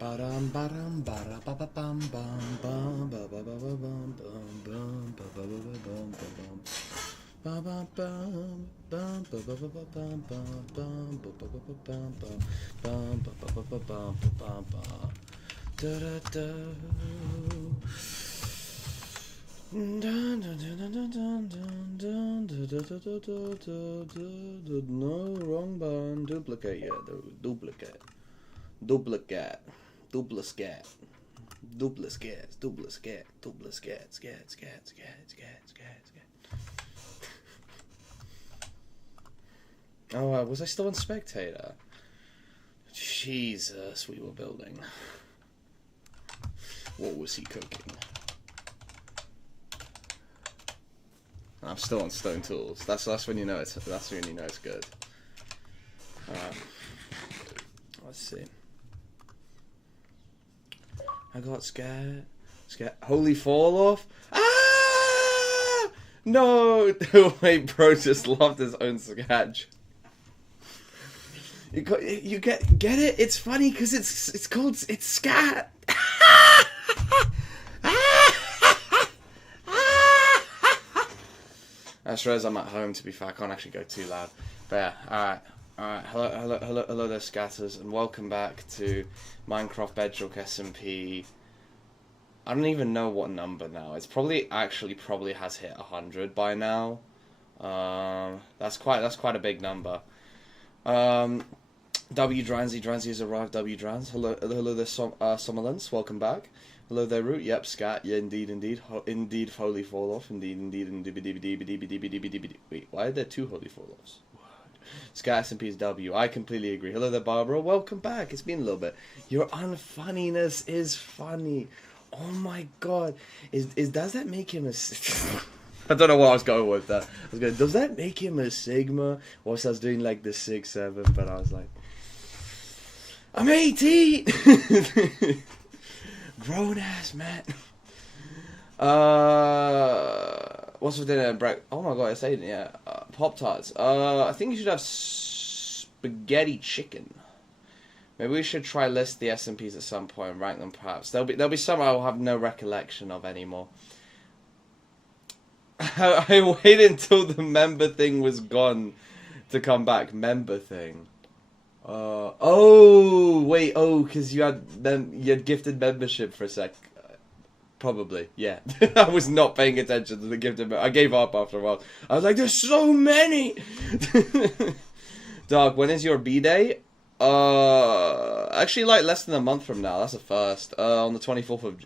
Ba-dum, ba-dum, ba-da, ba-ba-bum, bum, bum, ba-ba-ba-ba-bum, bum, bum, ba-ba-ba-ba-bum, ba-bum. Ba-ba-bum, bum, ba-ba-ba-ba-bum, bum, bum, ba-ba-ba-ba-bum, bum, ba-ba-ba-ba-bum, ba-bum. Da-da-da. No, wrong button. Duplicate, yeah, duplicate. Duplicate. Duplicate. Duplicate. Duplicate. Duplicate. Scat, scat, scat, scat, scat, scat. Oh, was I still on Spectator? Jesus, we were building. What was he cooking? I'm still on Stone Tools. That's when you know it's good. Let's see. I got scared. Holy fall off. Ah! No. Wait, bro just loved his own sketch. You get it? It's funny because it's scat. I suppose I'm at home, to be fair. I can't actually go too loud. But yeah, alright. Hello there, scatters, and welcome back to Minecraft Bedrock SMP. I don't even know what number now. It's probably has hit 100 by now. That's quite a big number. W Dransy has arrived. W Drans, hello there, Sommerlens, welcome back. Hello there, Root. Yep, scat. Yeah, indeed. Indeed, holy fall off. Indeed. Wait, why are there two holy fall offs? Scat SMP is W. I completely agree. Hello there, Barbara. Welcome back. It's been a little bit. Your unfunniness is funny. Oh my god. Does that make him a? I don't know what I was going with that. Does that make him a Sigma? Whilst I was doing like the 6-7, but I was like, I'm 18. Grown ass man. What's for dinner? Oh my god, I said it. Yeah, Pop-Tarts. I think you should have spaghetti chicken. Maybe we should try list the SMPs at some point and rank them. Perhaps there'll be some I will have no recollection of anymore. I waited until the member thing was gone to come back. Member thing. Because you had gifted membership for a sec. Probably, yeah. I was not paying attention to the gifted. I gave up after a while. I was like, there's so many. Dog, when is your B-day? Actually, like less than a month from now. That's the first. On the 24th of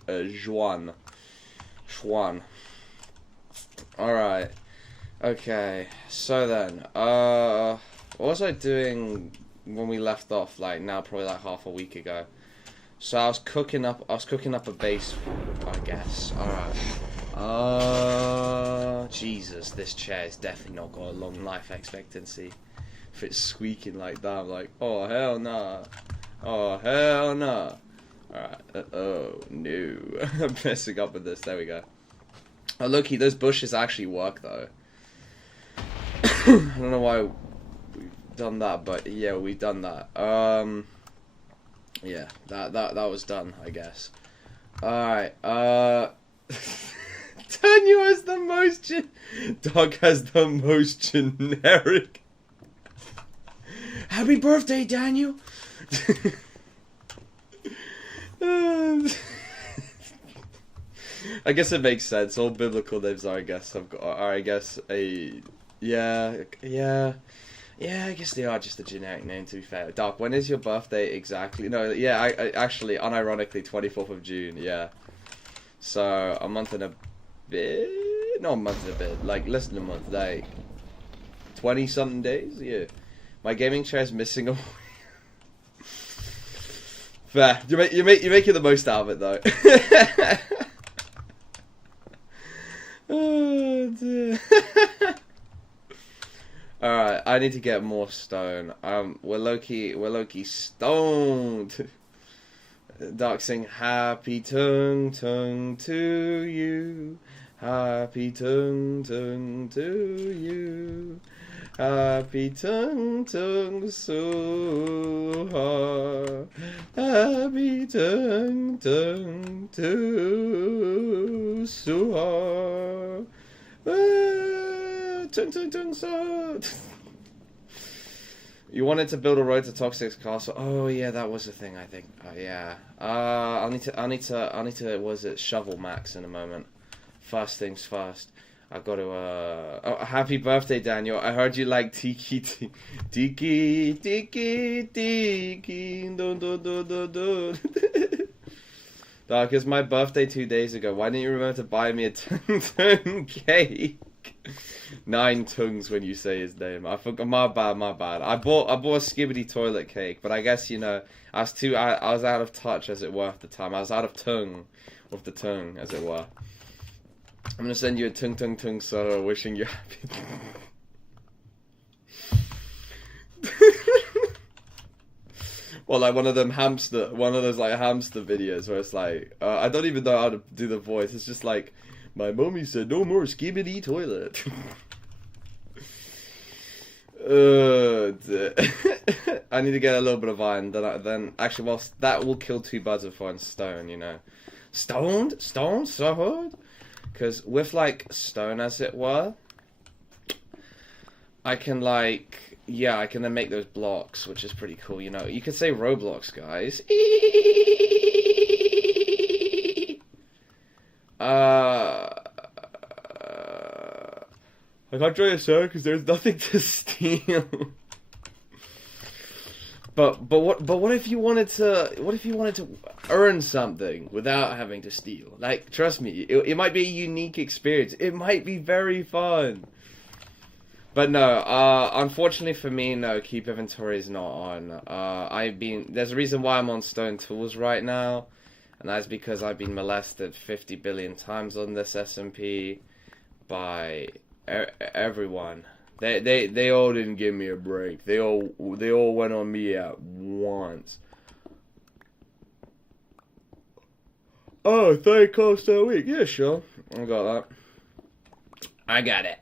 Juan. Alright. Okay. So then, what was I doing when we left off? Like now, probably like half a week ago. So I was cooking up a base, I guess. Alright. Jesus, this chair is definitely not got a long life expectancy. If it's squeaking like that, I'm like, oh hell nah. Oh hell nah. Alright. Oh no. I'm messing up with this. There we go. Oh, looky, those bushes actually work though. I don't know why we've done that, but yeah, we've done that. Yeah, that was done, I guess. Alright, Daniel has the most Dog has the most generic. Happy birthday, Daniel! I guess it makes sense. All biblical names are, I guess, I guess I guess they are just a generic name, to be fair. Doc, when is your birthday exactly? No, yeah, I actually, unironically, 24th of June, yeah. So, a month and a bit? Not a month and a bit, like, less than a month, like, 20-something days? Yeah. My gaming chair is missing a... Fair. You're making the most out of it, though. Oh, dear. Alright, I need to get more stone. We're low-key stoned. Dark sing, happy tung tung to you. Happy tung tung to you. Happy tung tung so hard. happy tung tung to suha. Tung tung tung so. You wanted to build a road to Toxic's castle. Oh yeah, that was a thing. I think. Oh yeah. I'll need to. Was it shovel max in a moment? First things first. I got to. Oh, happy birthday, Daniel. I heard you like tiki tiki tiki tiki. Dun dun dun dun dun. Dog, it's my birthday 2 days ago. Why didn't you remember to buy me a tung cake? 9 tongues when you say his name. I forgot. My bad. I bought a skibbity toilet cake, but I guess I was out of touch, as it were, at the time. I was out of tongue with the tongue, as it were. I'm gonna send you a tung tung tung solo wishing you happy. Well, like one of those hamster videos where it's like, I don't even know how to do the voice. It's just like, my mommy said no more skibbity toilet. I need to get a little bit of iron. Then actually, well, that will kill 2 birds with 1 stone. You know, stone, sword. Because with like stone, as it were, I can like. Yeah, I can then make those blocks, which is pretty cool, you know. You could say Roblox, guys. I can't draw a sword because there's nothing to steal. But what if you wanted to earn something without having to steal? Like, trust me, it might be a unique experience. It might be very fun. But no, unfortunately for me, no, keep inventory is not on. There's a reason why I'm on stone tools right now, and that's because I've been molested 50 billion times on this SMP by everyone. They all didn't give me a break. They all went on me at once. Oh, 30 calls a week. Yeah, sure. I got that. I got it.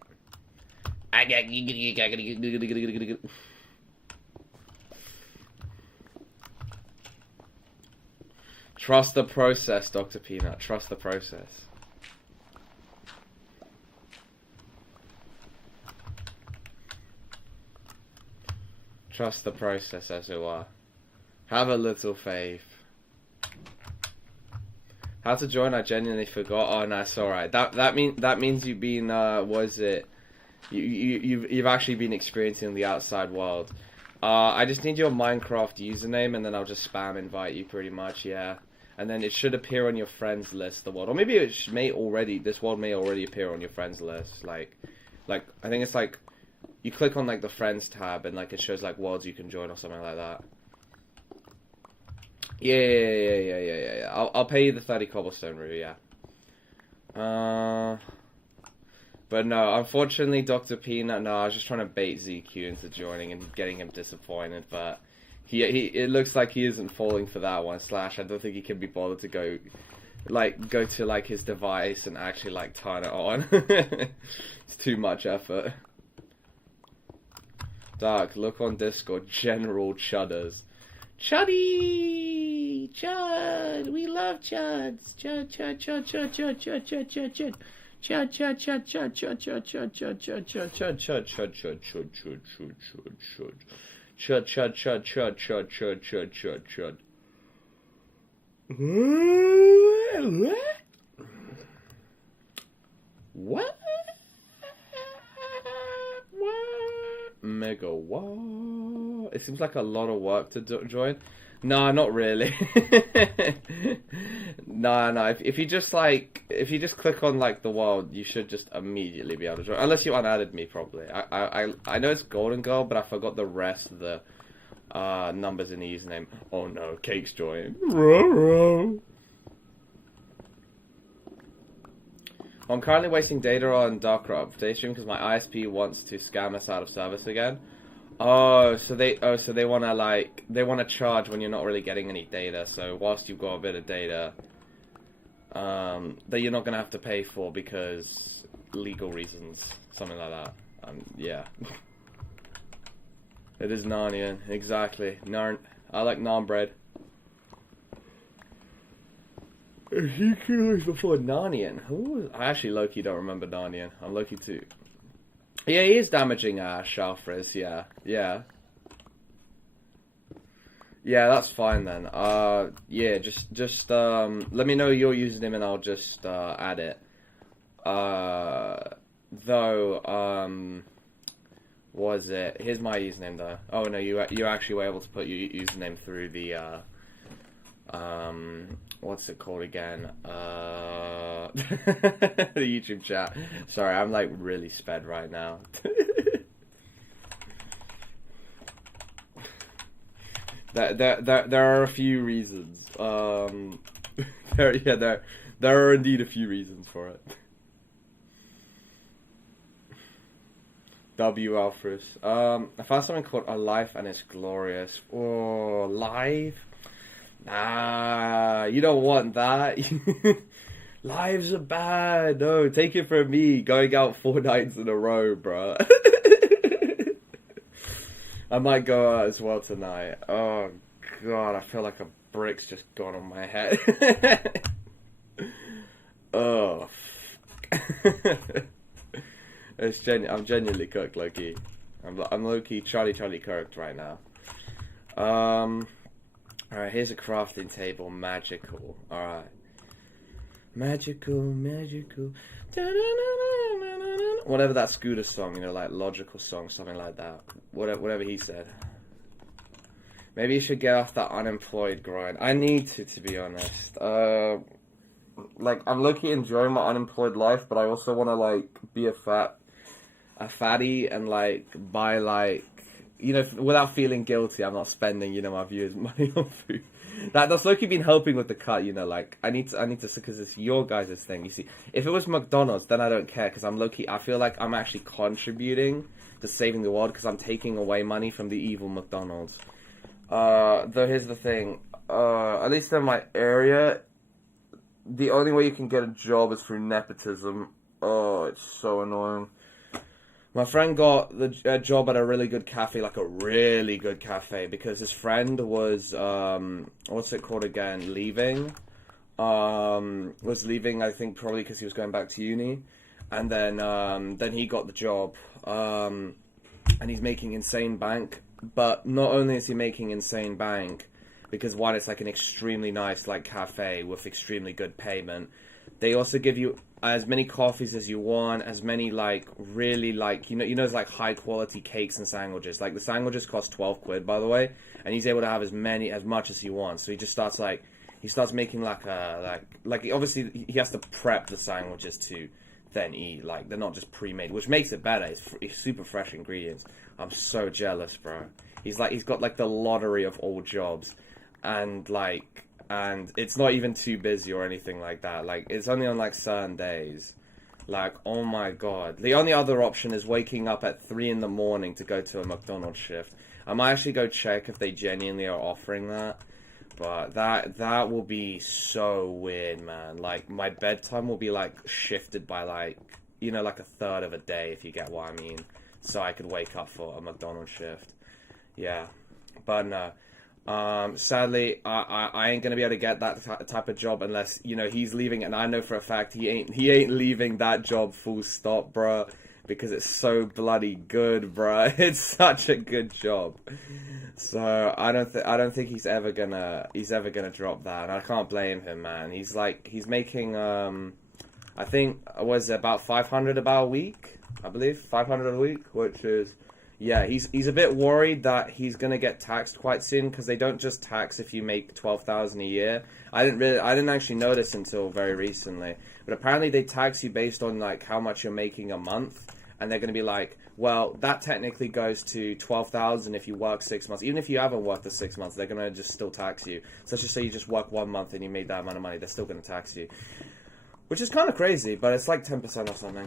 Trust the process, Dr. Peanut. Trust the process. Trust the process, as it were. Have a little faith. How to join? I genuinely forgot. Oh, no, it's alright. That means you've been was it? You've actually been experiencing the outside world. I just need your Minecraft username, and then I'll just spam invite you, pretty much, yeah. And then it should appear on your friends list, the world, or maybe this world may already appear on your friends list. Like I think it's like you click on like the friends tab, and like it shows like worlds you can join or something like that. Yeah. I'll pay you the 30 cobblestone, Rue, yeah. But no, unfortunately, Dr. Peanut, no, I was just trying to bait ZQ into joining and getting him disappointed, but it looks like he isn't falling for that one, / I don't think he can be bothered to go to, like, his device and actually, like, turn it on. It's too much effort. Dark, look on Discord, General Chudders. Chuddy! Chud! We love Chuds! Chud. What? Mega what? It seems like a lot of work to join. No, not really. No. If you just click on like the world, you should just immediately be able to join. Unless you unadded me, probably. I know it's Golden Girl, but I forgot the rest of the numbers in the username. Oh no, Cake's joined. I'm currently wasting data on Darker Update Stream because my ISP wants to scam us out of service again. So they wanna charge when you're not really getting any data. So whilst you've got a bit of data, that you're not gonna have to pay for because legal reasons, something like that. Yeah. It is Narnia, exactly. I like naan bread. He killed before Narnian. Who? I actually low-key don't remember Narnian. I'm low-key too. Yeah, he is damaging Shalfriz, yeah. Yeah, that's fine then. Yeah, just let me know your username and I'll just add it. Though, was it? Here's my username though. Oh no, you actually were able to put your username through the what's it called again? The YouTube chat. Sorry, I'm like really sped right now. There are a few reasons. There are indeed a few reasons for it. W. Alfred. I found something called A Life and It's Glorious. Oh, live? Nah, you don't want that. Lives are bad. No, take it from me. Going out 4 nights in a row, bro. I might go out as well tonight. Oh, God, I feel like a brick's just gone on my head. Oh, I'm genuinely cooked, low-key. I'm low-key Charlie cooked right now. Alright, here's a crafting table. Magical. Alright. Magical. Whatever that Scooter song, you know, like logical song, something like that. Whatever he said. Maybe you should get off that unemployed grind. I need to be honest. Like, I'm low-key enjoying my unemployed life, but I also want to, like, be a fatty and, like, buy, like, you know, without feeling guilty, I'm not spending, you know, my viewers' money on food. That's low-key been helping with the cut, you know, like, I need to, because it's your guys' thing, you see. If it was McDonald's, then I don't care, because I'm low-key, I feel like I'm actually contributing to saving the world, because I'm taking away money from the evil McDonald's. Though, here's the thing, at least in my area, the only way you can get a job is through nepotism. Oh, it's so annoying. My friend got a job at a really good cafe, like a really good cafe, because his friend was, what's it called again, leaving. Was leaving, I think, probably because he was going back to uni. And then he got the job, and he's making insane bank. But not only is he making insane bank, because one, it's like an extremely nice, like, cafe with extremely good payment. They also give you as many coffees as you want, as many, like, really, like, you know, like, high-quality cakes and sandwiches. Like, the sandwiches cost 12 quid, by the way, and he's able to have as much as he wants. So he just starts, like, making, like, obviously, he has to prep the sandwiches to then eat. Like, they're not just pre-made, which makes it better. It's super fresh ingredients. I'm so jealous, bro. He's got, like, the lottery of all jobs. And it's not even too busy or anything like that. Like, it's only on, like, certain days. Like, oh my god. The only other option is waking up at 3 in the morning to go to a McDonald's shift. I might actually go check if they genuinely are offering that. But that will be so weird, man. Like, my bedtime will be, like, shifted by, like, you know, like a third of a day, if you get what I mean. So I could wake up for a McDonald's shift. Yeah. But no. Sadly, I ain't gonna be able to get that type of job unless, you know, he's leaving, and I know for a fact he ain't leaving that job full stop, bruh, because it's so bloody good, bruh. It's such a good job. So I don't think he's ever gonna drop that, and I can't blame him, man. He's making I think was about 500 about a week, I believe 500 a week, which is. Yeah, he's a bit worried that he's gonna get taxed quite soon, because they don't just tax if you make 12,000 a year. I didn't actually notice until very recently, but apparently they tax you based on, like, how much you're making a month, and they're gonna be like, well, that technically goes to 12,000 if you work 6 months. Even if you haven't worked the 6 months, they're gonna just still tax you. So let's just say you just work 1 month and you made that amount of money, they're still gonna tax you, which is kind of crazy, but it's like 10% or something.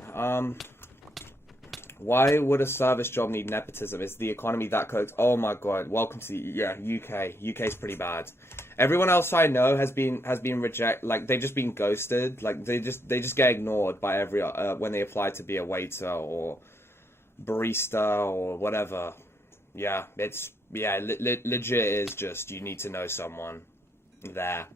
Why would a service job need nepotism? Is the economy that cooked? Oh my god! Welcome to UK. UK's pretty bad. Everyone else I know has been rejected. Like, they've just been ghosted. Like, they just get ignored by every when they apply to be a waiter or barista or whatever. Yeah, it's legit is just you need to know someone there.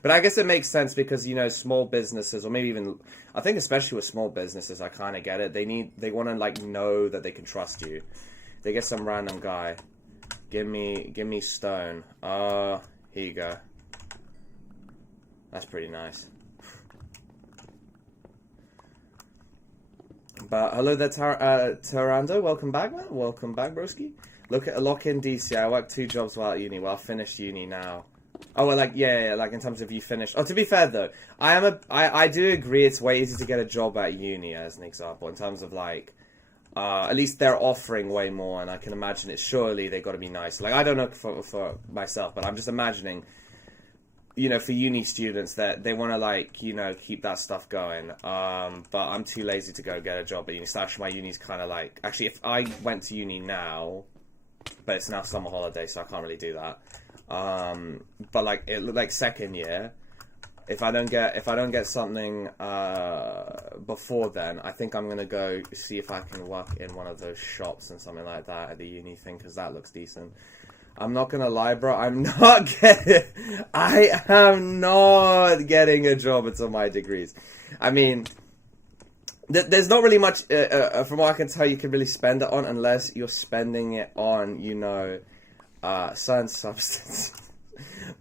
But I guess it makes sense because, you know, small businesses, or maybe even, I think especially with small businesses, I kind of get it. They want to, like, know that they can trust you. They get some random guy. Give me stone. Here you go. That's pretty nice. But hello there, Tarando. Welcome back, man. Welcome back, broski. Lock in DC. I worked 2 jobs while at uni. Well, I finished uni now. Oh, well, like, yeah, like, in terms of you finished... Oh, to be fair, though, I do agree it's way easier to get a job at uni, as an example, in terms of, like, at least they're offering way more, and I can imagine it. Surely they've got to be nice. Like, I don't know for myself, but I'm just imagining, you know, for uni students, that they want to, like, you know, keep that stuff going. But I'm too lazy to go get a job at uni. So actually, my uni's kind of like... Actually, if I went to uni now, but it's now summer holiday, so I can't really do that. But like it looked like second year. If I don't get something before then, I think I'm gonna go see if I can work in one of those shops and something like that at the uni thing, because that looks decent. I'm not gonna lie, bro. I am not getting a job until my degrees. I mean, there's not really much, from what I can tell, you can really spend it on, unless you're spending it on, you know, certain substance.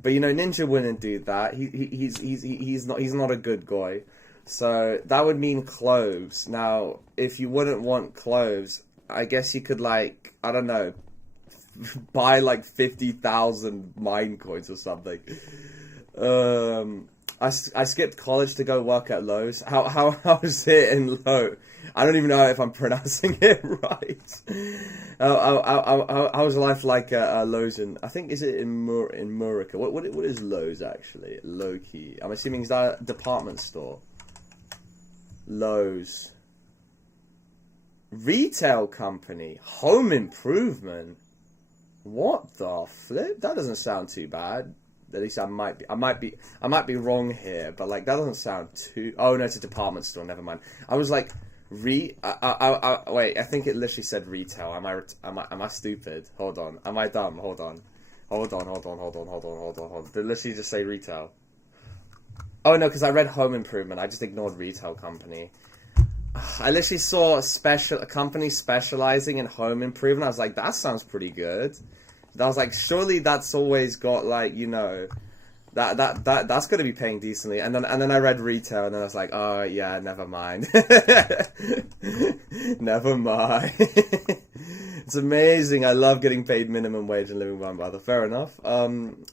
But you know, Ninja wouldn't do that. He's not a good guy. So that would mean clothes. Now, if you wouldn't want clothes, I guess you could, like, I don't know, buy like 50,000 mine coins or something. I skipped college to go work at Lowe's. How is it in Lowe? I don't even know if I'm pronouncing it right. How's life like Lowe's in? I think, is it in Murica? What is Lowe's actually? Low key. I'm assuming is that a department store. Lowe's. Retail company. Home improvement. What the flip? That doesn't sound too bad. At least I might be wrong here, but like that doesn't sound too. Oh no, it's a department store. Never mind. I was like, wait. I think it literally said retail. Am I stupid? Hold on. Am I dumb? Hold on. Did it literally just say retail? Oh no, because I read home improvement. I just ignored retail company. I literally saw a company specializing in home improvement. I was like, that sounds pretty good. I was like, surely that's always got, like, you know, that's going to be paying decently. And then I read retail, and then I was like, oh yeah, never mind. Never mind. It's amazing. I love getting paid minimum wage and living with my mother. Fair enough. And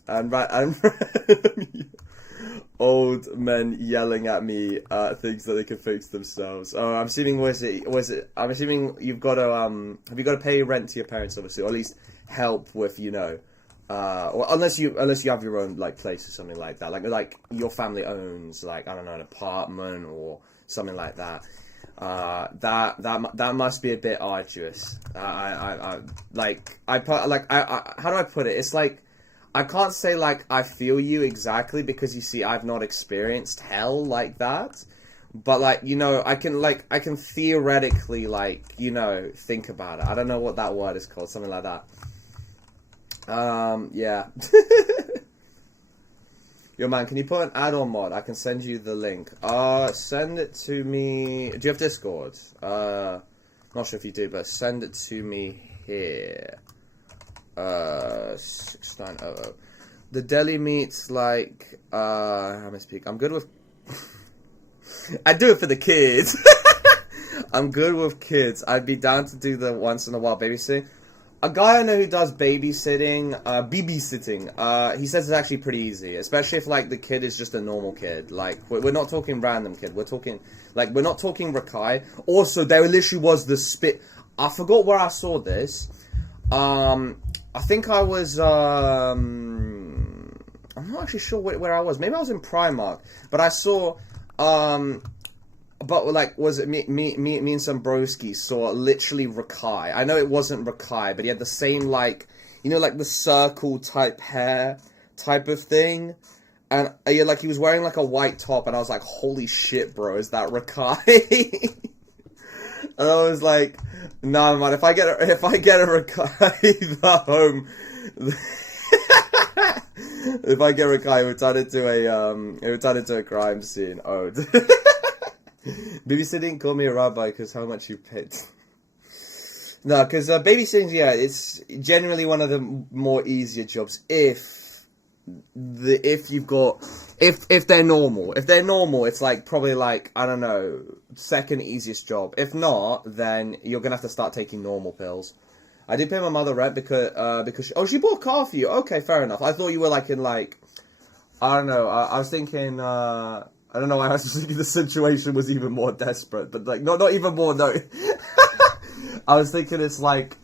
old men yelling at me things that they can fix themselves. Oh, I'm assuming I'm assuming you've got to have you got to pay rent to your parents, obviously, or at least help with, you know, or unless you have your own, like, place or something like that, like your family owns, like, I don't know, an apartment or something like that. That must be a bit arduous. How do I put it? It's like, I can't say, like, I feel you exactly, because, you see, I've not experienced hell like that. But, like, you know, I can theoretically, like, you know, think about it. I don't know what that word is called, something like that. Yeah. Yo, man, can you put an add-on mod? I can send you the link. Send it to me. Do you have Discord? Not sure if you do, but send it to me here. 6900. The deli meat's like, how am I speak? I'm good with... I do it for the kids. I'm good with kids. I'd be down to do the once in a while babysitting. A guy I know who does babysitting, he says it's actually pretty easy, especially if, like, the kid is just a normal kid. Like, we're not talking random kid. We're talking, like, we're not talking Rakai. Also, there literally was the spit. I forgot where I saw this. I think I was, I'm not actually sure where I was. Maybe I was in Primark, but I saw, but, like, was it me and some broskies saw literally Rakai. I know it wasn't Rakai, but he had the same, like, you know, like the circle type hair type of thing. And like, he was wearing like a white top, and I was like, holy shit, bro, is that Rakai? And I was like, nah, man, if I get a Rakai at home, If I get a guy, it would turn into a crime scene. Oh. Babysitting, call me a rabbi because how much you paid. No, because babysitting, yeah, it's generally one of the more easier jobs if they're normal. If they're normal, it's like probably like, I don't know, second easiest job. If not, then you're gonna have to start taking normal pills. I did pay my mother rent because she bought a car for you. Okay, fair enough. I thought you were like in like, I don't know. I was thinking I don't know. I was thinking the situation was even more desperate, but like not even more. No, I was thinking it's like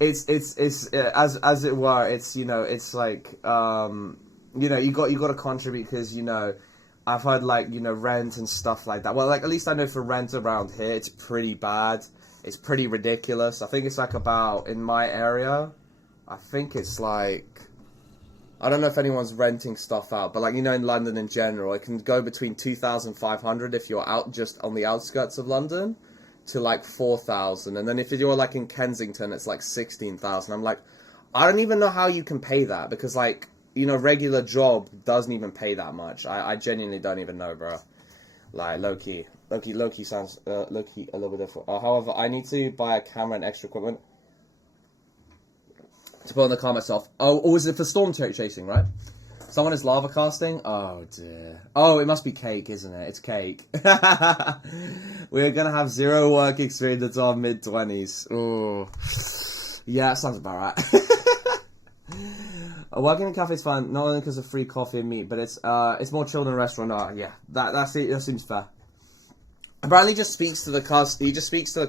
it's as it were. It's it's like you got to contribute because I've heard like rent and stuff like that. Well, like at least I know for rent around here, it's pretty bad. It's pretty ridiculous. I think it's like about, in my area, I think it's like, I don't know if anyone's renting stuff out, but like, in London in general, it can go between 2,500 if you're out just on the outskirts of London to like 4,000. And then if you're like in Kensington, it's like 16,000. I'm like, I don't even know how you can pay that because like, regular job doesn't even pay that much. I genuinely don't even know, bro. Like, low-key sounds, low-key a little bit different. However, I need to buy a camera and extra equipment to put on the car myself. Oh, is it for storm chasing, right? Someone is lava casting? Oh, dear. Oh, it must be cake, isn't it? It's cake. We're gonna have 0 work experience until our mid-20s. Oh. Yeah, that sounds about right. Working in a cafe is fun, not only because of free coffee and meat, but it's more chill than a restaurant. Yeah, that seems fair. Apparently, he just speaks to the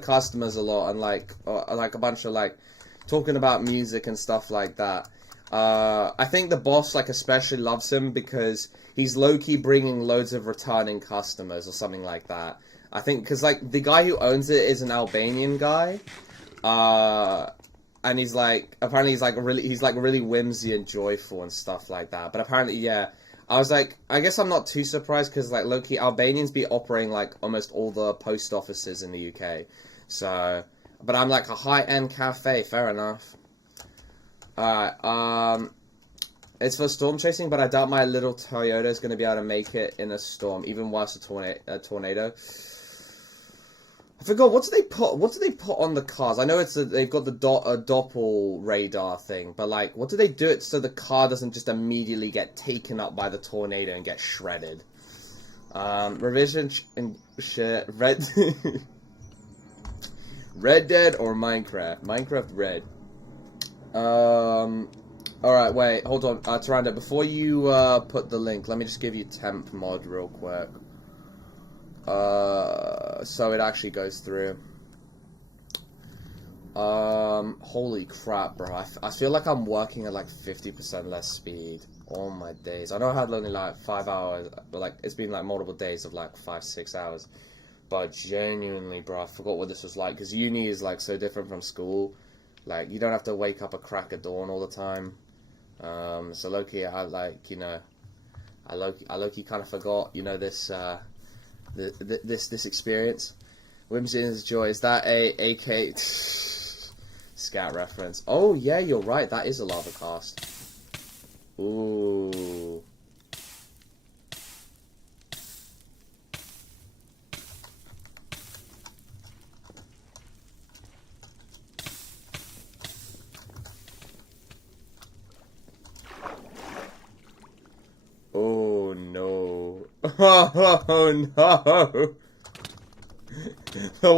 customers a lot, and like a bunch of like talking about music and stuff like that. I think the boss like especially loves him because he's low-key bringing loads of returning customers or something like that. I think because like the guy who owns it is an Albanian guy. And he's like, apparently he's like really whimsy and joyful and stuff like that. But apparently, yeah, I was like, I guess I'm not too surprised because like low-key Albanians be operating like almost all the post offices in the UK. So, but I'm like a high-end cafe, fair enough. Alright, it's for storm chasing, but I doubt my little Toyota is going to be able to make it in a storm, even worse a tornado. I forgot, what do they put on the cars? I know they've got the Doppel radar thing, but like, what do they do it so the car doesn't just immediately get taken up by the tornado and get shredded? Revision and shit, Red Dead or Minecraft? Minecraft Red. Alright, wait, hold on, Tyrande, before you put the link, let me just give you temp mod real quick. So it actually goes through. Holy crap, bro. I feel like I'm working at like 50% less speed. Oh my days. I know I had only like 5 hours, but like it's been like multiple days of like 5-6 hours. But genuinely, bro, I forgot what this was like because uni is like so different from school. Like you don't have to wake up a crack of dawn all the time. So low-key, I like, I low-key kind of forgot, this, this experience. Whimsy is joy. Is that a AK scat reference? Oh yeah, you're right. That is a lava cast. Ooh. Oh no. Oh no. The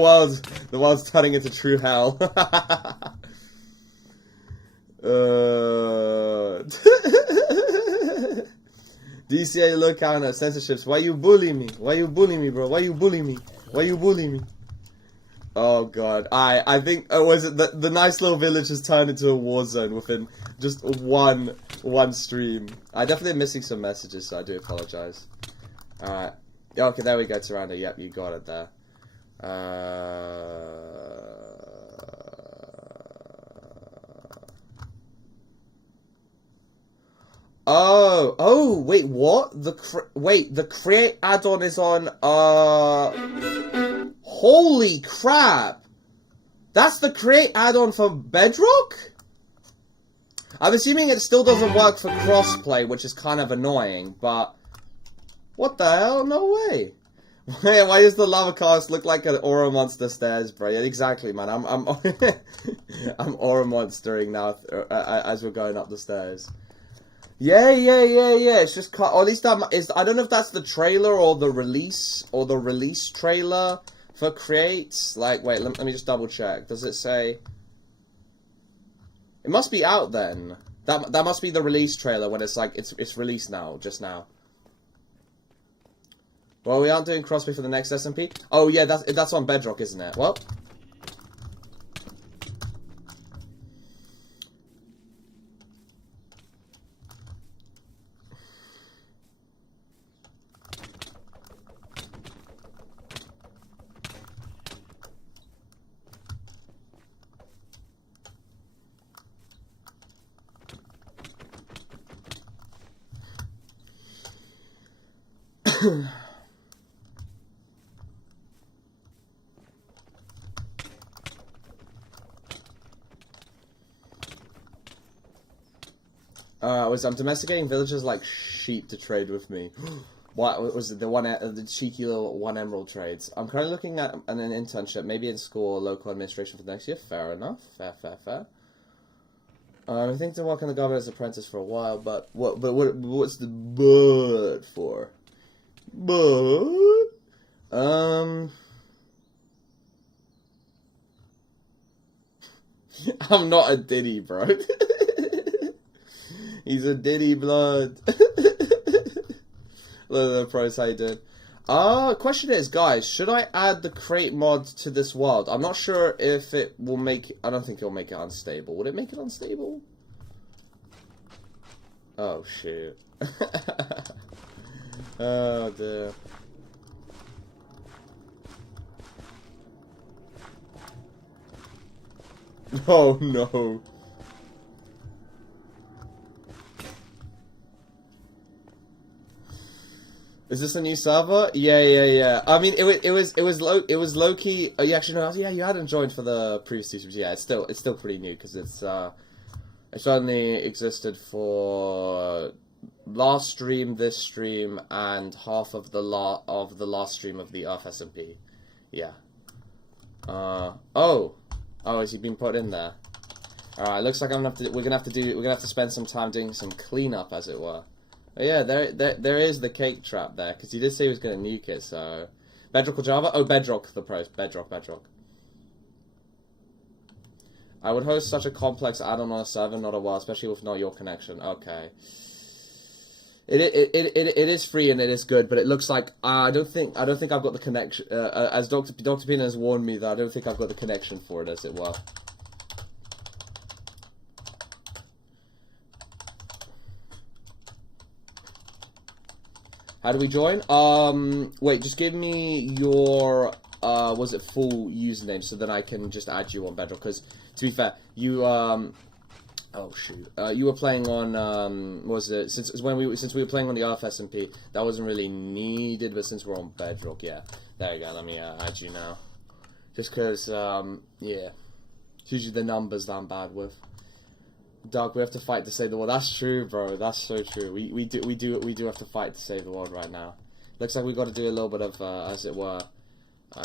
world's turning into true hell. DCA look counter censorships. Why you bully me? Why you bully me, bro? Why you bully me? Why you bully me? Oh god. I think was it the nice little village has turned into a war zone within just one stream. I definitely am missing some messages, so I do apologize. Alright. Okay, there we go, Tyrande. Yep, you got it there. Oh, wait, what? The create add-on is on, holy crap! That's the create add-on for Bedrock? I'm assuming it still doesn't work for crossplay, which is kind of annoying, but... What the hell? No way! Why does the lava cast look like an aura monster stairs, bro? Yeah, exactly, man. I'm I'm aura monstering now as we're going up the stairs. Yeah. It's just cut. Or at least that is. I don't know if that's the trailer or the release trailer for Creates. Like, wait, let me just double check. Does it say? It must be out then. That must be the release trailer when it's like it's released now, just now. Well, we aren't doing crossplay for the next SMP. Oh yeah, that's on Bedrock, isn't it? Well. I'm domesticating villagers like sheep to trade with me. What was it? The cheeky little 1 emerald trades. I'm currently looking at an internship, maybe in school or local administration for next year. Fair enough. Fair. I think to work in the governor's apprentice for a while, but what's the but for? But I'm not a Diddy, bro. He's a Diddy blood. Look at the pros, how you did. Question is, guys, should I add the crate mod to this world? I'm not sure if it will make... I don't think it'll make it unstable. Would it make it unstable? Oh, shoot. Oh, dear. Oh, no. Is this a new server? Yeah. I mean, it was low key. Oh, you actually know? Yeah, you hadn't joined for the previous two streams. Yeah, it's still pretty new because it's only existed for last stream, this stream, and half of the last stream of the Earth SMP. Yeah. Oh, has he been put in there? All right. Looks like we're gonna have to spend some time doing some cleanup, as it were. Oh, yeah, there is the cake trap there, because he did say he was going to nuke it, so... Bedrock or Java? Oh, Bedrock, the pros. Bedrock. I would host such a complex add-on on a server, not a world, especially with not your connection. Okay. It is free and it is good, but it looks like... I don't think I've got the connection... as Dr. Pina has warned me, that I don't think I've got the connection for it, as it were. How do we join? Wait, just give me your, was it full username so that I can just add you on Bedrock, because, to be fair, you, oh shoot, you were playing on, since we were playing on the Earth SMP, that wasn't really needed, but since we're on Bedrock, yeah, there you go, let me, add you now, just because, yeah, it's usually the numbers that I'm bad with. Doug, we have to fight to save the world. That's true, bro. That's so true. We do have to fight to save the world right now. Looks like we got to do a little bit of, as it were,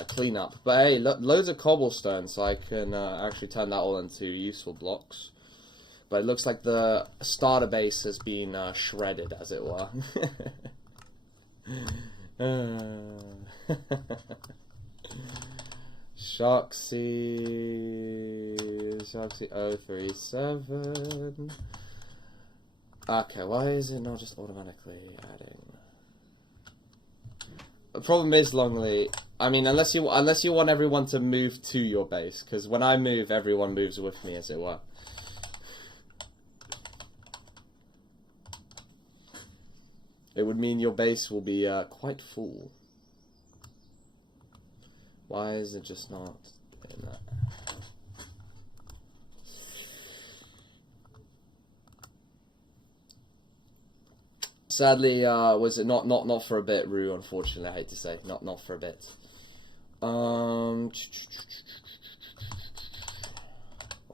clean up. But hey, loads of cobblestone, so I can actually turn that all into useful blocks. But it looks like the starter base has been shredded, as it were. Shoxy 037. Okay, why is it not just automatically adding? The problem is, Longley, I mean, unless you want everyone to move to your base, because when I move, everyone moves with me, as it were. It would mean your base will be quite full. Why is it just not in that? Sadly, was it not for a bit, Rue, unfortunately, I hate to say. Not for a bit. What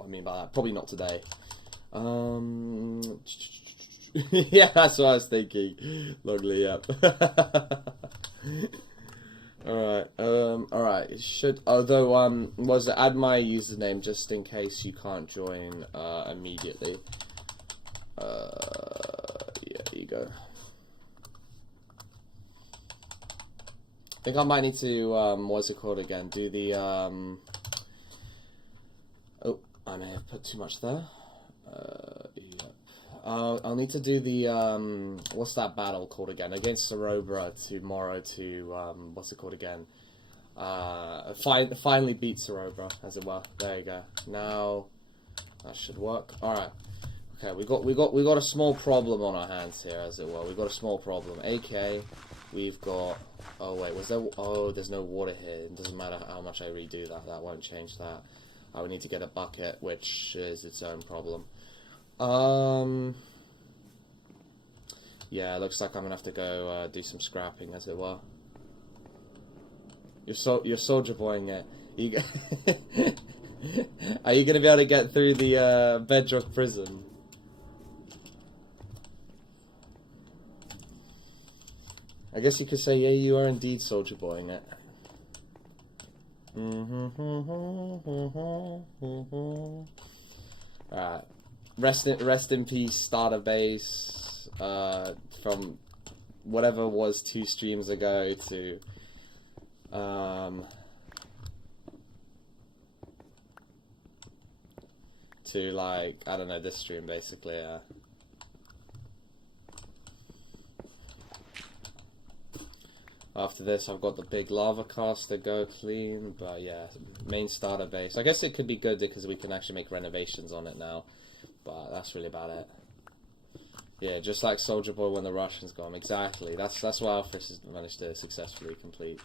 I mean by that, probably not today. Yeah, that's what I was thinking. Logly, yep. Alright, it should, although, was it add my username just in case you can't join, immediately. Yeah, here you go. I think I might need to, what's it called again, do the, oh, I may have put too much there. Yep. I'll need to do the, what's that battle called again? Against Sorobra tomorrow to, what's it called again? Finally beat Sorobra, as it were. There you go. Now, that should work. Alright. Okay, we got a small problem on our hands here, as it were. We got a small problem. AK, we've got, oh wait, was there, oh, there's no water here. It doesn't matter how much I redo that, that won't change that. We need to get a bucket, which is its own problem. Yeah, it looks like I'm gonna have to go do some scrapping, as it were. You're soldier boying it. Are you gonna be able to get through the bedrock prison? I guess you could say, yeah, you are indeed soldier boying it. Alright. Rest in peace, starter base, from whatever was 2 streams ago to, like, I don't know, this stream basically, yeah. After this, I've got the big lava cast to go clean, but yeah, main starter base. I guess it could be good because we can actually make renovations on it now, but that's really about it. Yeah, just like Soldier Boy when the Russians got him. Exactly. That's what our fish has managed to successfully complete.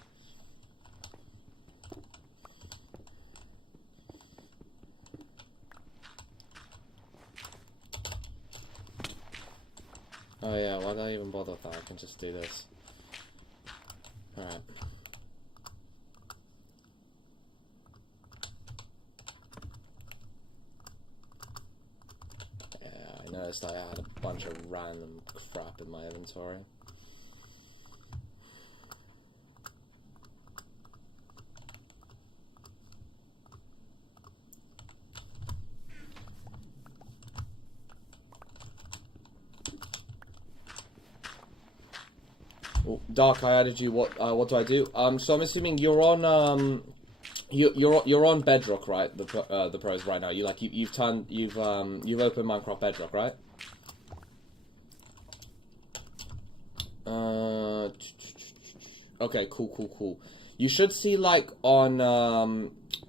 Oh yeah, why did I even bother with that? I can just do this. Alright. Yeah, I noticed I had a bunch of random crap in my inventory. Oh, Dark, I added you. What do I do? So I'm assuming you're on you're on Bedrock, right? The pros right now. You've opened Minecraft Bedrock, right? Okay, cool. You should see like on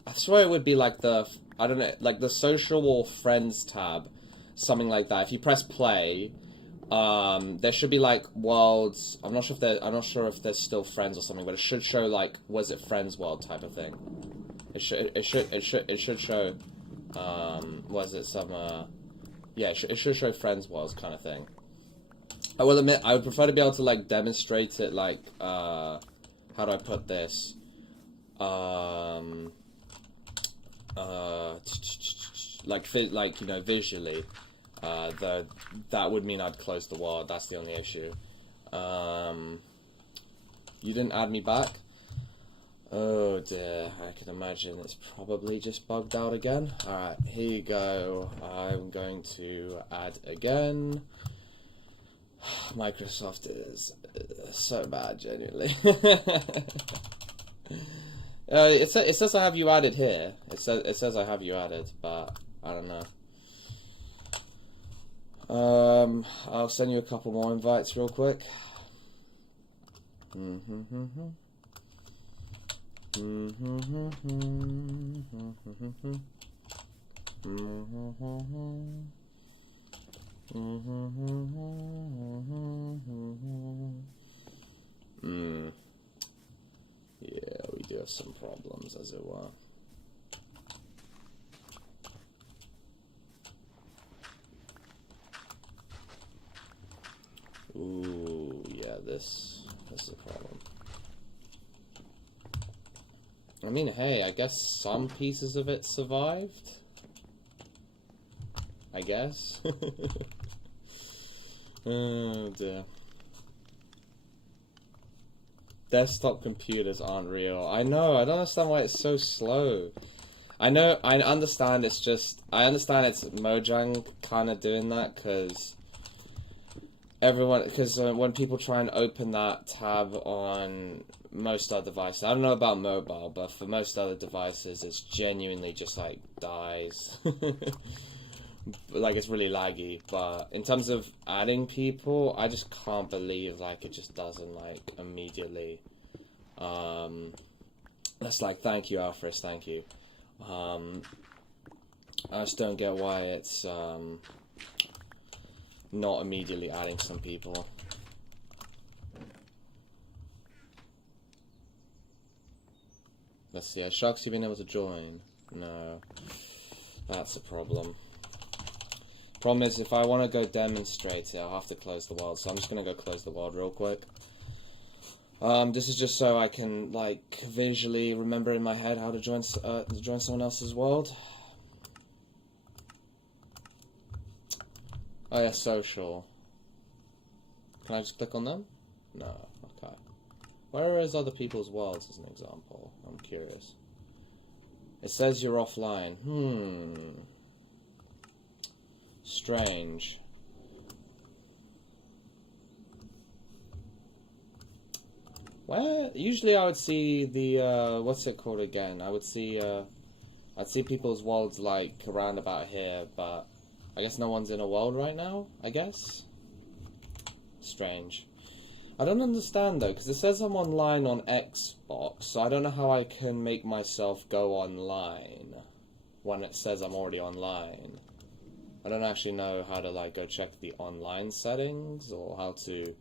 I swear it would be like the, I don't know, like the social or friends tab, something like that. If you press play, there should be like worlds. I'm not sure if there's still friends or something, but it should show like, was it friends world type of thing. It should show. Was it some? Yeah, it should show friends worlds kind of thing. I will admit, I would prefer to be able to like demonstrate it like, how do I put this? Like you know, visually. Though that would mean I'd close the world. That's the only issue. You didn't add me back? Oh dear, I can imagine it's probably just bugged out again. Alright, here you go. I'm going to add again. Microsoft is so bad, genuinely. It says I have you added here. It says I have you added, but I don't know. I'll send you a couple more invites real quick. Yeah, we do have some problems, as it were. Ooh, yeah, this is a problem. I mean, hey, I guess some pieces of it survived. I I guess. Oh dear. Desktop computers aren't real. I know, I don't understand why it's so slow. I understand it's Mojang kind of doing that, because when people try and open that tab on most other devices, I don't know about mobile, but for most other devices, it's genuinely just like dies. Like, it's really laggy. But in terms of adding people, I just can't believe like it just doesn't like immediately. That's like, thank you, Alfred, thank you. I just don't get why it's not immediately adding some people. Let's see, has Sharks, you been able to join? No. That's a problem. Problem is, if I want to go demonstrate it, I'll have to close the world, so I'm just going to go close the world real quick. This is just so I can, like, visually remember in my head how to join someone else's world. Oh yeah, social. Can I just click on them? No, okay. Where is other people's worlds as an example? I'm curious. It says you're offline. Strange. Well, usually I would see the, what's it called again? I'd see people's worlds like around about here, but I guess no one's in a world right now, I guess? Strange. I don't understand though, because it says I'm online on Xbox, so I don't know how I can make myself go online when it says I'm already online. I don't actually know how to like go check the online settings, or how to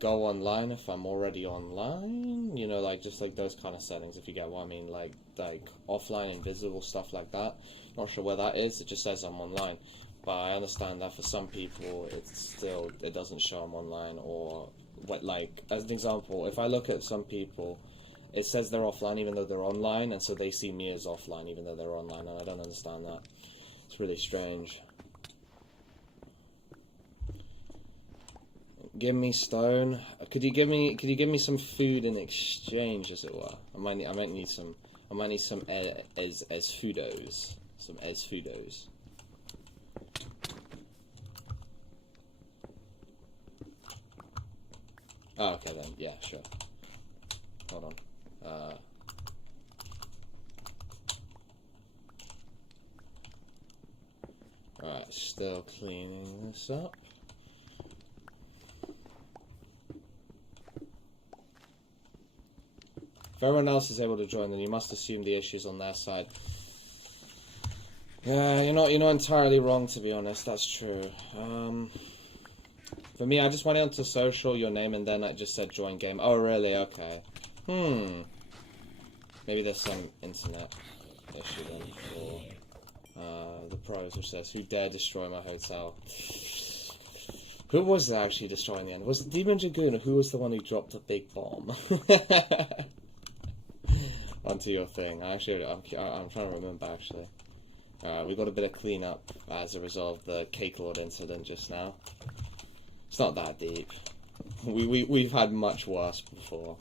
go online if I'm already online, you know, like just like those kind of settings, if you get what I mean, like offline invisible stuff like that. Not sure where that is. It just says I'm online, but I understand that for some people it doesn't show I'm online. Or what, like as an example, if I look at some people, it says they're offline even though they're online, and so they see me as offline even though they're online, and I don't understand that. It's really strange. Give me stone. Could you give me some food in exchange, as it were? I might need some foodos. Some foodos. Oh, okay then. Yeah, sure. Hold on. Alright, still cleaning this up. If everyone else is able to join, then you must assume the issue's on their side. Yeah, you're not entirely wrong, to be honest. That's true. For me, I just went onto social, your name, and then I just said join game. Oh, really? Okay. Maybe there's some internet issue then for the pros, which says, "Who dare destroy my hotel?" Who was actually destroying the end? Was it Demon Dragoon, or who was the one who dropped a big bomb? Onto your thing. I'm trying to remember actually. We got a bit of cleanup as a result of the Cqkelord incident just now. It's not that deep. We've had much worse before.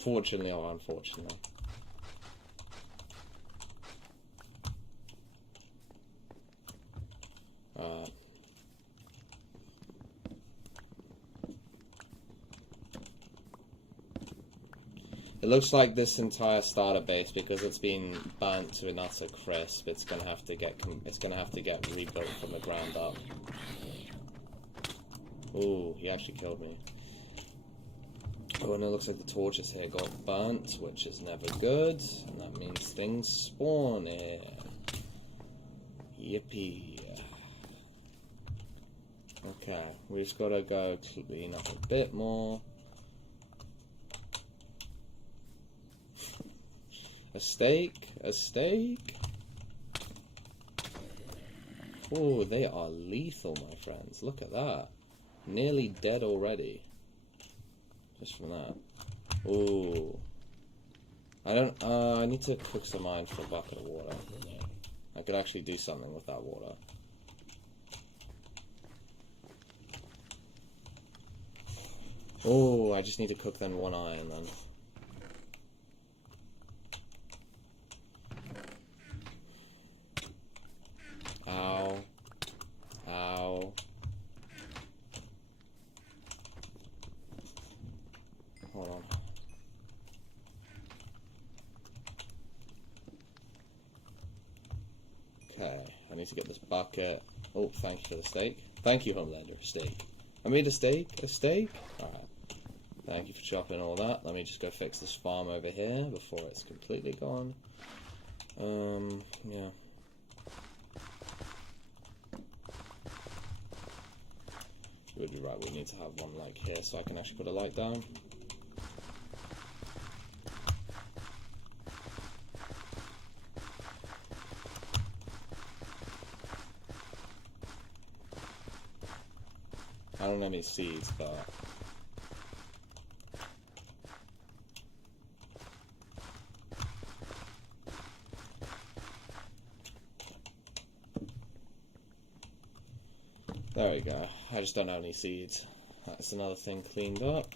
Fortunately or unfortunately. It looks like this entire starter base, because it's been burnt to an utter crisp, it's gonna have to get rebuilt from the ground up. Ooh, he actually killed me. Oh, and it looks like the torches here got burnt, which is never good, and that means things spawn in. Yippee. Okay, we just gotta go clean up a bit more. A steak? A steak? Oh, they are lethal, my friends. Look at that. Nearly dead already. Just from that. Ooh. I need to cook some mine for a bucket of water. I could actually do something with that water. Oh, I just need to cook then 1 iron then. Ow. Ow. Hold on. Okay, I need to get this bucket. Oh, thank you for the steak. Thank you, Homelander. Steak. I made a steak? A steak? Alright. Thank you for chopping all that. Let me just go fix this farm over here before it's completely gone. Yeah. Would be right, we need to have one like here so I can actually put a light down. I don't have any seeds, but there we go. I just don't have any seeds. That's another thing cleaned up.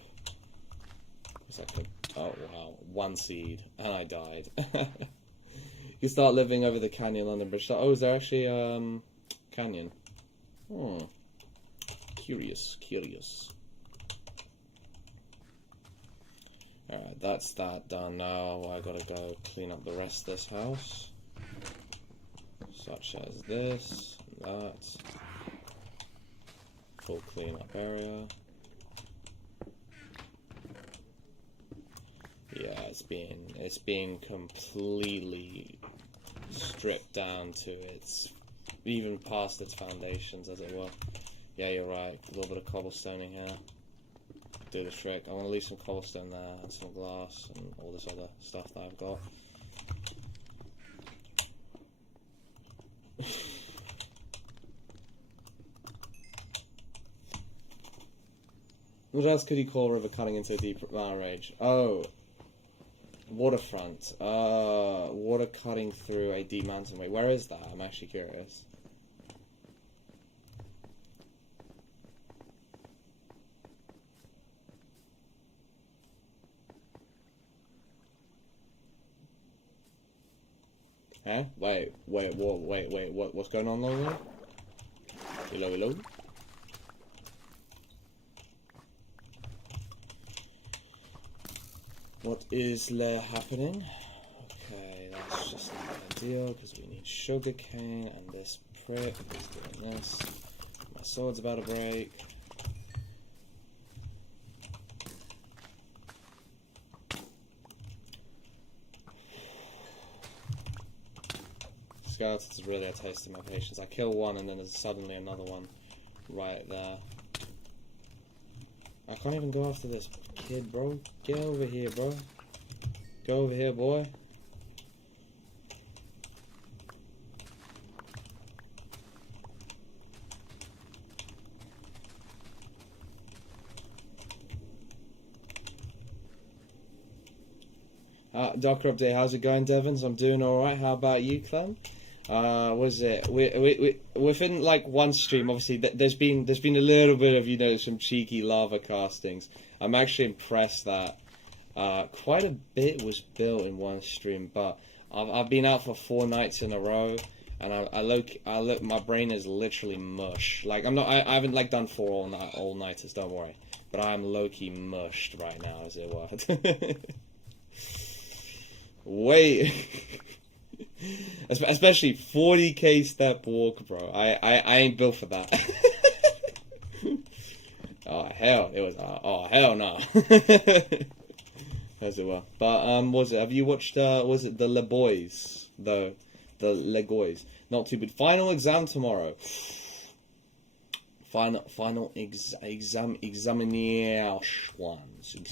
Oh wow, 1 seed, and I died. You start living over the canyon, London Bridge. Oh, is there actually canyon? Hmm. Curious. Alright, that's that done now. I gotta go clean up the rest of this house. Such as this, and that. Full clean up area. Yeah, it's being completely stripped down to its, even past its foundations, as it were. Yeah, you're right. A little bit of cobblestoning here. Do the trick. I want to leave some cobblestone there, and some glass, and all this other stuff that I've got. What else could you call a river cutting into a deep mountain range? Oh, waterfront. Water cutting through a deep mountain range. Where is that? I'm actually curious. Huh? Wait, what's going on over there? Hello? What is happening? Okay, that's just not ideal, because we need sugarcane, and this prick is doing this. My sword's about to break. Skeletons really are tasting my patience. I kill one and then there's suddenly another one right there. I can't even go after this kid, bro. Get over here, bro. Go over here, boy. Doctor Update, how's it going, Devons? I'm doing alright. How about you, Clem? Was it? We within like one stream, obviously, there's been a little bit of, you know, some cheeky lava castings. I'm actually impressed that quite a bit was built in one stream, but I've been out for 4 nights in a row, and I look, my brain is literally mush. Like I haven't like done 4 all nighters, don't worry, but I'm low-key mushed right now, as it were. Wait. Especially 40k step walk, bro. I ain't built for that. Oh hell, it was. Oh hell no. As it were. But was it? Have you watched? Was it the Boiz? The Boiz. Not too good. Final exam tomorrow. Final examinations.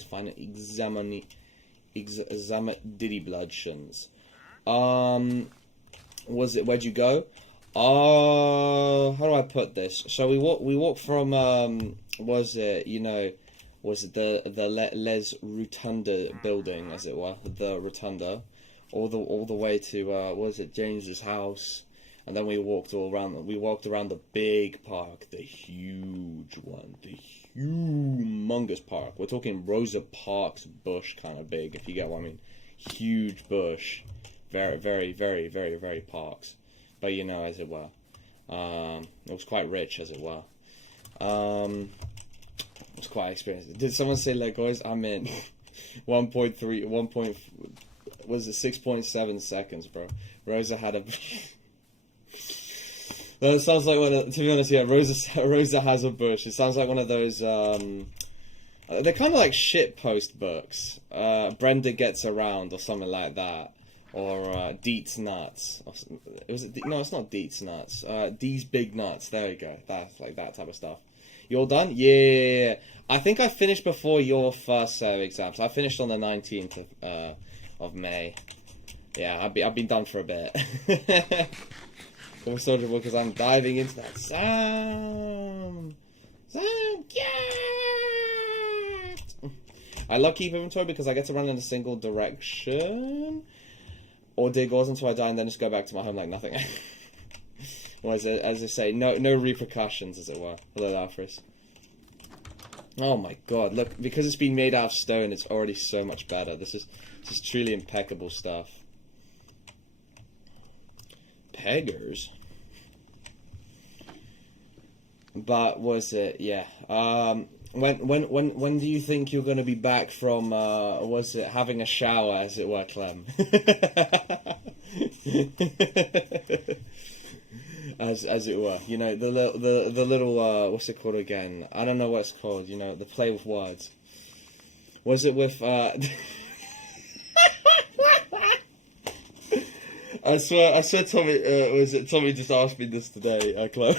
Final exam diddy bloodshins. Was it? Where'd you go? How do I put this? So we walk from was it? You know, was it the Les Rotunda building, as it were, the Rotunda, all the way to was it James's house, And then we walked all around. We walked around the big park, the huge one, the humongous park. We're talking Rosa Parks bush kind of big, if you get what I mean. Huge bush, very, very, very, very, very parks. But you know, as it were, it was quite rich, as it were. It was quite experienced. Did someone say Legos? I'm in. 1.3, was it 6.7 seconds, bro? Rosa had a. No, it sounds like one of, to be honest, yeah, Rosa has a bush. It sounds like one of those, they're kind of like shitpost books. Brenda Gets Around or something like that. Or, Deets Nuts. Or, no, it's not Deets Nuts. D's Big Nuts. There you go. That's like that type of stuff. You all done? Yeah. I think I finished before your first set of exams. I finished on the 19th of May. Yeah, I've been done for a bit. Soldier because I'm diving into that. Sam, yeah. I love Keep Inventory because I get to run in a single direction, or dig ores until I die and then just go back to my home like nothing. Or as I say, no repercussions, as it were. Hello, Alfred. Oh my God! Look, because it's been made out of stone, it's already so much better. This is truly impeccable stuff. Peggers. But was it? Yeah. When do you think you're going to be back from? Was it having a shower, as it were, Clem? as it were. You know, the little what's it called again? I don't know what it's called. You know, the play with words. Was it with? I swear, Tommy. Tommy just asked me this today, Clem.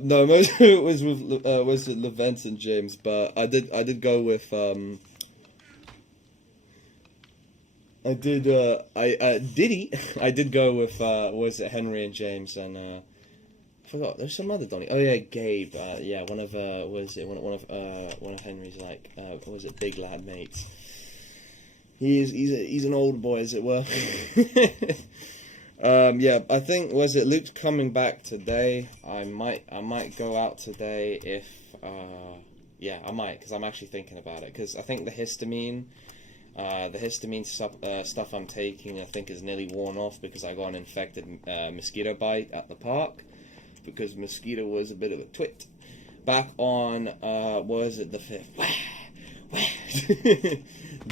No, most of it was with Levent and James, but I did go with I did go with was it Henry and James and I forgot there's some other Donny. Oh yeah, Gabe. Yeah, one of Henry's like was it big lad mates. He's an old boy, as it were. Yeah, I think was it Luke's coming back today. I might go out today if yeah, I might, because I'm actually thinking about it, because I think the histamine stuff I'm taking I think is nearly worn off because I got an infected mosquito bite at the park because mosquito was a bit of a twit. Back on was it the 5th?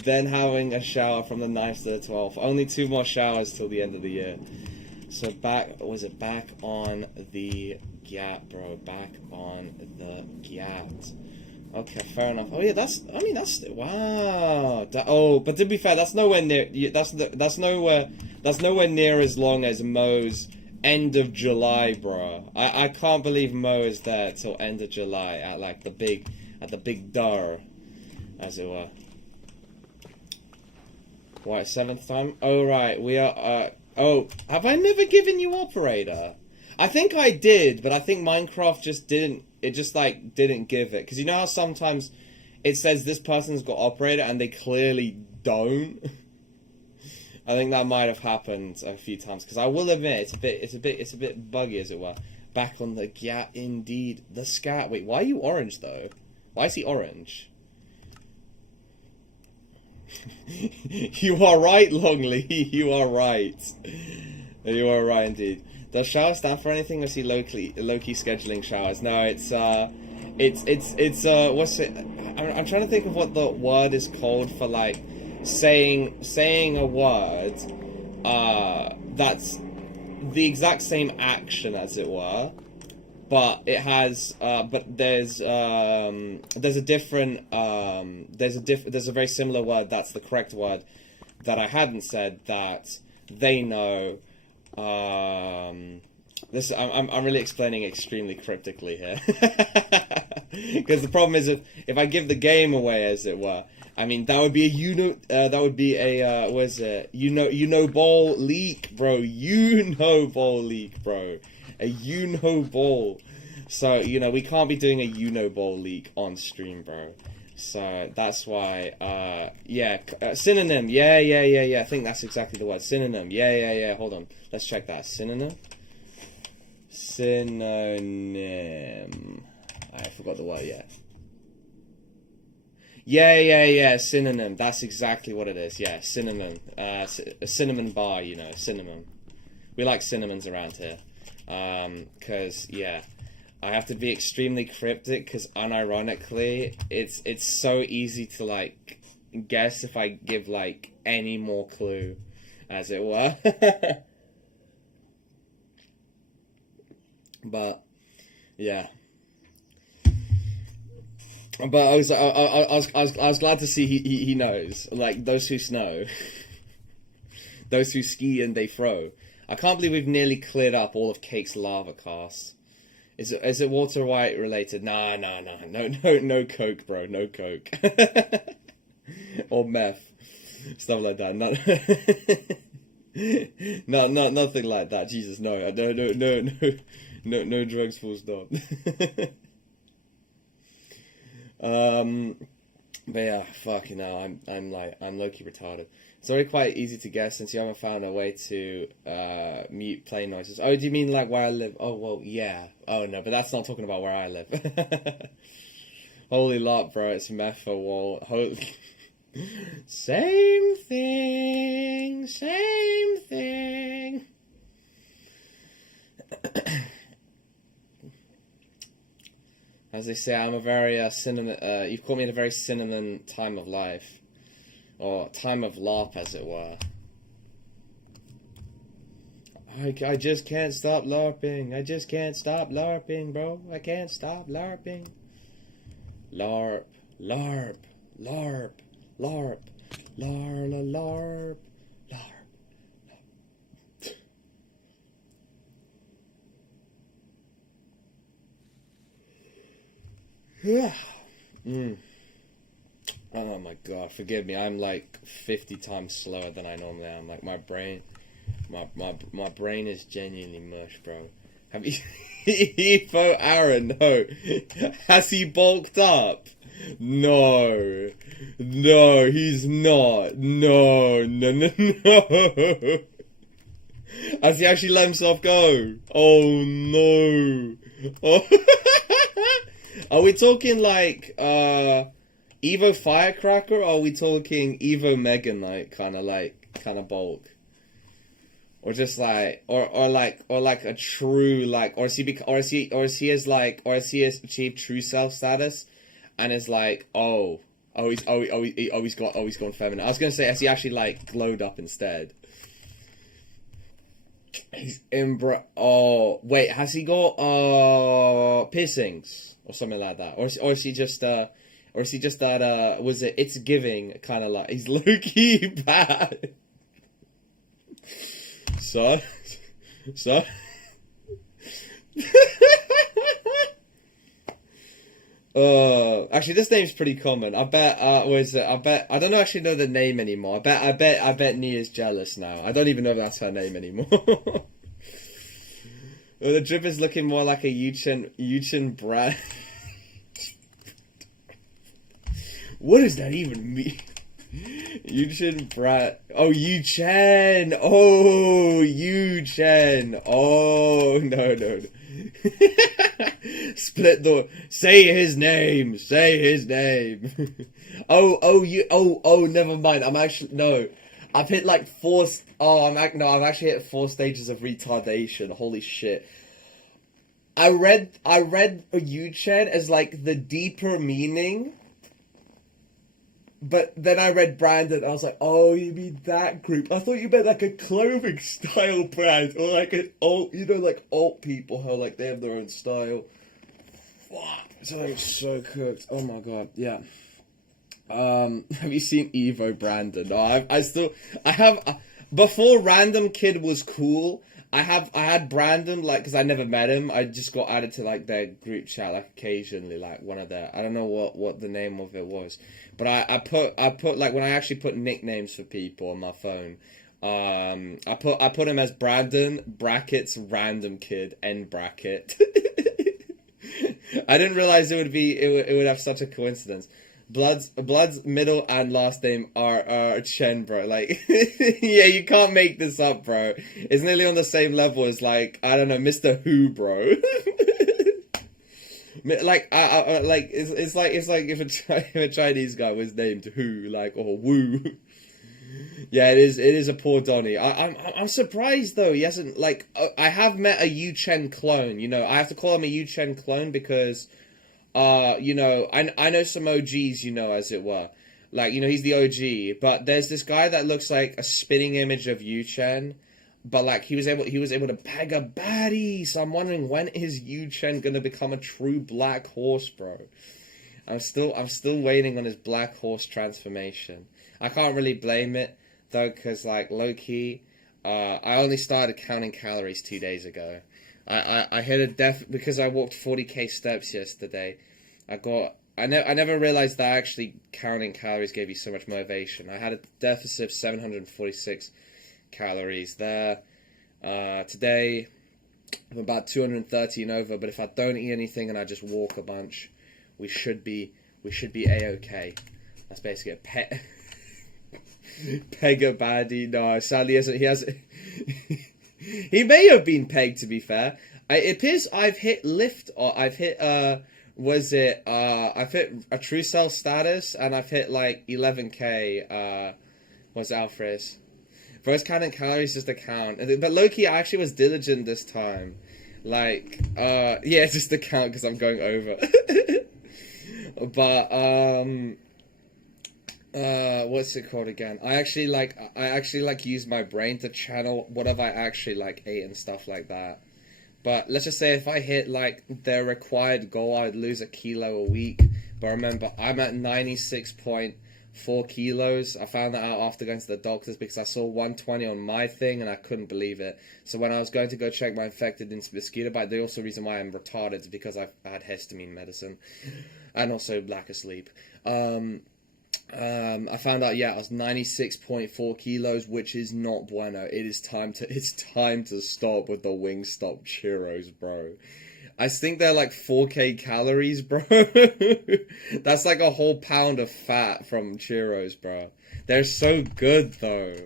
Then having a shower from the 9th to the 12th. Only 2 more showers till the end of the year. So back on the gap, bro. Back on the gap. Okay, fair enough. Oh yeah, that's wow. But to be fair, that's nowhere near. That's nowhere near as long as Mo's end of July, bro. I can't believe Mo is there till end of July at like the big dar, as it were. What, 7th time? Oh, right, we are, oh, have I never given you operator? I think I did, but I think Minecraft just didn't, didn't give it. Because you know how sometimes it says this person's got operator and they clearly don't? I think that might have happened a few times. Because I will admit, it's a bit buggy, as it were. Back on the, yeah, indeed, the scat. Wait, why are you orange, though? Why is he orange? You are right, Longley. You are right. You are right indeed. Does shower stand for anything, or is he low-key scheduling showers? No, it's what's it? I'm trying to think of what the word is called for like saying a word that's the exact same action, as it were. But it has, there's a very similar word that's the correct word that I hadn't said that they know. This I'm really explaining extremely cryptically here, because the problem is if I give the game away, as it were, I mean that would be a ball leak, bro. Ball leak, bro. A ball. So, you know, we can't be doing a ball leak on stream, bro. So that's why, yeah, synonym. Yeah. I think that's exactly the word. Synonym. Yeah. Hold on. Let's check that. Synonym. Synonym. I forgot the word. Yeah. Synonym. That's exactly what it is. Yeah, synonym. A cinnamon bar. You know, cinnamon. We like cinnamons around here. 'Cause yeah. I have to be extremely cryptic because unironically, it's so easy to like guess if I give like any more clue, as it were. But yeah, but I was glad to see he knows, like those who snow, those who ski and they throw. I can't believe we've nearly cleared up all of Cake's lava casts. Is it Walter White related? Nah. No coke, bro. No coke. Or meth. Stuff like that. Nothing like that. Jesus, no. No drugs, full stop. But yeah, fucking hell, I'm low-key retarded. It's already quite easy to guess since you haven't found a way to mute plane noises. Oh, do you mean like where I live? Oh, well, yeah. Oh, no, but that's not talking about where I live. Holy lot, bro, it's meth for wall. Same thing. As they say, I'm a very cinnamon. You've caught me in a very cinnamon time of life. Or time of LARP, as it were. I just can't stop LARPing. I just can't stop LARPing, bro. I can't stop LARPing. LARP. LARP. LARP. LARP. LARP. Yeah. Oh my god, forgive me. I'm like 50 times slower than I normally am. Like my brain is genuinely mush, bro. Have you Evo Aaron? No. Has he bulked up? No, he's not. No. Has he actually let himself go? Oh no. Oh. Are we talking like Evo Firecracker, or are we talking Evo Mega Knight kind of bulk? Or just like or like a true like or is he has achieved true self status and is like he's gone feminine. I was gonna say, has he actually like glowed up instead? He's oh wait, has he got piercings or something like that? Or is he just that was it It's Giving kind of like he's low-key bad. So actually this name's pretty common. I bet I don't actually know the name anymore. I bet Nia's jealous now. I don't even know if that's her name anymore. Well, the drip is looking more like a Yuchen brand. What does that even mean? Yuchen brat. Oh, Yuchen. Oh, Yuchen. Oh, no. Split the. Say his name. Oh, never mind. I'm actually, no. I've hit like four. I've actually hit 4 stages of retardation. Holy shit. I read Yuchen as like the deeper meaning. But then I read Brandon, I was like, oh, you mean that group? I thought you meant like a clothing style brand, or like an alt, like alt people, how like they have their own style. Fuck, I'm so cooked. Oh my god, yeah. Have you seen Evo Brandon? No, I have, before Random Kid was cool, I had Brandon, like, because I never met him. I just got added to like their group chat, like occasionally, like one of their, I don't know what the name of it was. But I put like when I actually put nicknames for people on my phone, I put him as Brandon brackets Random Kid end bracket. I didn't realize it would have such a coincidence. Blood's middle and last name are Chen, bro. Like, yeah, you can't make this up, bro. It's nearly on the same level as, like, I don't know, Mr. Who, bro. Like, it's like if a Chinese guy was named Who, like, or Wu. Yeah, it is a poor Donnie. I'm surprised though. He hasn't, like, I have met a Yu Chen clone. You know, I have to call him a Yu Chen clone because, you know, I know some OGs, you know, as it were. Like, you know, he's the OG, but there's this guy that looks like a spitting image of Yu Chen, but like he was able to peg a baddie. So I'm wondering, when is Yu Chen gonna become a true black horse, bro? I'm still waiting on his black horse transformation. I can't really blame it though, because like low key, I only started counting calories 2 days ago. I hit a because I walked 40k steps yesterday. I never realized that actually counting calories gave you so much motivation. I had a deficit of 746 calories there. Today I'm about 230 and over, but if I don't eat anything and I just walk a bunch, we should be a-okay. That's basically a pet pega baddie. No, sadly he hasn't he may have been pegged, to be fair. It appears I've hit lift, or I've hit I've hit a true self status, and I've hit like 11k what's Alfred's? First counting calories just a count. But low-key, I actually was diligent this time. Like, yeah, just a count because I'm going over. But, what's it called again? I actually use my brain to channel whatever I actually, like, ate and stuff like that. But let's just say if I hit, like, the required goal, I'd lose a kilo a week. But remember, I'm at 96.4 kilos. I found that out after going to the doctors because I saw 120 on my thing and I couldn't believe it. So when I was going to go check my infected mosquito bite, the also reason why I'm retarded is because I've had histamine medicine and also lack of sleep. I found out, yeah, I was 96.4 kilos, which is not bueno. It's time to stop with the Wingstop churros, bro. I think they're like 4k calories, bro. That's like a whole pound of fat from churros, bro. They're so good though.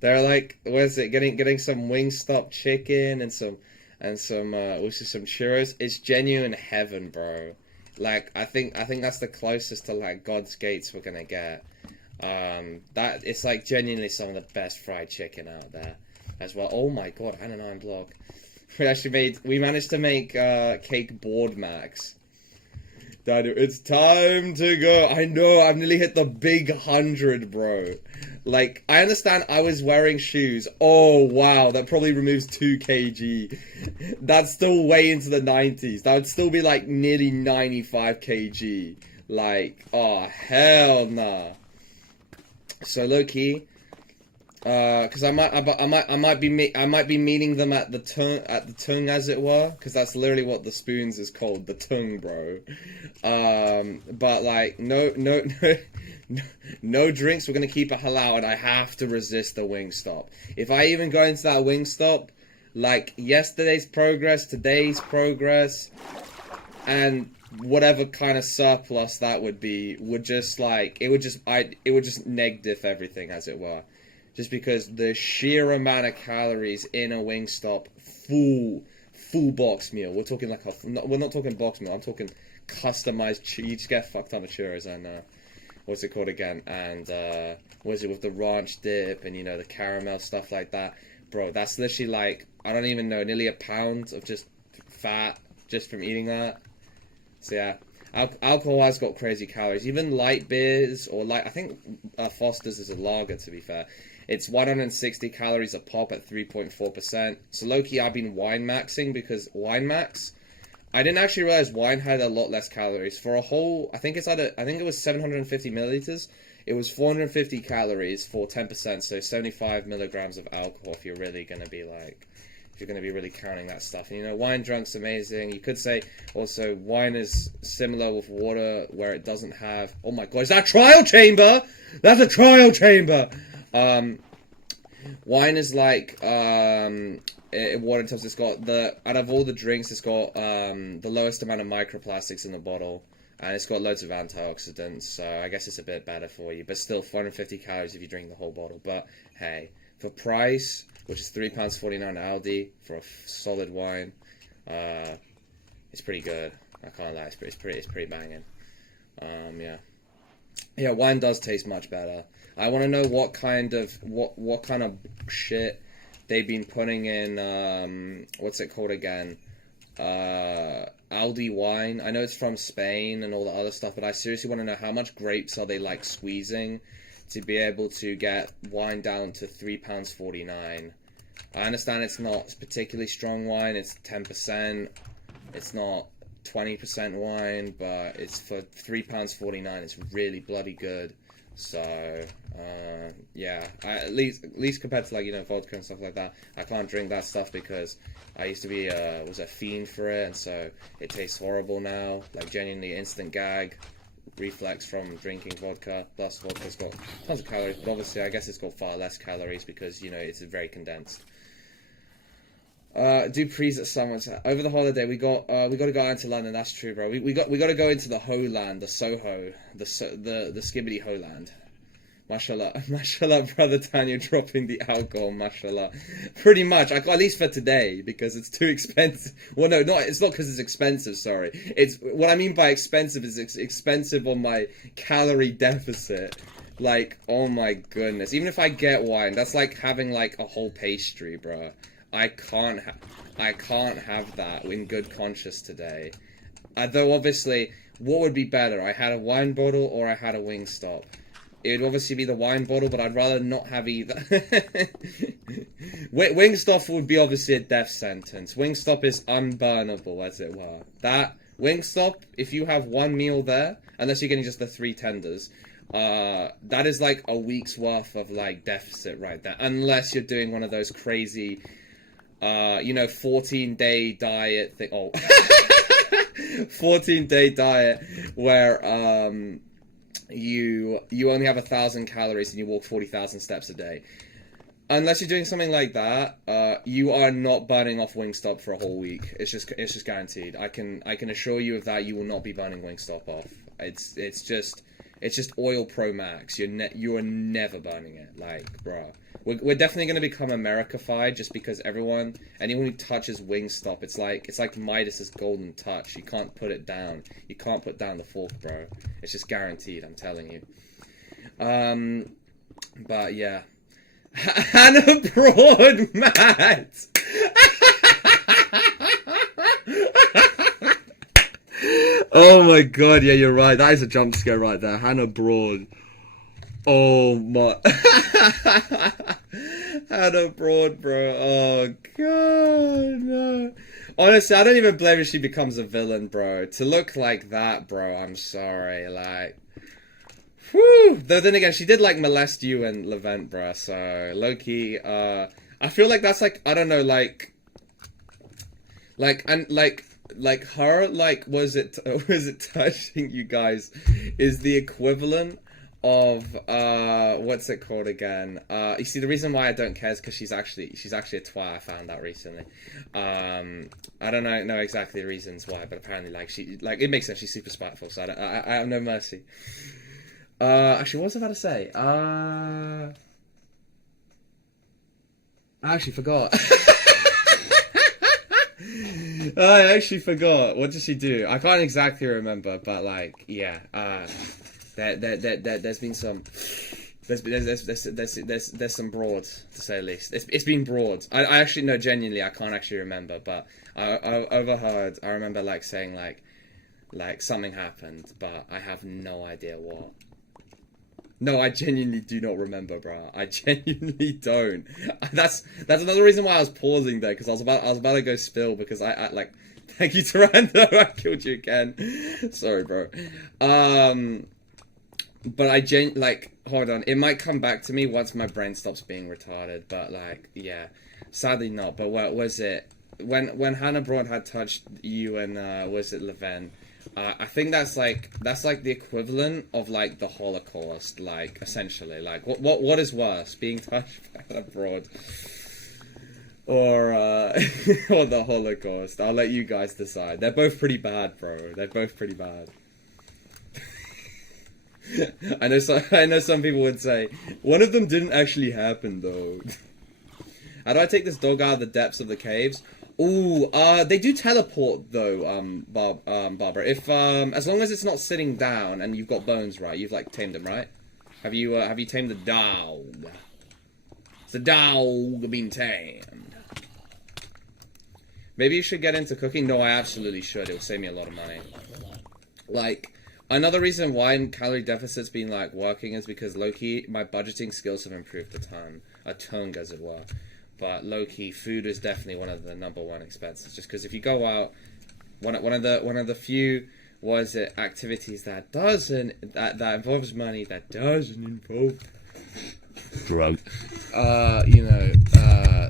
They're like, what is it? Getting some Wingstop chicken and some also some churros. It's genuine heaven, bro. Like, I think that's the closest to like God's gates we're gonna get. That it's like genuinely some of the best fried chicken out there as well. Oh my god, I don't know, I'm vlog. We managed to make cake board max. Dad, it's time to go. I know, I've nearly hit the big 100, bro. Like, I understand I was wearing shoes. Oh, wow, that probably removes 2 kg. That's still way into the 90s. That would still be, like, nearly 95 kg. Like, oh, hell nah. So, low-key, because I might be meeting them at the tongue, as it were, because that's literally what the spoons is called, the tongue, bro. But like no drinks. We're gonna keep it halal, and I have to resist the Wingstop. If I even go into that Wingstop, like yesterday's progress, today's progress, and whatever kind of surplus that would be, would just like it would just neg diff everything, as it were. Just because the sheer amount of calories in a Wingstop full box meal. We're talking like we're not talking box meal. I'm talking customized. You just get fucked on the churros and what's it called again? And what is it with the ranch dip and, you know, the caramel stuff like that, bro? That's literally like, I don't even know, nearly a pound of just fat just from eating that. So yeah. Alcohol has got crazy calories. Even light beers or I think Foster's is a lager, to be fair. It's 160 calories a pop at 3.4%. So low-key, I've been wine maxing because wine max, I didn't actually realize wine had a lot less calories. For a whole, I think it was 750 milliliters. It was 450 calories for 10%, so 75 milligrams of alcohol if you're really going to be like, if you're going to be really counting that stuff. And, you know, wine drunk's amazing. You could say also wine is similar with water where it doesn't have, oh my god, is that a trial chamber? That's a trial chamber! Wine is like, water in terms, it's got out of all the drinks, it's got the lowest amount of microplastics in the bottle. and it's got loads of antioxidants, so I guess it's a bit better for you, but still 450 calories if you drink the whole bottle. But hey, for price, which is £3.49 Aldi for a solid wine, it's pretty good. I can't lie, it's pretty banging. Yeah, wine does taste much better. I want to know what kind of shit they've been putting in, what's it called again? Aldi wine. I know it's from Spain and all the other stuff, but I seriously want to know how much grapes are they like squeezing to be able to get wine down to £3.49. I understand it's not particularly strong wine, it's 10%, it's not 20% wine, but it's for £3.49. It's really bloody good. So yeah, at least compared to, like, you know, vodka and stuff like that, I can't drink that stuff because I used to be was a fiend for it, and so it tastes horrible now. Like, genuinely instant gag reflex from drinking vodka. Plus, vodka's got tons of calories, but obviously I guess it's got far less calories because, you know, it's very condensed. Do pre's at someone's over the holiday. We got to go out to London. That's true, bro. We got to go into the Holand, the Soho, the Skibbity Holand. Mashallah, mashallah, brother Daniel dropping the alcohol, mashallah. Pretty much, at least for today, because it's too expensive. Well, no, it's not because it's expensive. Sorry, it's what I mean by expensive is it's expensive on my calorie deficit. Like, oh my goodness. Even if I get wine, that's like having like a whole pastry, bro. I can't have that in good conscience today. Though obviously, what would be better? I had a wine bottle or I had a Wingstop. It would obviously be the wine bottle, but I'd rather not have either. Wingstop would be obviously a death sentence. Wingstop is unburnable, as it were. That Wingstop, if you have one meal there, unless you're getting just the 3 tenders, that is like a week's worth of like deficit right there. Unless you're doing one of those crazy, 14-day diet thing. Oh, 14-day diet where you only have 1,000 calories and you walk 40,000 steps a day. Unless you're doing something like that, you are not burning off Wingstop for a whole week. It's just guaranteed. I can assure you of that. You will not be burning Wingstop off. It's just oil pro max. You are never burning it. Like, bruh. We're definitely going to become America-fied just because anyone who touches Wingstop, it's like Midas's golden touch. You can't put it down. You can't put down the fork, bro. It's just guaranteed, I'm telling you. But yeah. Hannah Broad, Matt! Oh my god, yeah, you're right. That is a jump scare right there. Hannah Broad. Oh my. Hannah Broad, bro. Oh god, no. Honestly, I don't even blame if she becomes a villain, bro. To look like that, bro, I'm sorry. Like, whew. Though then again, she did like molest you and Levent, bro. So, low-key, I feel like that's like, I don't know, like her, like, was it touching you guys is the equivalent of what's it called again? You see, the reason why I don't care is because she's actually a twat. I found out recently. I don't know exactly the reasons why, but apparently, like, it makes sense. She's super spiteful, so I have no mercy. Actually, what was I about to say? I actually forgot. I actually forgot. What did she do? I can't exactly remember, but like, yeah. There's been some. There's some broad, to say the least. It's been broad. I actually no, genuinely, I can't actually remember, but I overheard. I remember like saying like something happened, but I have no idea what. No, I genuinely do not remember, bro. I genuinely don't. That's another reason why I was pausing there, because I was about to go spill, because I like. Thank you, Tyrando. I killed you again. Sorry, bro. But hold on. It might come back to me once my brain stops being retarded. But like, yeah, sadly not. But what was it? When Hannah Broad had touched you and was it Leven? I think that's like the equivalent of like the Holocaust, like essentially. Like what is worse, being touched by Hannah Broad or or the Holocaust? I'll let you guys decide. They're both pretty bad, bro. They're both pretty bad. I know some people would say, one of them didn't actually happen, though. How do I take this dog out of the depths of the caves? Ooh, they do teleport, though, Barbara. If, as long as it's not sitting down and you've got bones, right? You've, like, tamed him, right? Have you tamed the dog? It's the dog being tamed. Maybe you should get into cooking. No, I absolutely should. It will save me a lot of money. Like, another reason why calorie deficit's been, like, working is because, low-key, my budgeting skills have improved a ton, as it were. But low-key, food is definitely one of the #1 expenses. Just because if you go out, one of the few activities that involves money, that doesn't involve drugs.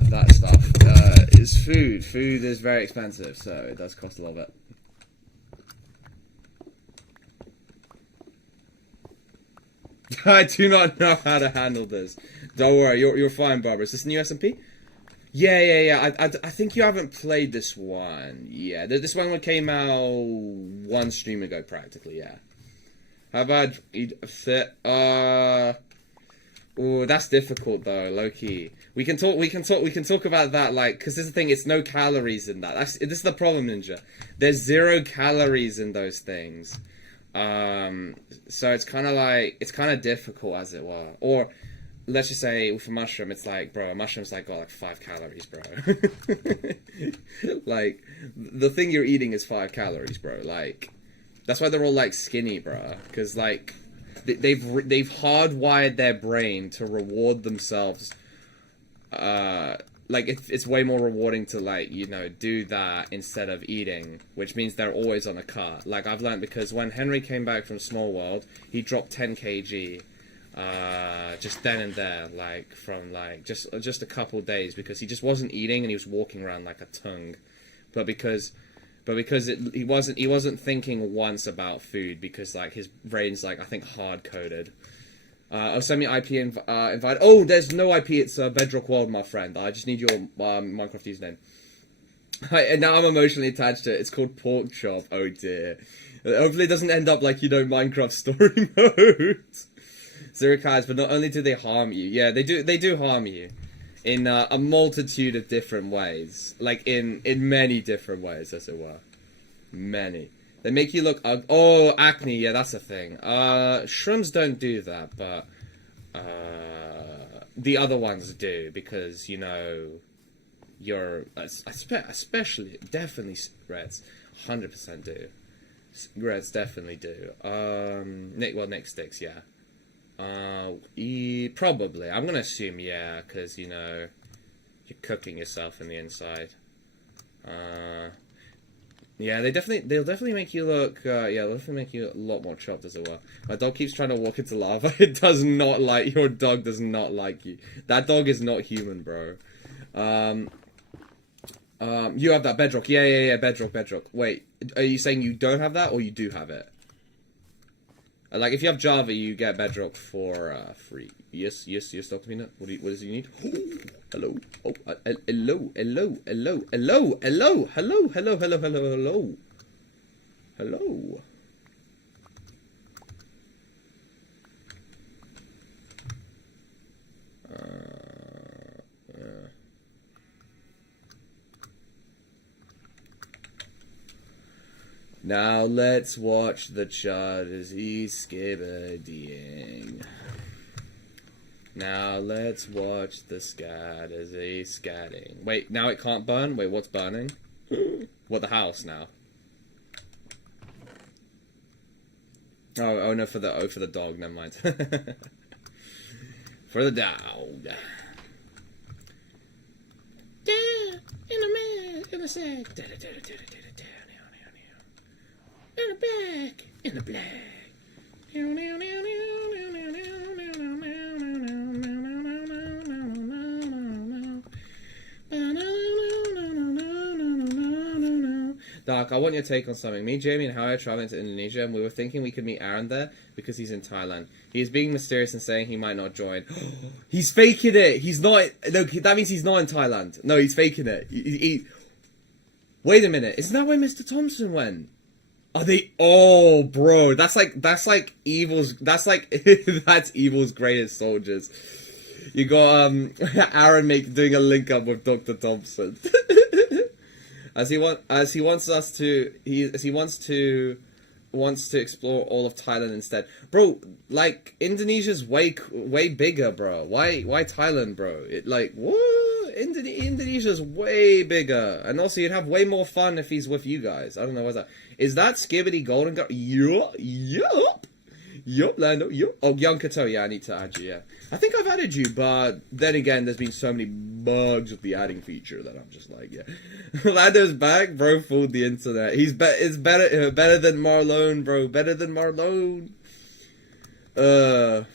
That stuff is food. Food is very expensive, so it does cost a little bit. I do not know how to handle this. Don't worry, you're fine, Barbara. Is this new SMP? Yeah. I think you haven't played this one. Yeah, this one came out one stream ago, practically. Yeah. How about oh, that's difficult though, low key. We can talk about that, like, because this is the thing. It's no calories in that. This is the problem, Ninja. There's 0 calories in those things. So it's kind of difficult, as it were. Or let's just say with a mushroom, it's like, bro, a mushroom's like got like 5 calories, bro. Like, the thing you're eating is 5 calories, bro. Like, that's why they're all like skinny, bro. Because like they've hardwired their brain to reward themselves. Like, it's way more rewarding to, like, you know, do that instead of eating, which means they're always on a cut. Like, I've learned, because when Henry came back from Small World, he dropped 10 kg, just then and there, like, from, like, just a couple days, because he just wasn't eating, and he was walking around like a tongue. But because he wasn't thinking once about food, because, like, his brain's, like, I think hard-coded. Send me IP invite. Oh, there's no IP. It's Bedrock World, my friend. I just need your Minecraft username. And now I'm emotionally attached to it. It's called Pork Chop. Oh dear. Hopefully it doesn't end up like, you know, Minecraft story mode. 0 calories, but not only do they harm you. Yeah, they do harm you in a multitude of different ways. Like in many different ways, as it were. Many. They make you look oh, acne, yeah, that's a thing. Shrooms don't do that, but the other ones do, because, you know, you're especially definitely cigarettes 100% do. Cigarettes definitely do. Nick sticks, yeah. Probably. I'm gonna assume yeah, because, you know, you're cooking yourself in the inside. Yeah, they'll definitely make you look, they'll definitely make you a lot more chopped, as it were. My dog keeps trying to walk into lava. It does not like, your dog does not like you. That dog is not human, bro. You have that, Bedrock. Yeah, Bedrock. Wait, are you saying you don't have that, or you do have it? Like, if you have Java, you get Bedrock for, free. Yes, Dr. Peanut. What does he need? Hello. Oh, hello. Now let's watch the chart as he's skibberdying. Now let's watch the scat as he's scatting. Wait, now it can't burn? Wait, what's burning? What, the house now? Oh no, for the dog, never mind. For the dog. In a sec. In the back, in the black. Dark, I want your take on something. Me, Jamie, and Harry are traveling to Indonesia, and we were thinking we could meet Aaron there because he's in Thailand. He is being mysterious and saying he might not join. He's faking it. He's not. No, that means he's not in Thailand. No, he's faking it. Wait a minute. Isn't that where Mr. Thompson went? Are they? Oh, bro, that's like evil's. That's like that's evil's greatest soldiers. You got Aaron doing a link up with Dr. Thompson. As he wants to explore all of Thailand instead, bro. Like Indonesia's way bigger, bro. Why Thailand, bro? It like what? Indonesia's way bigger, and also you'd have way more fun if he's with you guys. I don't know what's that. Is that Skibbity Golden Girl? Yup, Lando. Yup. Oh, Young Kato. Yeah, I need to add you. Yeah, I think I've added you, but then again, there's been so many bugs with the adding feature that I'm just like, yeah. Lando's back, bro. Fooled the internet. It's better than Marlone, bro. Better than Marlone. What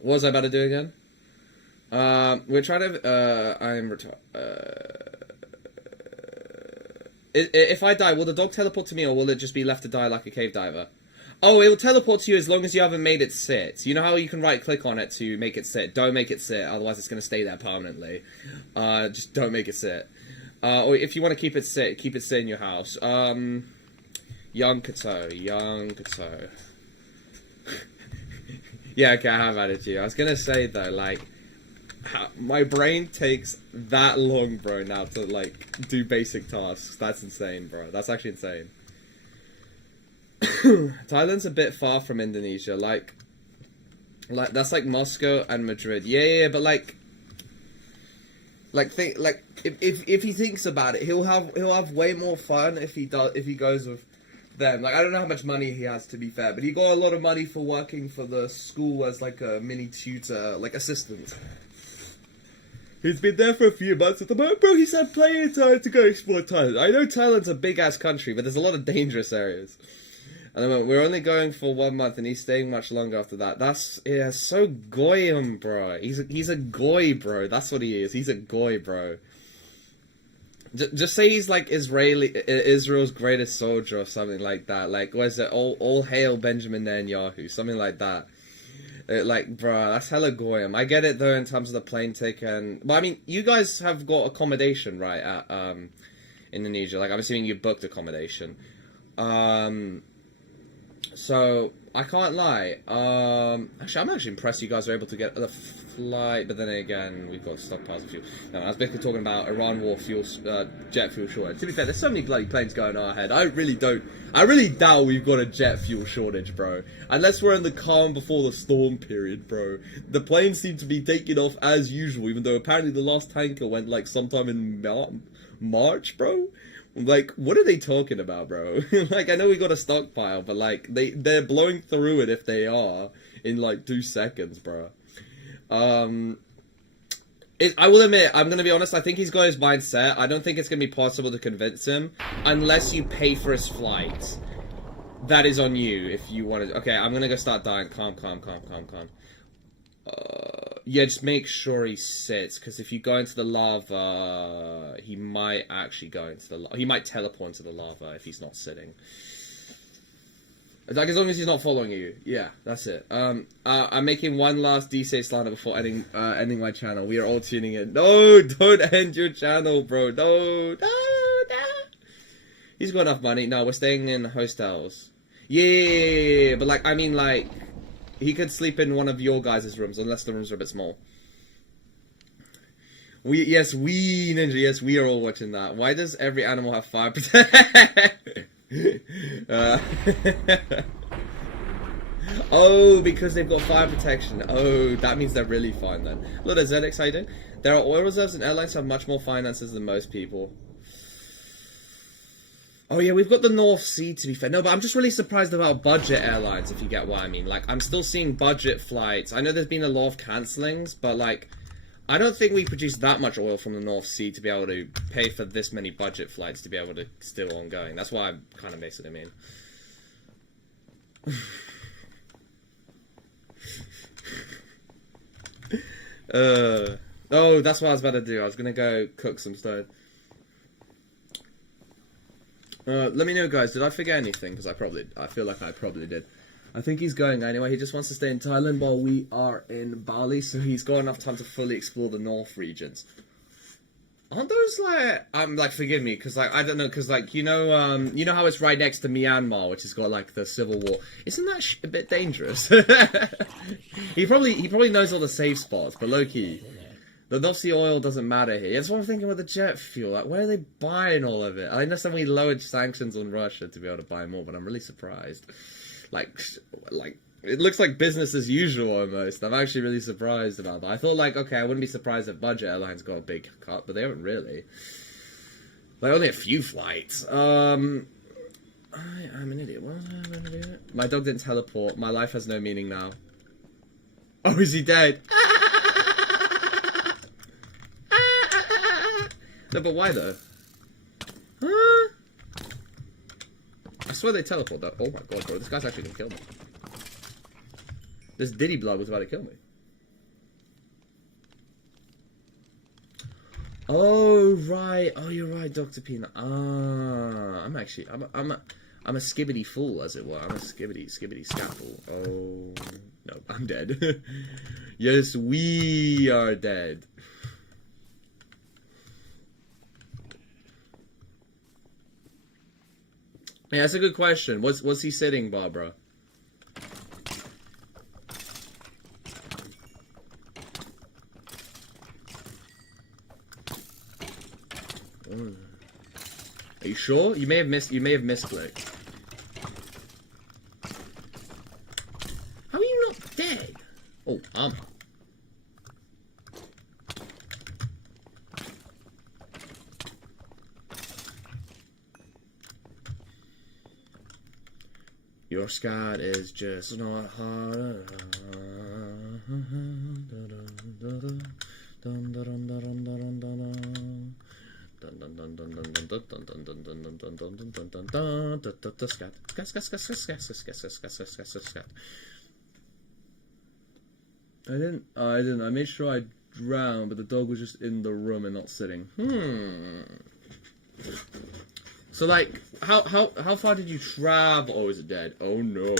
was I about to do again? We're trying to. If I die, will the dog teleport to me, or will it just be left to die like a cave diver? Oh, it will teleport to you as long as you haven't made it sit. You know how you can right-click on it to make it sit? Don't make it sit, otherwise it's going to stay there permanently. Just don't make it sit. Or if you want to keep it sit in your house. Young Kato. Yeah, okay, I have added you. I was going to say, though, like, my brain takes that long, bro, now to, like, do basic tasks. That's insane, bro. That's actually insane. Thailand's a bit far from Indonesia, like that's like Moscow and Madrid. Yeah, but if he thinks about it, he'll have way more fun if he goes with them. Like, I don't know how much money he has, to be fair, but he got a lot of money for working for the school as like a mini tutor, like assistant. He's been there for a few months at the moment, bro. He said plenty of time to go explore Thailand. I know Thailand's a big ass country, but there's a lot of dangerous areas. And then we're only going for 1 month, and he's staying much longer after that. Yeah, so goyim, bro. He's a goy, bro. That's what he is. He's a goy, bro. Just say he's like Israel's greatest soldier or something like that. Like, what is it? All hail Benjamin Netanyahu, something like that. Like, bro, that's hella goyim. I get it though in terms of the plane ticket, but I mean, you guys have got accommodation, right, at Indonesia? Like, I'm assuming you booked accommodation. So, I can't lie. Actually, I'm actually impressed you guys are able to get the flight, but then again, we've got stockpiles of fuel. No, I was basically talking about Iran war fuel, jet fuel shortage. To be fair, there's so many bloody planes going on ahead. I really doubt we've got a jet fuel shortage, bro. Unless we're in the calm before the storm period, bro. The planes seem to be taking off as usual, even though apparently the last tanker went, like, sometime in March, bro. Like, what are they talking about, bro? Like, I know we got a stockpile, but, like, they're blowing through it if they are in, like, 2 seconds, bro. I will admit, I'm gonna be honest, I think he's got his mind set. I don't think it's gonna be possible to convince him, unless you pay for his flight. That is on you, if you want to... Okay, I'm gonna go start dying. Calm. Yeah, just make sure he sits, because if you go into the lava, he might actually go into the lava. He might teleport into the lava if he's not sitting. Like, as long as he's not following you. Yeah, that's it. I'm making one last DC slander before ending my channel. We are all tuning in. No, don't end your channel, bro. No. He's got enough money. No, we're staying in hostels. Yeah, but, like, I mean, like... He could sleep in one of your guys' rooms, unless the rooms are a bit small. Yes, we are all watching that. Why does every animal have fire protection? Oh, because they've got fire protection. Oh, that means they're really fine then. Look, ZX, how you doing? There are oil reserves and airlines have much more finances than most people. Oh yeah, we've got the North Sea, to be fair. No, but I'm just really surprised about budget airlines, if you get what I mean. Like, I'm still seeing budget flights. I know there's been a lot of cancellings, but, like, I don't think we produce that much oil from the North Sea to be able to pay for this many budget flights to be able to still ongoing. That's why I'm kind of basically mean. Oh, that's what I was about to do. I was going to go cook some stone. Let me know, guys, did I forget anything? Because I feel like I probably did. I think he's going anyway. He just wants to stay in Thailand while we are in Bali, so he's got enough time to fully explore the north regions. Aren't those like forgive me because like I don't know because like you know how it's right next to Myanmar, which has got like the civil war. Isn't that a bit dangerous? he probably knows all the safe spots, but low key, the North Sea oil doesn't matter here. That's what I'm thinking with the jet fuel. Like, where are they buying all of it? I understand we lowered sanctions on Russia to be able to buy more, but I'm really surprised. Like. It looks like business as usual almost. I'm actually really surprised about that. I thought like, okay, I wouldn't be surprised if budget airlines got a big cut, but they haven't really. Like only a few flights. I'm an idiot. What was I going to do? My dog didn't teleport. My life has no meaning now. Oh, is he dead? No, but why though? Huh? I swear they teleport though. Oh my god, bro. This guy's actually gonna kill me. This Diddy blood was about to kill me. Oh right, oh you're right, Dr. Peanut. I'm a skibbity fool, as it were. I'm a skibbity scat fool. Oh no, I'm dead. Yes, we are dead. Yeah, that's a good question. What's he sitting, Barbara? Are you sure? You may have misclicked. How are you not dead? Oh, armor. Your scat is just not hard. I didn't. I made sure I drowned, but the dog was just in the room and not sitting. So like, how far did you travel? Oh, is it dead? Oh no.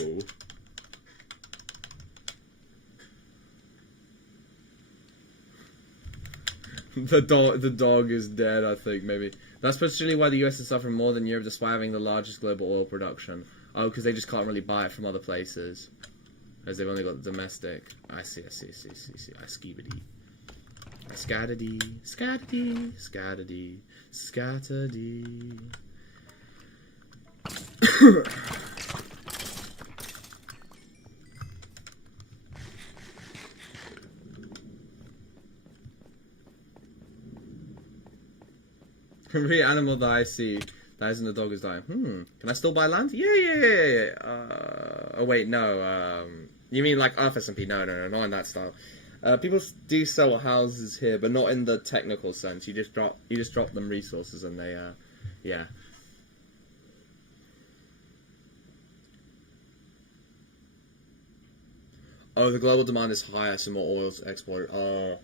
The dog is dead, I think, maybe. That's potentially why the US is suffering more than Europe despite having the largest global oil production. Oh, because they just can't really buy it from other places. As they've only got the domestic. I see. I skeebity. I scatterdy. Every animal that I see dies and the dog is dying. Can I still buy land? Yeah. Oh wait, no. You mean like Earth SMP? No, not in that style. People do sell houses here, but not in the technical sense. You just drop them resources and they, yeah. Oh, the global demand is higher, so more oil's exported. Oh.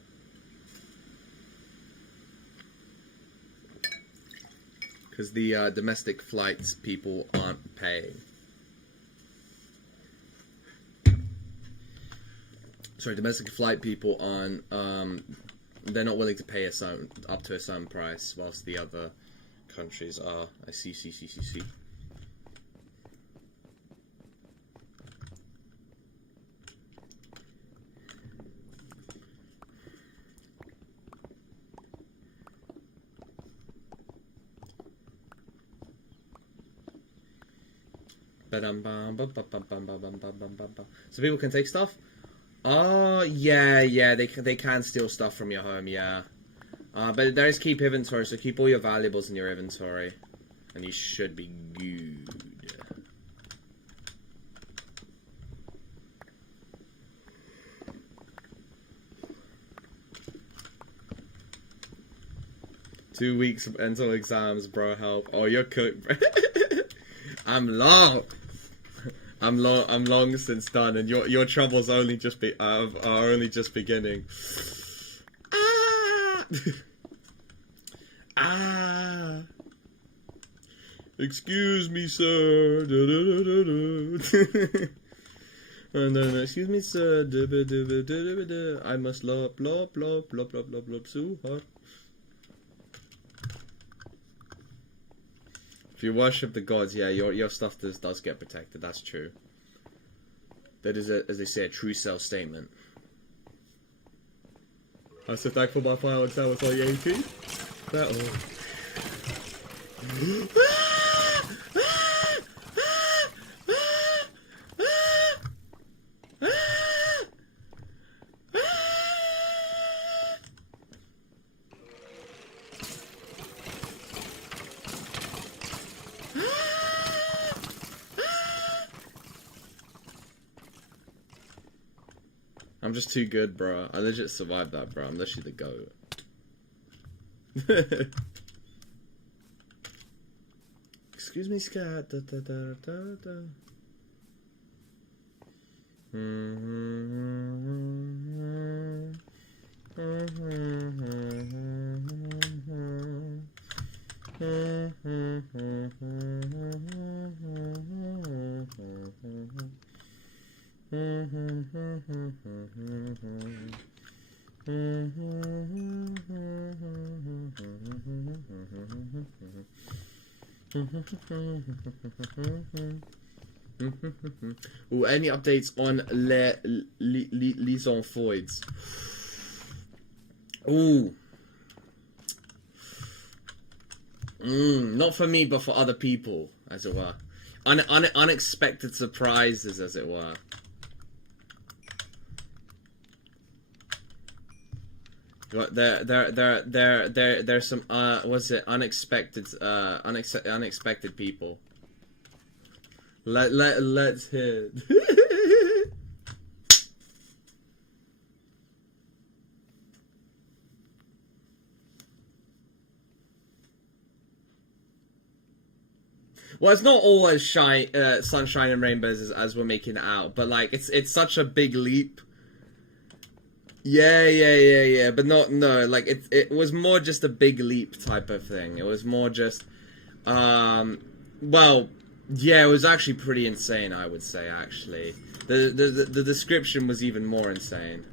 Because the domestic flights people aren't paying. Sorry, domestic flight people aren't. They're not willing to pay up to a certain price, whilst the other countries are. I see. So people can take stuff? Oh, yeah, they can steal stuff from your home, yeah. But there is keep inventory, so keep all your valuables in your inventory. And you should be good. Two weeks until exams, bro, help. Oh, you're cooked, bro. I'm long since done, and your troubles are only just beginning. Excuse me, sir. And then, excuse me, sir. I must lop so hard. If you worship the gods, yeah, your stuff does get protected. That's true. That is, as they say, a true self statement. I'm so thankful my final exam was only 18. That I'm just too good, bro. I legit survived that, bro. I'm literally the GOAT. Excuse me, Scat. Da, da, da, da, da. Ooh, any updates on les Enfoids? Ooh. Not for me, but for other people, as it were. Unexpected surprises, as it were. There's some what's it, unexpected people. Let's hear. Well, it's not all as sunshine and rainbows as we're making it out, but like it's such a big leap. Yeah, but no, like it was more just a big leap type of thing. It was more just, well, yeah, it was actually pretty insane, I would say, actually. The description was even more insane.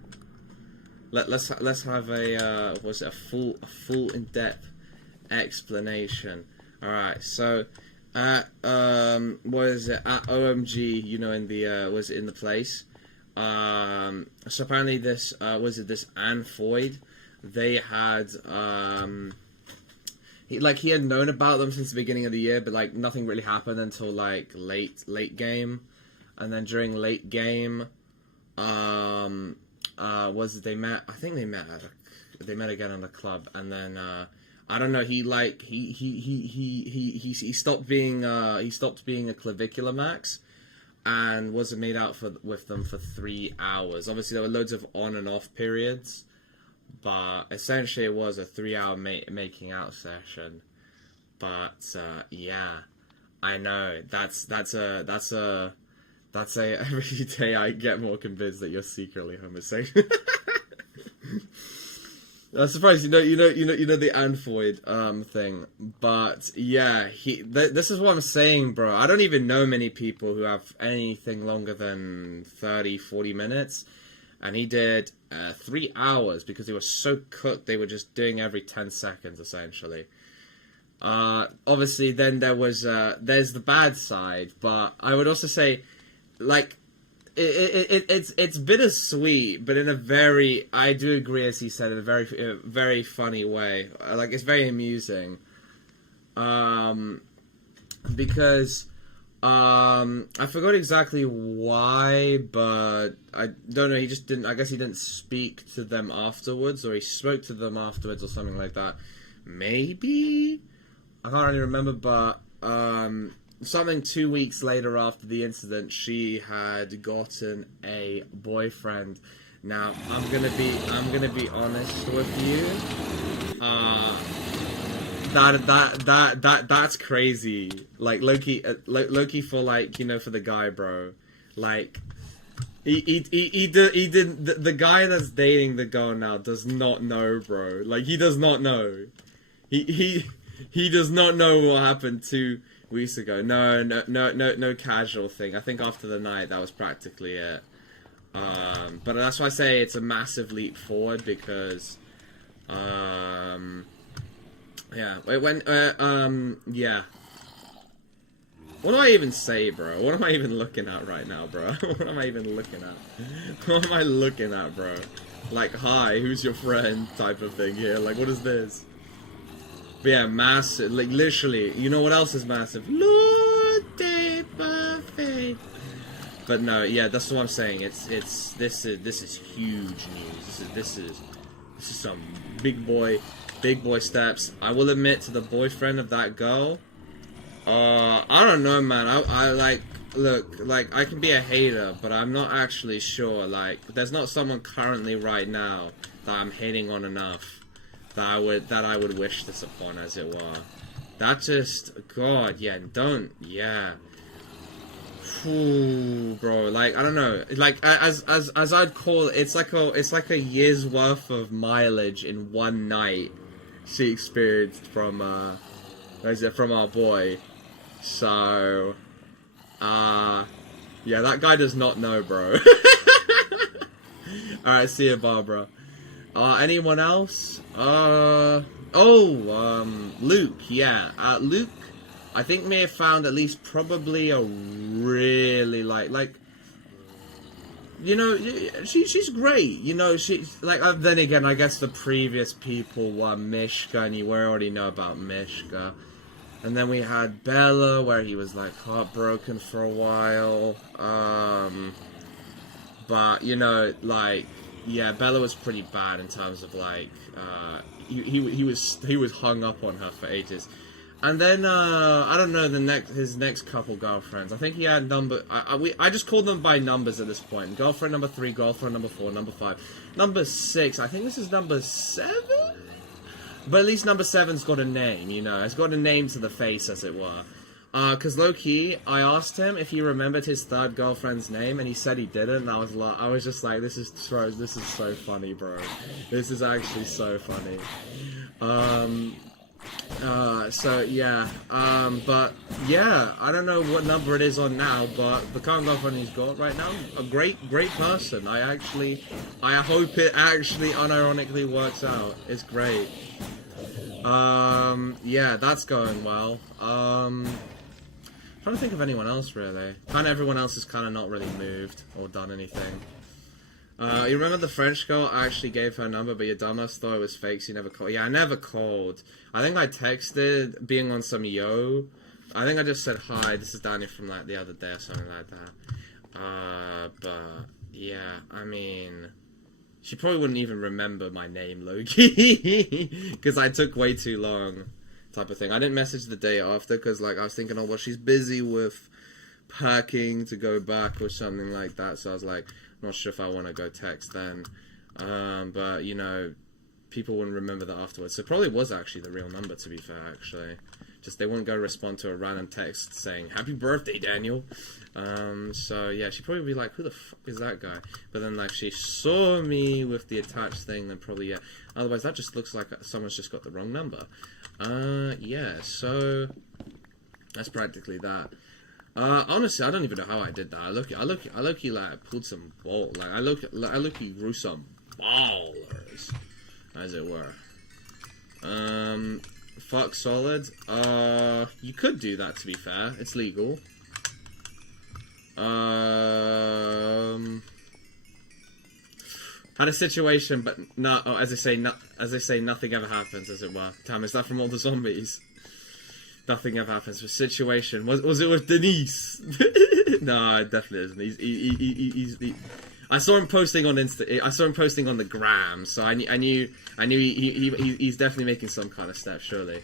Let's have a, a full in-depth explanation. Alright, so, what is it, at OMG, you know, in the, was in the place. So apparently this, this Anfoid, they had, he had known about them since the beginning of the year, but, like, nothing really happened until, like, late game, and then during late game, they met, I think they met again at a club, and then, I don't know, he stopped being a clavicular max, and wasn't made out with them for 3 hours. Obviously, there were loads of on and off periods, but essentially it was a 3-hour making out session. But yeah, I know that's a every day I get more convinced that you're secretly homosexual. I'm surprised you know the Anfoid thing, but yeah, this is what I'm saying, bro. I don't even know many people who have anything longer than 30-40 minutes, and he did 3 hours because they were so cooked. They were just doing every 10 seconds essentially. Obviously, then there's the bad side, but I would also say, like, it's bittersweet, but in a very, I do agree, as he said, in a very funny way. Like, it's very amusing, because I forgot exactly why, but I don't know. He just didn't. I guess he didn't speak to them afterwards, or he spoke to them afterwards, or something like that. Maybe I can't really remember, but something 2 weeks later after the incident, she had gotten a boyfriend. Now, I'm gonna be honest with you. That's crazy. Like, Loki for, like, you know, for the guy, bro. Like, he didn't. The guy that's dating the girl now does not know, bro. Like, he does not know. He does not know what happened 2 weeks ago. No casual thing. I think after the night, that was practically it. But that's why I say it's a massive leap forward, because, yeah, yeah. What do I even say, bro? What am I even looking at right now, bro? What am I even looking at? What am I looking at, bro? Like, hi, who's your friend type of thing here. Like, what is this? But yeah, massive. Like, literally, you know what else is massive? Lord de Buffet. But no, yeah, that's what I'm saying. This is huge news. This is some big boy steps. I will admit to the boyfriend of that girl. I don't know, man. I like, look, like, I can be a hater, but I'm not actually sure. Like, there's not someone currently right now that I'm hating on enough that I would wish this upon, as it were. That just, God, yeah, don't, yeah. Ooh, bro, like, I don't know, like, as I'd call it, it's like a year's worth of mileage in one night she experienced from our boy. So, yeah, that guy does not know, bro. Alright, see you, Barbara. Anyone else? Luke, yeah. Luke, I think may have found at least probably a really, like, you know, she's great, you know, she's, like, then again, I guess the previous people were Mishka, and you already know about Mishka. And then we had Bella, where he was, like, heartbroken for a while. But, you know, like, yeah, Bella was pretty bad in terms of, like, he was hung up on her for ages. And then, I don't know, his next couple girlfriends. I think he had I just called them by numbers at this point. Girlfriend number 3, girlfriend number 4, number 5. Number 6, I think this is number 7? But at least number 7's got a name, you know. It's got a name to the face, as it were. Cause low-key, I asked him if he remembered his third girlfriend's name, and he said he didn't, and I was just like, this is so funny, bro. This is actually so funny. So, yeah. But, yeah, I don't know what number it is on now, but the current girlfriend he's got right now, a great person. I hope it actually unironically works out. It's great. Yeah, that's going well. Trying to think of anyone else, really. Kind of everyone else has kind of not really moved or done anything. You remember the French girl? I actually gave her number, but your dumbass thought it was fake, so you never called. Yeah, I never called. I think I texted, being on some yo. I think I just said, hi, this is Daniel from, like, the other day or something like that. But, yeah, I mean, she probably wouldn't even remember my name, Loki, because I took way too long, type of thing. I didn't message the day after, because, like, I was thinking, oh, well, she's busy with packing to go back or something like that, so I was like, not sure if I want to go text then. But, you know, people wouldn't remember that afterwards. So it probably was actually the real number, to be fair, actually. Just they wouldn't go respond to a random text saying, happy birthday, Daniel. So, yeah, she'd probably be like, who the fuck is that guy? But then, like, she saw me with the attached thing, then probably, yeah. Otherwise, that just looks like someone's just got the wrong number. Yeah, so that's practically that. Honestly, I don't even know how I did that. I look, like, pulled some ball. Like, I look, grew some ballers, as it were. Fuck Solid. You could do that, to be fair. It's legal. Had a situation, but no. Oh, as I say, nothing ever happens, as it were. Damn, is that from all the zombies? Nothing ever happens. The situation was it with Denise? No, it definitely isn't. I saw him posting on I saw him posting on the gram, so I knew he's definitely making some kind of step. Surely,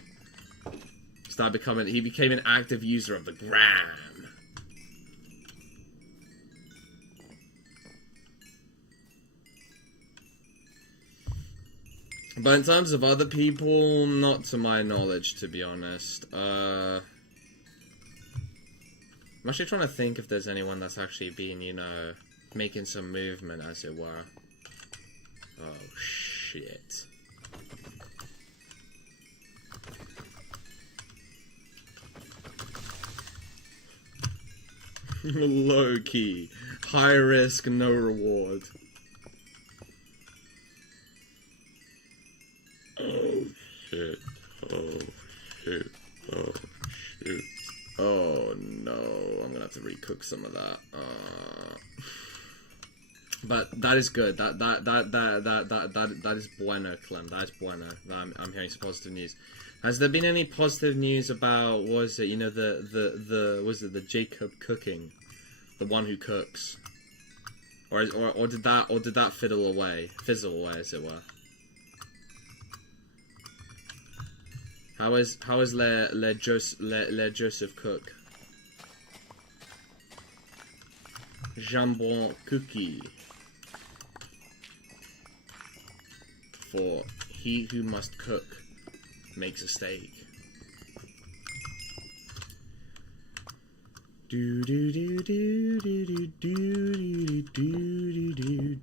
he became an active user of the gram. But in terms of other people, not to my knowledge, to be honest. I'm actually trying to think if there's anyone that's actually been, you know, making some movement, as it were. Oh, shit. Low key. High risk, no reward. Oh shit, oh shit, oh shit, Oh no, I'm gonna have to recook some of that. But that is good. That is bueno, Clem. That is bueno. I'm hearing some positive news. Has there been any positive news about, what was it, you know, the Jacob cooking, the one who cooks, or did that fizzle away, as it were? How is Joseph cook? Jambon cookie. For he who must cook makes a steak. Do do do do do do do do do do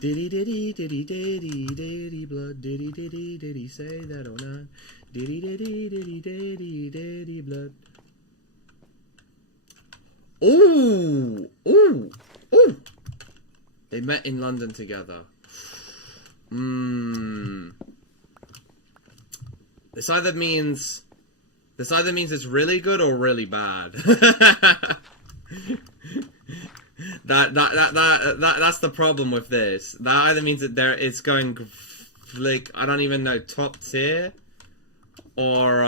diddy diddy diddy diddy diddy blood diddy diddy diddy say that or not diddy diddy diddy diddy diddy blood. Ooh, ooh, ooh! They met in London together. This either means it's really good or really bad. That's the problem with this. That either means that it's going like, I don't even know, top tier, or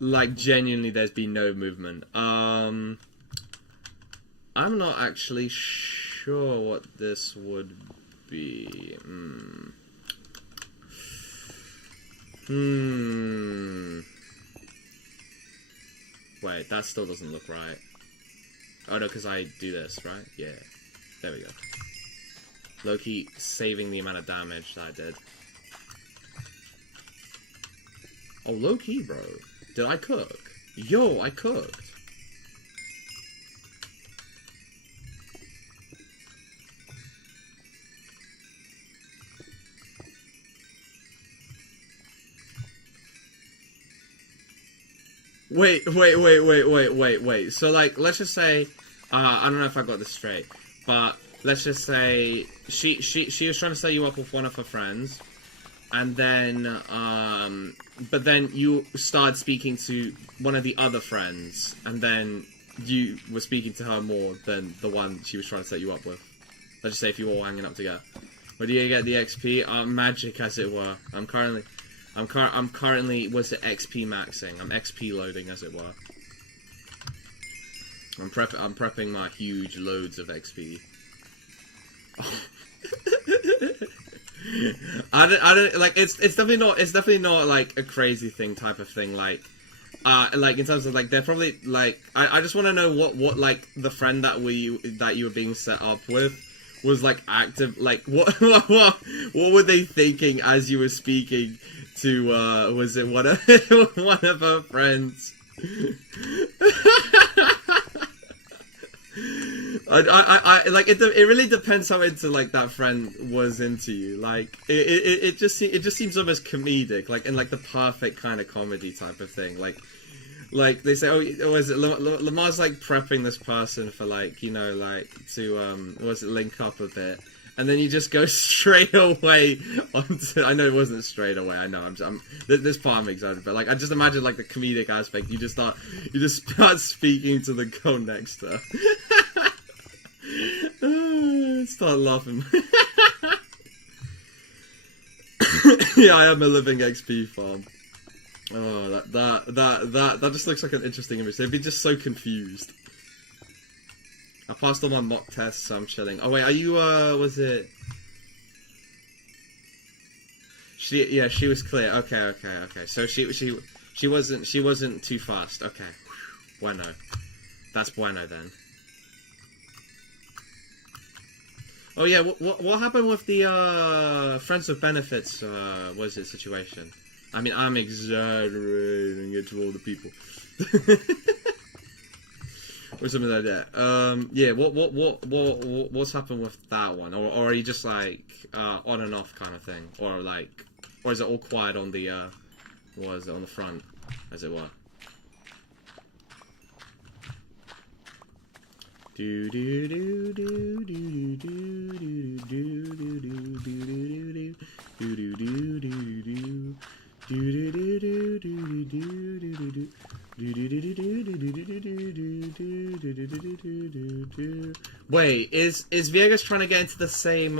like genuinely there's been no movement. I'm not actually sure what this would be. Wait, that still doesn't look right. Oh no, because I do this, right? Yeah. There we go. Low-key saving the amount of damage that I did. Oh, low-key, bro. Did I cook? Yo, I cooked. Wait. So, like, let's just say, I don't know if I got this straight, but let's just say she was trying to set you up with one of her friends, and then, but then you started speaking to one of the other friends, and then you were speaking to her more than the one she was trying to set you up with. Let's just say if you were all hanging up together. Where do you get the XP? Magic, as it were. I'm currently, what's it, XP maxing? I'm XP loading, as it were. I'm prepping my huge loads of XP. I don't like, it's definitely not like a crazy thing type of thing, like in terms of like, they're probably like, I just want to know what like the friend that you were being set up with was like active, like what were they thinking as you were speaking to was it one of her friends? I like it really depends how into like that friend was into you. Like it just seems almost comedic, like in like the perfect kind of comedy type of thing. Like they say, oh, was it Lamar's like prepping this person for like, you know, like to link up a bit, and then you just go straight away onto. I know it wasn't straight away. I know I'm this part I'm excited, but like I just imagine like the comedic aspect. You just start speaking to the girl next to her. Start laughing. Yeah, I am a living XP farm. Oh, that just looks like an interesting image. They'd be just so confused. I passed all my mock tests, so I'm chilling. Oh wait, are you was it? She was clear. Okay. So she wasn't too fast. Okay, bueno. That's bueno then. Oh yeah, what happened with the Friends with Benefits was it situation? I mean, I'm exaggerating it to all the people. Or something like that. Yeah, what's happened with that one? Or are you just like on and off kind of thing? Or like Or is it all quiet on the, what is it, on the front, as it were? Do do do do do do do do do do do do do do do. Wait, is Viegas trying to get into the same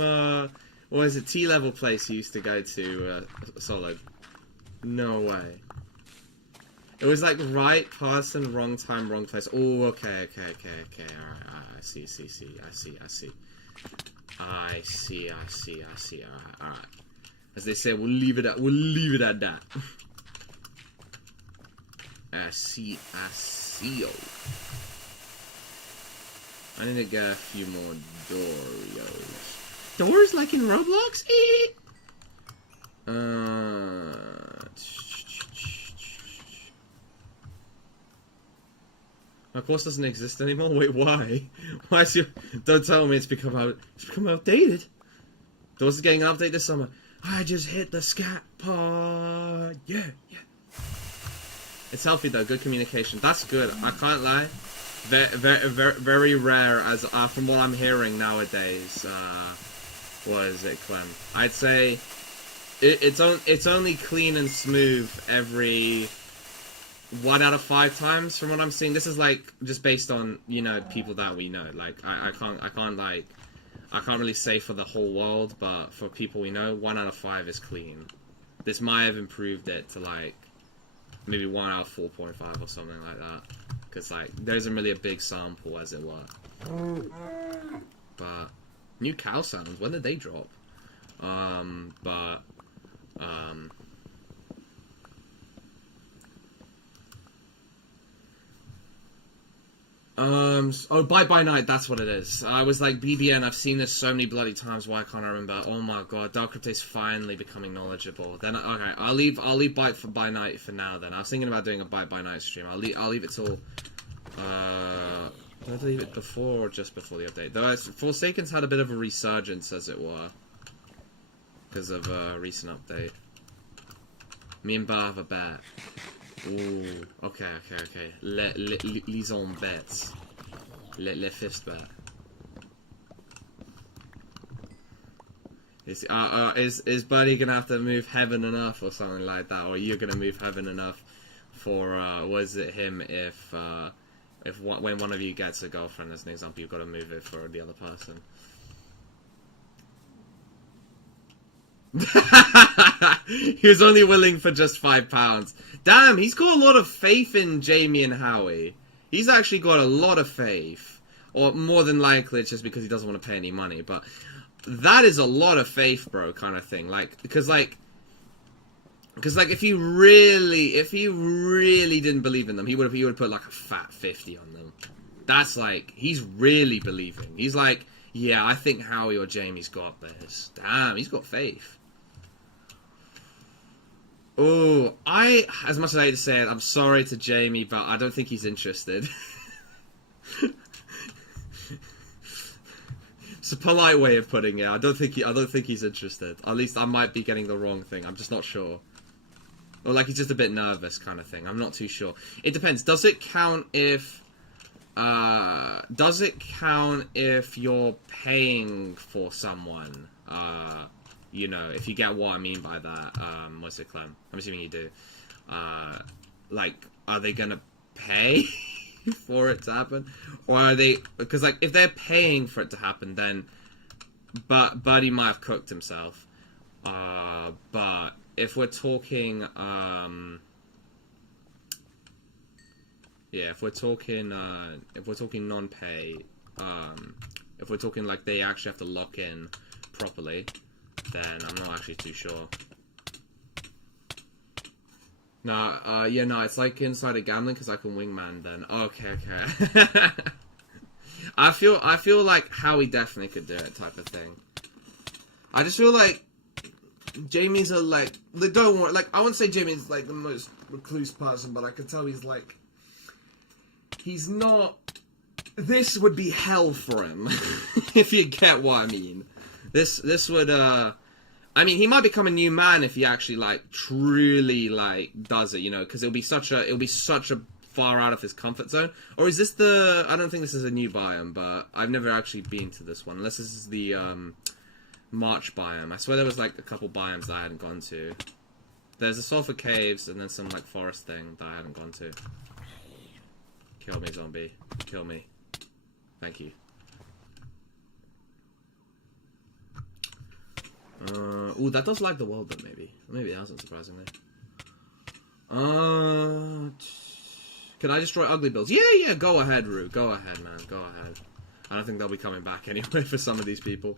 what is it, T-level place he used to go to, Solid? No way. It was like right person, wrong time, wrong place. Oh, okay. Alright, I see. Alright. As they say, we'll leave it at that. I see. I need to get a few more Dorios. Doors like in Roblox? My course doesn't exist anymore? Wait, why? Why is your... Don't tell me it's become outdated. Doors is getting an update this summer. I just hit the scat part. Yeah. It's healthy though, good communication. That's good, I can't lie. Very rare, as from what I'm hearing nowadays. What is it, Clem? I'd say it's only clean and smooth every 1 out of 5 times from what I'm seeing. This is like just based on, you know, people that we know. Like I can't really say for the whole world, but for people we know, 1 out of 5 is clean. This might have improved it to like maybe 1 out of 4.5 or something like that, because like there isn't really a big sample, as it were. But new cow sounds, when did they drop? Oh, Bye Night, that's what it is. I was like, BBN, I've seen this so many bloody times, why can't I remember? Oh my god, Dark Crypto's finally becoming knowledgeable. Then, okay, I'll leave Bye Night for now then. I was thinking about doing a Bye Night stream. I'll leave it till, did I leave it before or just before the update? Though, Forsaken's had a bit of a resurgence, as it were, because of a recent update. Me and Bar have a bet. Ooh, okay. Les on bets. Les fifth bet. Is Buddy gonna have to move heaven and earth or something like that, or you're gonna move heaven and earth for was it him if when one of you gets a girlfriend, as an example, you've got to move it for the other person. He was only willing for just £5. Damn, he's got a lot of faith in Jamie and Howie. He's actually got a lot of faith. Or more than likely it's just because he doesn't want to pay any money. But that is a lot of faith, bro, kind of thing. Like, because if he really didn't believe in them, he would put like a fat 50 on them. That's like, he's really believing. He's like, yeah, I think Howie or Jamie's got this. Damn, he's got faith. Oh, as much as I hate to say it, I'm sorry to Jamie, but I don't think he's interested. It's a polite way of putting it. I don't think he's interested. At least I might be getting the wrong thing. I'm just not sure. Or like he's just a bit nervous, kind of thing. I'm not too sure. It depends. Does it count if you're paying for someone? You know, if you get what I mean by that, what's it, Clem? I'm assuming you do. Like, are they gonna pay for it to happen? Or are they... Because, like, if they're paying for it to happen, then... Buddy might have cooked himself. But if we're talking... yeah, if we're talking non-pay... if we're talking, like, they actually have to lock in properly... then I'm not actually too sure. No, yeah, no, it's like insider gambling because I can wingman then. Okay. I feel like Howie definitely could do it, type of thing. I just feel like Jamie's a like don't worry, like I wouldn't say Jamie's like the most recluse person, but I could tell he's like he's not. This would be hell for him if you get what I mean. This would I mean, he might become a new man if he actually like truly like does it, you know, because it'll be such a far out of his comfort zone. Or is this the? I don't think this is a new biome, but I've never actually been to this one, unless this is the March biome. I swear there was like a couple biomes that I hadn't gone to. There's the sulfur caves and then some like forest thing that I hadn't gone to. Kill me, zombie. Kill me. Thank you. Ooh, that does like the world then, maybe. Maybe it hasn't, surprisingly. Can I destroy ugly builds? Yeah, go ahead, Rue. Go ahead, man. Go ahead. I don't think they'll be coming back anyway for some of these people.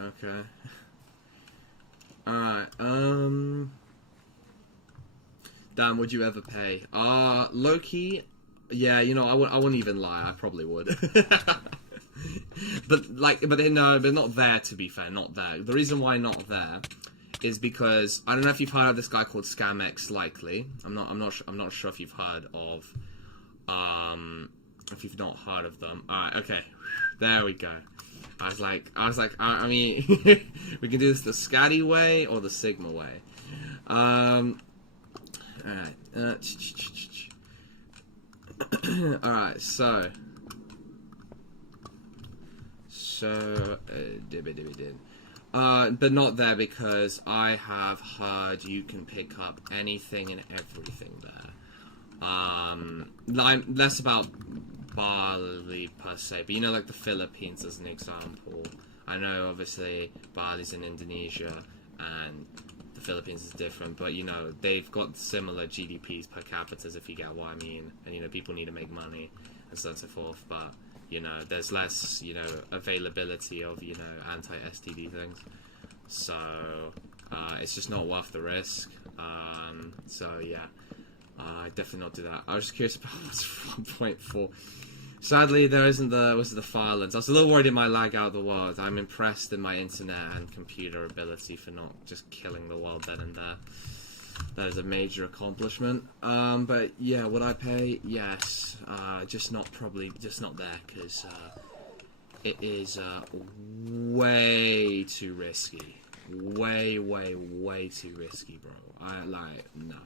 Okay. Alright, damn, would you ever pay? Low-key, yeah, you know, I wouldn't even lie, I probably would. but not there, to be fair, not there. The reason why not there is because, I don't know if you've heard of this guy called ScamX Likely. I'm not sure if you've heard of, if you've not heard of them. Alright, okay, there we go. I was like, I mean, we can do this the Scatty way or the Sigma way. Alright. Alright, so. But not there because I have heard you can pick up anything and everything there. Less about Bali per se, but you know, like the Philippines as an example. I know obviously Bali's in Indonesia and the Philippines is different, but you know, they've got similar GDPs per capita, if you get what I mean, and you know, people need to make money and so on and so forth, but you know, there's less, you know, availability of, you know, anti-STD things, so it's just not worth the risk. So yeah, definitely not do that. I was just curious about what's 1.4. Sadly, there isn't the file length. I was a little worried it might lag out the world. I'm impressed in my internet and computer ability for not just killing the world then and there. That is a major accomplishment. But yeah, would I pay? Yes. Just not there, because it is way too risky. Way too risky, bro. Nah.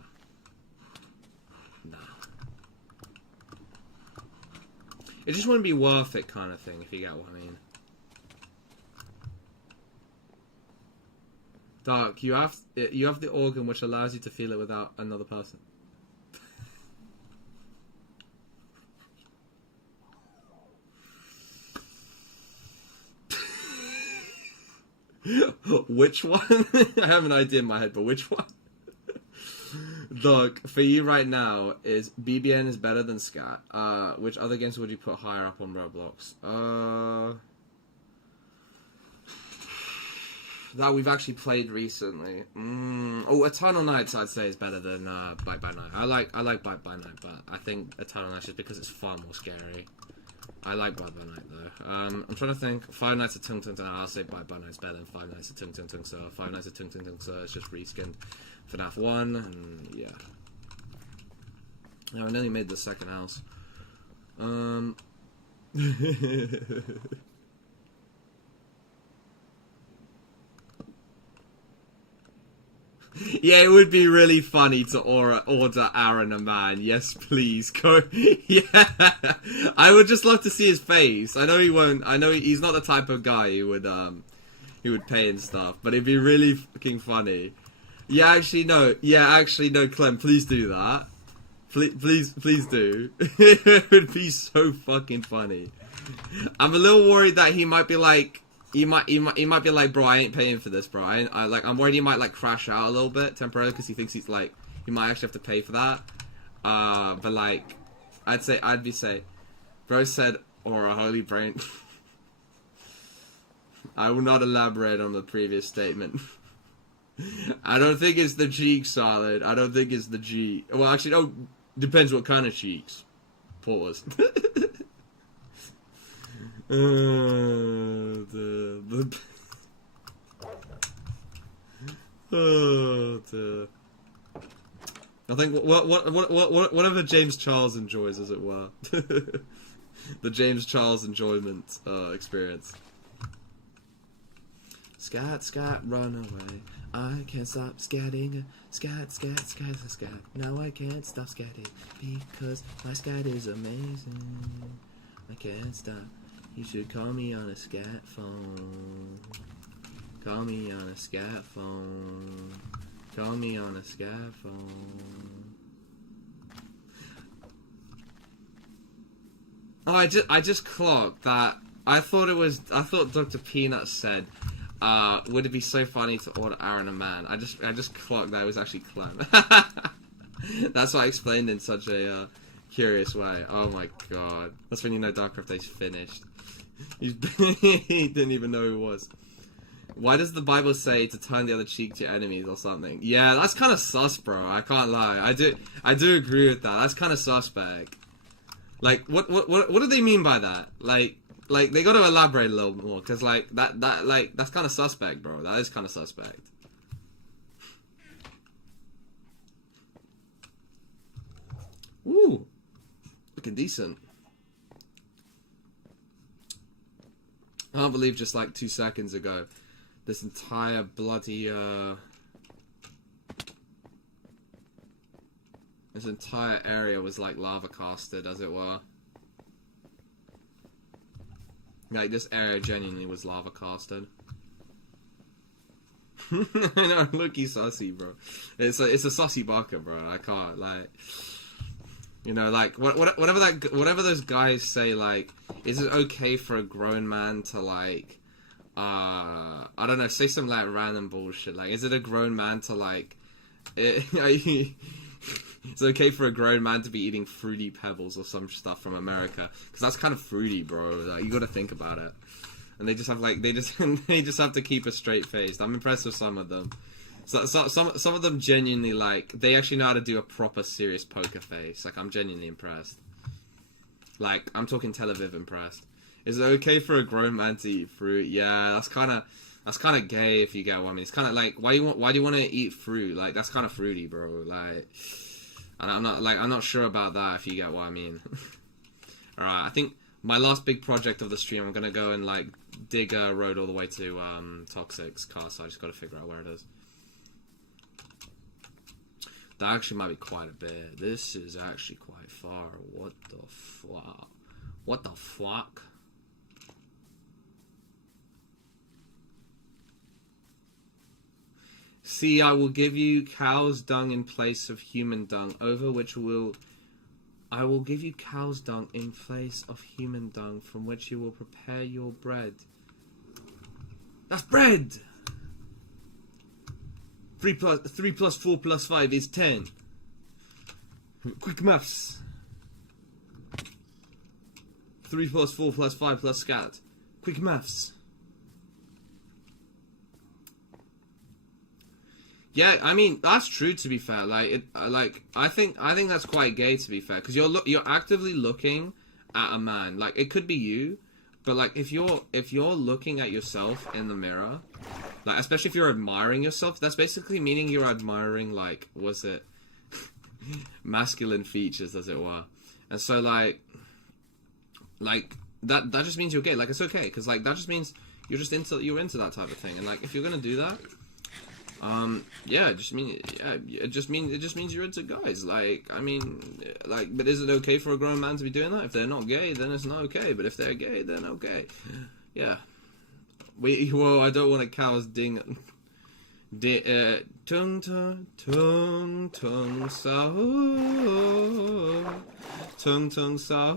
It just wouldn't be worth it, kind of thing, if you get what I mean. Dark, you have the organ which allows you to feel it without another person. Which one? I have an idea in my head, but which one? Look, for you right now, is BBN is better than Scat. Which other games would you put higher up on Roblox? That we've actually played recently. Oh, Eternal Nights I'd say is better than Bite by Night. I like Bite by Night, but I think Eternal Nights just because it's far more scary. I like Bite by Night though. I'm trying to think. Five Nights at Tung Tung Tung. I'll say Bite by Night's better than Five Nights at Tung Tung Tung. So Five Nights at Tung Tung Tung. So it's just reskinned FNAF 1, and yeah. I nearly made the second house. Yeah, it would be really funny to order Aaron a man. Yes, please go. Yeah, I would just love to see his face. I know he won't. I know he's not the type of guy who would pay and stuff. But it'd be really fucking funny. Yeah, actually no. Clem, please do that. Please do. It would be so fucking funny. I'm a little worried that he might be like. He might be like, bro, I ain't paying for this, bro. I'm worried he might like crash out a little bit temporarily because he thinks he might actually have to pay for that. But like, I'd be safe. Bro said, or a holy brain. I will not elaborate on the previous statement. I don't think it's the cheeks, Solid. I don't think it's the G. Well, actually, no, depends what kind of cheeks. Pause. I think whatever James Charles enjoys, as it were. The James Charles enjoyment experience. Scat, scat, run away. I can't stop scatting. Scat, scat, scat, scat. Now I can't stop scatting because my scat is amazing. I can't stop. You should call me on a scat phone. Call me on a scat phone. Call me on a scat phone. Oh, I just clocked that. I thought Dr. Peanut said, would it be so funny to order Aaron a man? I just clocked that it was actually Clem. That's why I explained in such a curious way. Oh my god. That's when you know Darkcraft Day's finished. He didn't even know who it was. Why does the Bible say to turn the other cheek to your enemies or something? Yeah, that's kind of sus, bro. I can't lie. I do agree with that. That's kind of suspect. Like, what do they mean by that? Like they got to elaborate a little more, cause like that's kind of suspect, bro. That is kind of suspect. Ooh, looking decent. I can't believe just like 2 seconds ago, this entire bloody this entire area was like lava casted, as it were. Like, this area genuinely was lava casted. I know, looky sussy, bro. It's a sussy bucket, bro. I can't, like... You know, like, whatever those guys say, like, is it okay for a grown man to, like... I don't know, say some, like, random bullshit. Like, is it a grown man to, like... It's okay for a grown man to be eating Fruity Pebbles or some stuff from America, because that's kind of fruity, bro. Like, you got to think about it. And they just have like they just have to keep a straight face. I'm impressed with some of them. So some of them genuinely, like, they actually know how to do a proper serious poker face. Like, I'm genuinely impressed. Like, I'm talking Tel Aviv impressed. Is it okay for a grown man to eat fruit? Yeah, that's kind of gay, if you get what I mean. It's kind of like, why do you want to eat fruit? Like, that's kind of fruity, bro. Like, and I'm not sure about that, if you get what I mean. Alright, I think my last big project of the stream, I'm gonna go and like dig a road all the way to Toxic's car, so I just gotta figure out where it is. That actually might be quite a bit. This is actually quite far. What the fuck? What the fuck? See, I will give you cow's dung in place of human dung, over which I will give you cow's dung in place of human dung, from which you will prepare your bread. That's bread! 3 plus 4 plus 5 is 10. Quick maths. 3 plus 4 plus 5 plus scat. Quick maths. Yeah, I mean, that's true, to be fair. Like, I think that's quite gay, to be fair, because you're actively looking at a man. Like, it could be you, but like, if you're looking at yourself in the mirror, like, especially if you're admiring yourself, that's basically meaning you're admiring, like, was it masculine features, as it were. And so like that just means you're gay. Like, it's okay, because like that just means you're into that type of thing. And like, if you're gonna do that, yeah, it just means you're into guys. Like, I mean, like, but is it okay for a grown man to be doing that? If they're not gay, then it's not okay. But if they're gay, then okay. Yeah. Whoa, I don't want a cow's ding. Tung tung tung tung sao. Tung tung sao.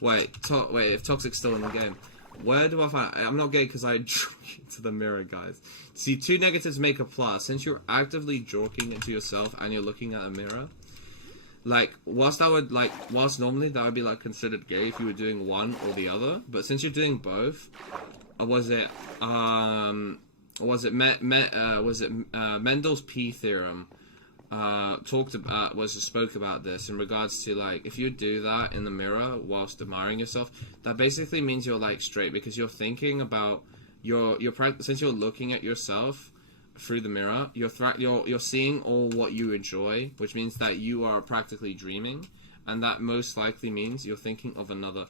Wait, if Toxic's still in the game. Where do I find... I'm not gay because I draw into the mirror, guys. See, 2 negatives make a plus. Since you're actively joking into yourself and you're looking at a mirror, like, whilst normally that would be, like, considered gay if you were doing one or the other, but since you're doing both, Mendel's P theorem spoke about this in regards to, like, if you do that in the mirror whilst admiring yourself, that basically means you're, like, straight, because you're thinking about since you're looking at yourself through the mirror, you're seeing all what you enjoy, which means that you are practically dreaming, and that most likely means you're thinking of another.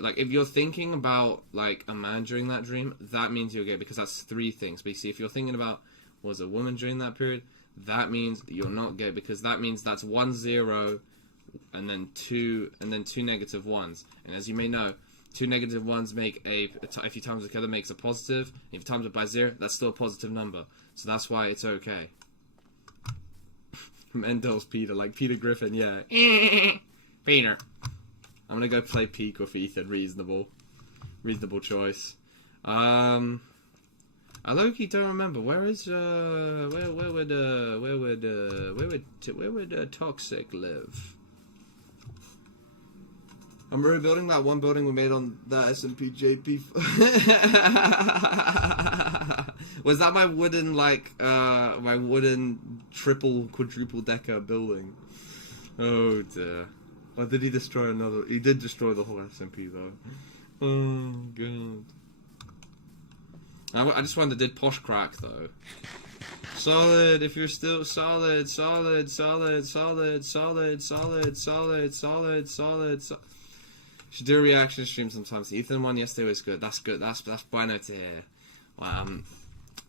Like, if you're thinking about, like, a man during that dream, that means you're gay, because that's 3 things. But you see, if you're thinking about, was a woman during that period, that means you're not gay, because that means that's 1 0, and then two negative ones. And as you may know, 2 negative ones make if you times it together, makes a positive. If you times it by 0, that's still a positive number. So that's why it's okay. Mendel's Peter, like Peter Griffin, yeah. Peter. I'm gonna go play Peak with Ethan. Reasonable choice. I low-key don't remember. Where would Toxic live? I'm rebuilding that one building we made on the SMP JP. Was that my wooden my wooden triple quadruple decker building? Oh dear. Or did he destroy another? He did destroy the whole SMP though. Oh god. I just wonder, did Posh crack though? Solid, if you're still solid. Should do a reaction stream sometimes. The Ethan one yesterday was good. That's good. That's bueno to hear.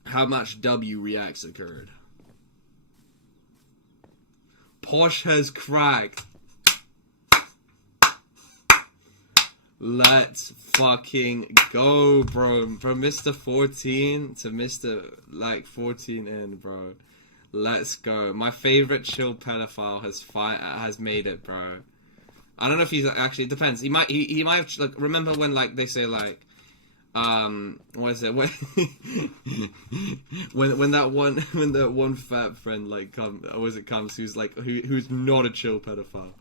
How much W reacts occurred? Posh has cracked. Let's fucking go, bro. From Mr. 14 to Mr. 14 in, bro. Let's go. My favorite chill pedophile has made it, bro. I don't know if he's actually. It depends. He might have. Remember when they say what is it? When when that one fat friend comes who's who's not a chill pedophile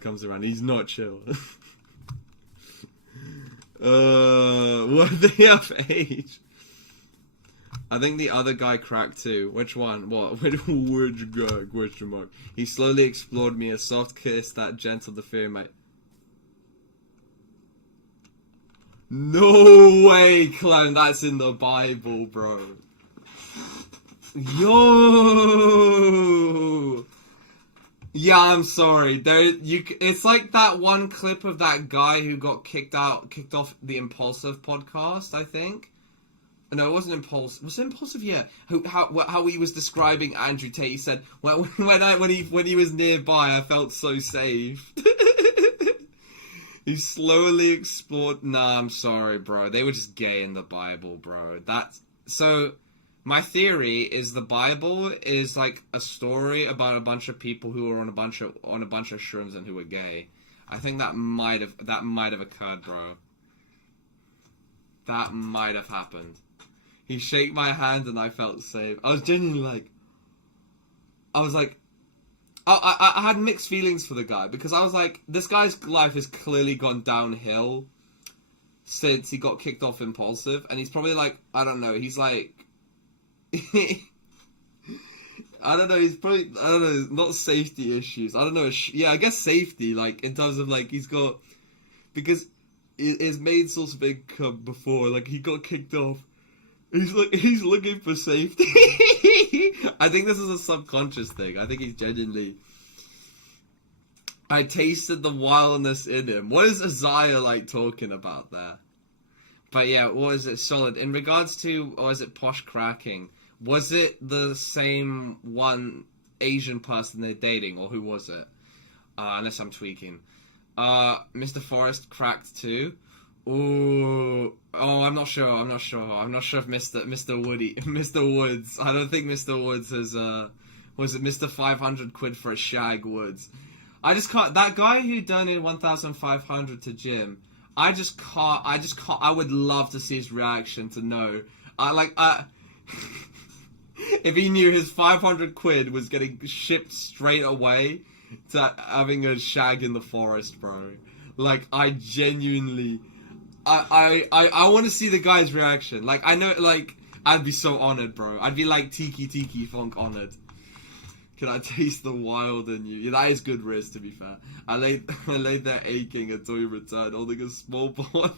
comes around. He's not chill. What they have age? I think the other guy cracked too. Which one? What? Which guy? Question mark. He slowly explored me, a soft kiss that gentle to fear, mate. No way, clown. That's in the Bible, bro. Yo. Yeah, I'm sorry. It's like that one clip of that guy who got kicked off the Impulsive podcast, I think. No, it wasn't Impulsive. Was it Impulsive? Yeah. How he was describing Andrew Tate. He said, when he was nearby, I felt so safe. He slowly explored. Nah, I'm sorry, bro. They were just gay in the Bible, bro. So. My theory is the Bible is like a story about a bunch of people who are on a bunch of shrooms and who are gay. I think that might have occurred, bro. That might have happened. He shook my hand and I felt safe. I was genuinely I had mixed feelings for the guy, because I was like, this guy's life has clearly gone downhill since he got kicked off Impulsive, and he's probably I don't know, he's I don't know, he's probably, not safety issues. I don't know, I guess safety, in terms of, he's got, because his main source of income before, he got kicked off, he's looking for safety. I think this is a subconscious thing. I think he's genuinely, I tasted the wildness in him. What is Isaiah, talking about there? But yeah, what is it, Solid? In regards to, or is it Posh cracking? Was it the same one Asian person they're dating, or who was it? Unless I'm tweaking. Mr. Forrest cracked too. Ooh. Oh, I'm not sure if Mr. Woods. I don't think Mr. Woods has, was it Mr. 500 quid for a shag Woods? I just can't, that guy who donated 1,500 to Jim, I just can't, I would love to see his reaction to know. If he knew his 500 quid was getting shipped straight away to having a shag in the forest, bro. I genuinely, I want to see the guy's reaction. I know, I'd be so honored, bro. I'd be Tiki Funk honored. Can I taste the wild in you? Yeah, that is good risk, to be fair. I laid there aching until you returned, holding a small ball.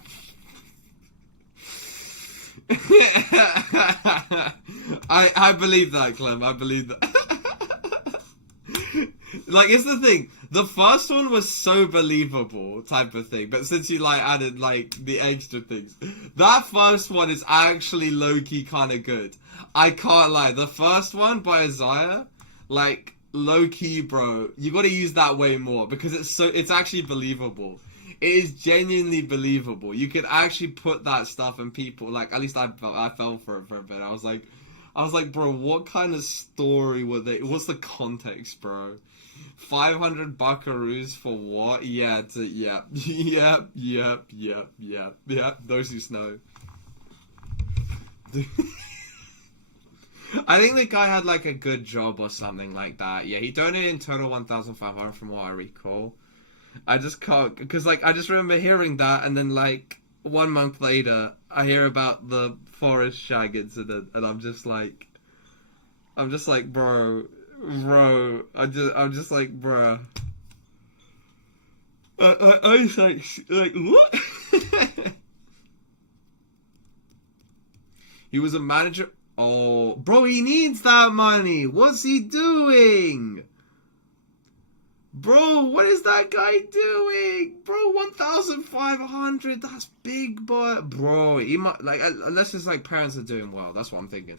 I believe that, Clem. I believe that. Like, it's the thing. The first one was so believable, type of thing. But since you, like, added, like, the extra things. That first one is actually low-key kind of good. I can't lie. The first one by Isaiah, like, low-key, bro. You gotta use that way more. Because it's actually believable. It is genuinely believable. You could actually put that stuff in people. Like, at least I fell for it for a bit. I was like, bro, what kind of story were they? What's the context, bro? 500 buckaroos for what? Yeah, yep. Those who know. I think the guy had, like, a good job or something like that. Yeah, he donated in total 1,500 from what I recall. I just can't, because, like, I just remember hearing that, and then, like, 1 month later, I hear about the forest shag incident, and I'm just like, bro, I'm just like, bro. I was like, what? He was a manager. Oh, bro, he needs that money. What's he doing? Bro, what is that guy doing? Bro, 1,500, that's big, but bro, he might, like, unless his, like, parents are doing well, that's what I'm thinking.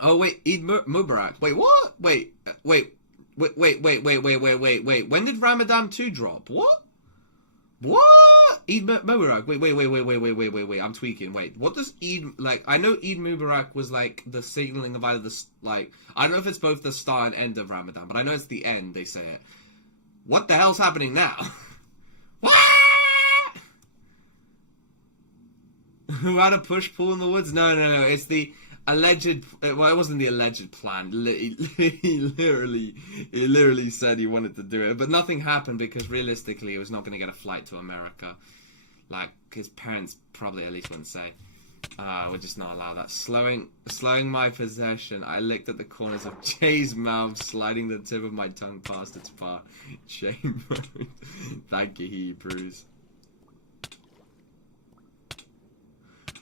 Oh, wait, Eid Mubarak. Wait, what? Wait, when did Ramadan 2 drop? What? Eid Mubarak. Wait, I'm tweaking. Wait, what does Eid, like, I know Eid Mubarak was, like, the signaling of either the, like, I don't know if it's both the start and end of Ramadan, but I know it's the end, they say it. What the hell's happening now? What? Who had a push-pull in the woods? No, it's the alleged, well, it wasn't the alleged plan. He literally said he wanted to do it, but nothing happened because realistically he was not going to get a flight to America. Like, his parents probably at least wouldn't say. Would just not allow that. Slowing my possession, I licked at the corners of Jay's mouth, sliding the tip of my tongue past its part. Shame. Thank you, Hebrews.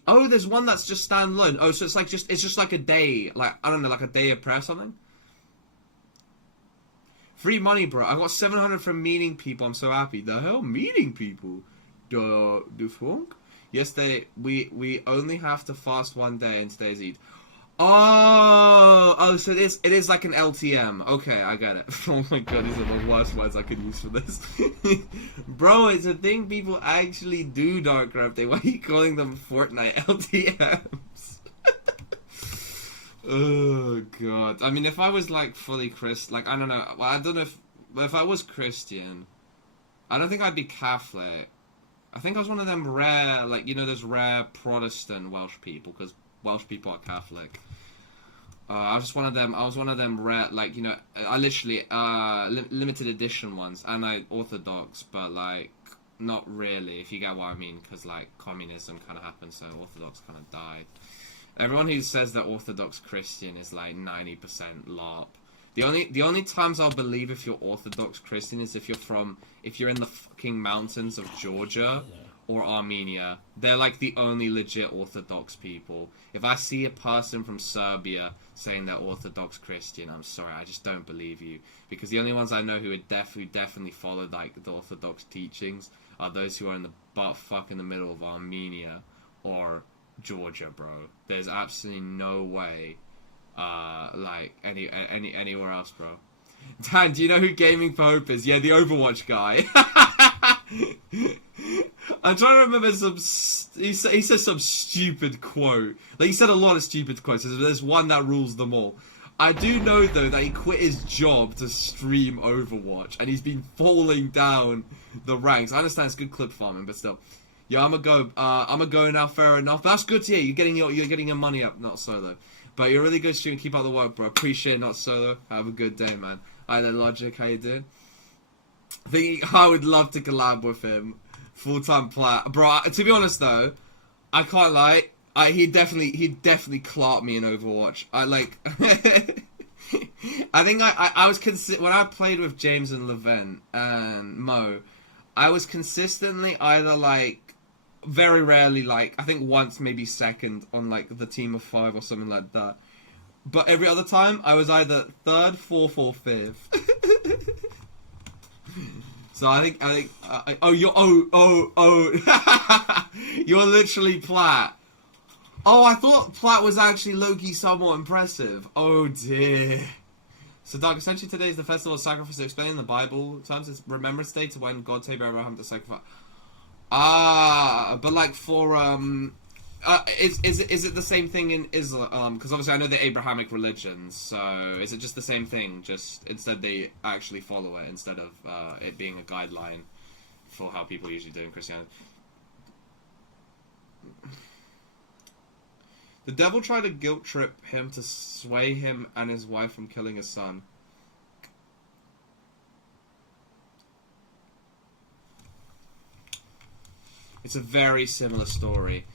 Oh, there's one that's just standalone. Oh, so it's just like a day, like, I don't know, like a day of prayer or something? Free money, bro. I got 700 from meeting people. I'm so happy. The hell? Meeting people? The funk? Yesterday, we only have to fast one day and today's Eid. Oh, so it is like an LTM. Okay, I get it. Oh my god, these are the worst words I could use for this. Bro, it's a thing people actually do, Dark Update. Why are you calling them Fortnite LTMs? Oh god. I mean, if I was like fully Christian, like, I don't know. Well, I don't know if I was Christian, I don't think I'd be Catholic. I think I was one of them rare, like, you know, those rare Protestant Welsh people, because Welsh people are Catholic. I was one of them rare, like, you know, I literally, limited edition ones, and like, Orthodox, but, like, not really, if you get what I mean, because, like, communism kind of happened, so Orthodox kind of died. Everyone who says that Orthodox Christian is, like, 90% LARP. The only times I'll believe if you're Orthodox Christian is if you're in the fucking mountains of Georgia or Armenia. They're like the only legit Orthodox people. If I see a person from Serbia saying they're Orthodox Christian, I'm sorry, I just don't believe you. Because the only ones I know who definitely follow like the Orthodox teachings are those who are in the butt fuck in the middle of Armenia or Georgia, bro. There's absolutely no way like anywhere else, bro. Dan, do you know who Gaming for Hope is? Yeah, the Overwatch guy. I'm trying to remember he said some stupid quote. Like, he said a lot of stupid quotes. There's one that rules them all. I do know though that he quit his job to stream Overwatch, and he's been falling down the ranks. I understand it's good clip farming, but still. Yeah, I'm gonna go now. Fair enough. But that's good to hear. You're getting your money up, not solo. But you're a really good stream. Keep up the work, bro. Appreciate it, not solo. Have a good day, man. Hi there, Logic. How you doing? I would love to collab with him. Full-time player. Bro, to be honest, though, I can't lie. He'd definitely clark me in Overwatch. I think I was when I played with James and Levent and Mo, I was consistently either, like, very rarely, like, I think once, maybe second on, like, the team of 5 or something like that. But every other time, I was either 3rd, 4th, or 5th. So I think, you're literally Platt. Oh, I thought Platt was actually low-key somewhat impressive. Oh, dear. So, Doug, essentially today is the festival of sacrifice explained in the Bible. Times it's Remembrance Day to when God told Abraham to sacrifice. But like for is it the same thing in Islam? Because obviously I know the Abrahamic religions. So is it just the same thing? Just instead they actually follow it instead of it being a guideline for how people usually do in Christianity. The devil tried to guilt trip him to sway him and his wife from killing his son. It's a very similar story.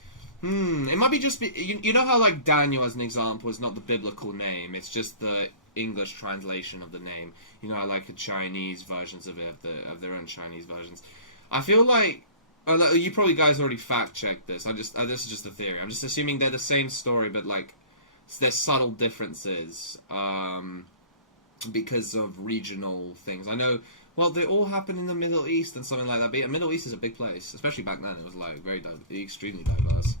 It might be just... You know how, like, Daniel, as an example, is not the biblical name. It's just the English translation of the name. You know, like, the Chinese versions of it, of their own Chinese versions. I feel like... you probably guys already fact-checked this. This is just a theory. I'm just assuming they're the same story, but, like, there's subtle differences. Because of regional things. I know... Well, they all happen in the Middle East and something like that. But yeah, Middle East is a big place, especially back then. It was like very extremely diverse.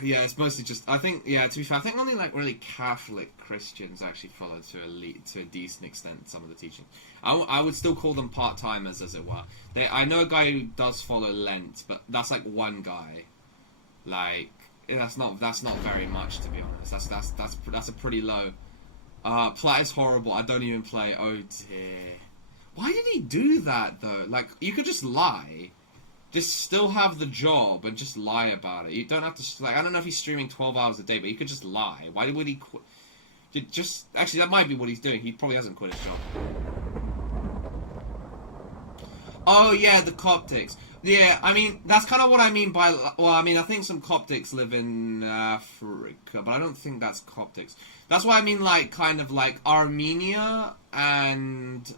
Yeah, it's mostly just. I think, yeah. To be fair, I think only like really Catholic Christians actually follow to a decent extent some of the teaching. I would still call them part timers, as it were. I know a guy who does follow Lent, but that's like one guy. Like that's not very much, to be honest. That's a pretty low. Platt is horrible. I don't even play. Oh dear. Why did he do that though? Like, you could just lie. Just still have the job and just lie about it. You don't have to, like, I don't know if he's streaming 12 hours a day, but you could just lie. Why would he quit? Actually, that might be what he's doing. He probably hasn't quit his job. Oh yeah, the Coptics. Yeah, I mean, that's kind of what I mean by... Well, I mean, I think some Coptics live in Africa, but I don't think that's Coptics. That's why I mean, like, kind of like Armenia and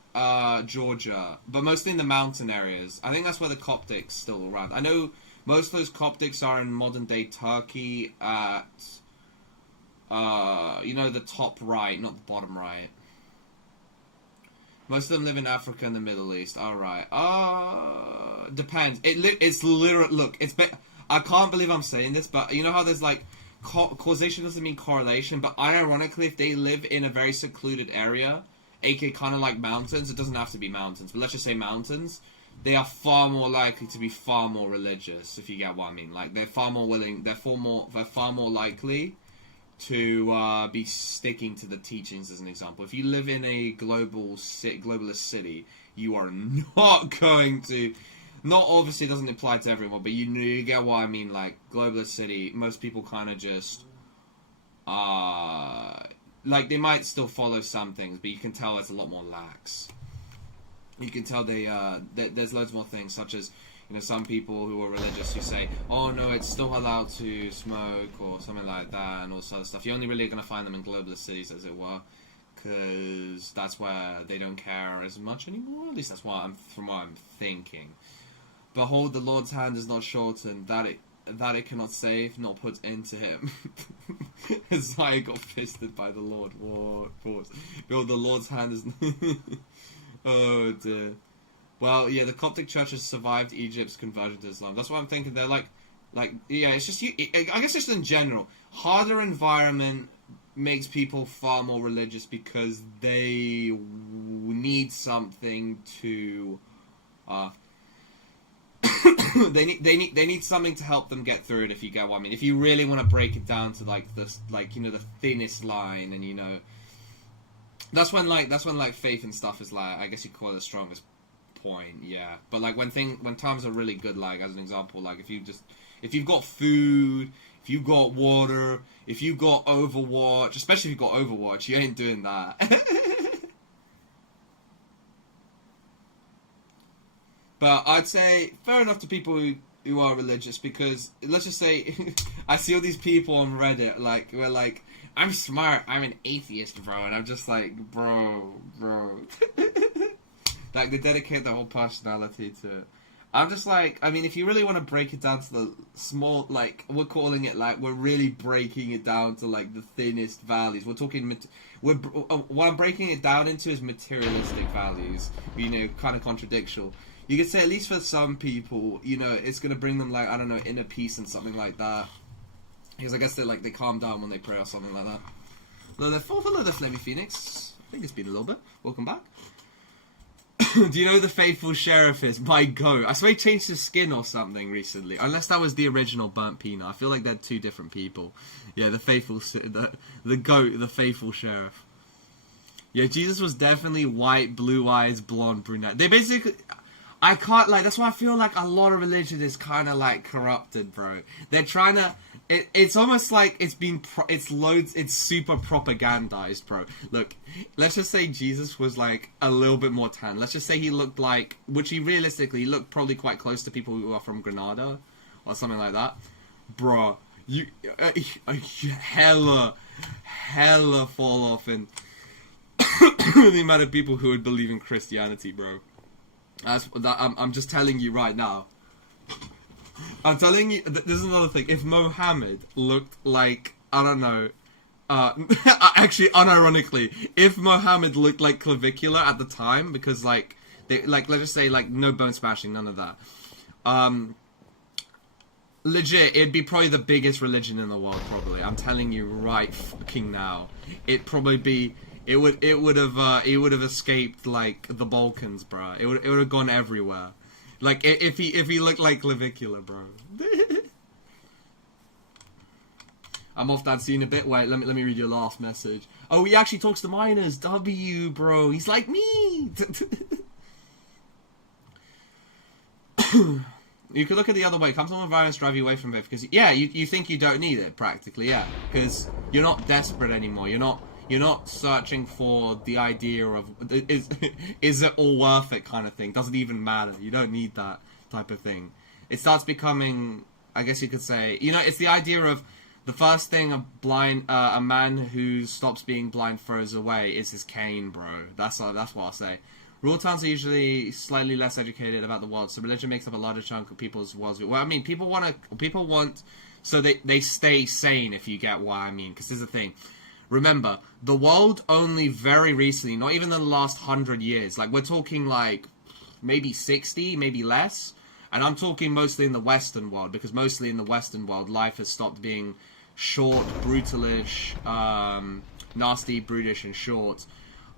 Georgia, but mostly in the mountain areas. I think that's where the Coptics still around. I know most of those Coptics are in modern-day Turkey at, you know, the top right, not the bottom right. Most of them live in Africa and the Middle East. Alright. Depends. It's literally... Look, I can't believe I'm saying this, but you know how there's, like... Causation doesn't mean correlation, but ironically, if they live in a very secluded area, aka kind of like mountains, it doesn't have to be mountains, but let's just say mountains, they are far more likely to be far more religious, if you get what I mean. Like, they're far more willing... They're far more likely to be sticking to the teachings, as an example. If you live in a globalist city, you are not going to... Not obviously it doesn't apply to everyone, but you get what I mean. Like, globalist city, most people kind of just... like, they might still follow some things, but you can tell it's a lot more lax. You can tell there's loads more things, such as... You know, some people who are religious who say, oh no, it's still allowed to smoke or something like that and all this other stuff. You're only really going to find them in globalist cities, as it were, because that's where they don't care as much anymore. At least that's from what I'm thinking. Behold, the Lord's hand is not shortened, that it cannot save, nor put into him. Isaiah got fisted by the Lord. What? Behold, the Lord's hand is... Oh dear. Well, yeah, the Coptic Church has survived Egypt's conversion to Islam. That's what I'm thinking. They're like, yeah, it's just, I guess just in general, harder environment makes people far more religious because they need something to, they need something to help them get through it, if you get what I mean. If you really want to break it down to, like, the thinnest line, and, you know, that's when faith and stuff is, like, I guess you call it the strongest point, yeah. But like when times are really good, like as an example, like if you've got food, if you've got water, if you've got Overwatch, especially if you've got Overwatch, you ain't doing that. But I'd say fair enough to people who are religious, because let's just say I see all these people on Reddit like who are like, I'm smart, I'm an atheist, bro, and I'm just like, bro. Like, they dedicate their whole personality to it. I'm just like, I mean, if you really want to break it down to the small, like, we're calling it, like, we're really breaking it down to, like, the thinnest values. We're talking, what I'm breaking it down into is materialistic values, you know, kind of contradictional. You could say, at least for some people, you know, it's going to bring them, like, I don't know, inner peace and something like that. Because I guess they like, they calm down when they pray or something like that. Hello there, hello there, Flamey Phoenix. I think it's been a little bit. Welcome back. Do you know who the faithful sheriff is? My goat. I swear he changed his skin or something recently. Unless that was the original burnt peanut. I feel like they're two different people. Yeah, the faithful, the goat, the faithful sheriff. Yeah, Jesus was definitely white, blue eyes, blonde, brunette. They basically, I can't, like, that's why I feel like a lot of religion is kind of, like, corrupted, bro. They're trying to, it's almost like it's been, it's super propagandized, bro. Look, let's just say Jesus was, like, a little bit more tan. Let's just say he looked like, which he realistically, he looked probably quite close to people who are from Granada, or something like that. Bro, you hella fall off in the amount of people who would believe in Christianity, bro. I'm just telling you right now. I'm telling you, this is another thing. If Mohammed looked like, I don't know, actually, unironically, if Mohammed looked like Clavicular at the time, because, like, let's just say, like, no bone smashing, none of that. Legit, it'd be probably the biggest religion in the world, probably. I'm telling you right fucking now. It'd probably be, it would have escaped, like, the Balkans, bro. It would have gone everywhere. Like, if he looked like Clavicular, bro. I'm off that scene a bit. Wait, let me read your last message. Oh, he actually talks to minors. W, bro. He's like me. You could look at the other way. Come someone violence drive you away from it because, yeah, you think you don't need it, practically, yeah. Because you're not desperate anymore. You're not searching for the idea of, is it all worth it kind of thing. Doesn't even matter. You don't need that type of thing. It starts becoming, I guess you could say, you know, it's the idea of the first thing a man who stops being blind throws away is his cane, bro. That's what I'll say. Rural towns are usually slightly less educated about the world, so religion makes up a larger chunk of people's worldview. Well, I mean, people want, so they stay sane, if you get what I mean, because here's the thing. Remember, the world only very recently, not even in the last 100 years, like, we're talking, like, maybe 60, maybe less, and I'm talking mostly in the Western world, because mostly in the Western world, life has stopped being short, brutalish, nasty, brutish, and short.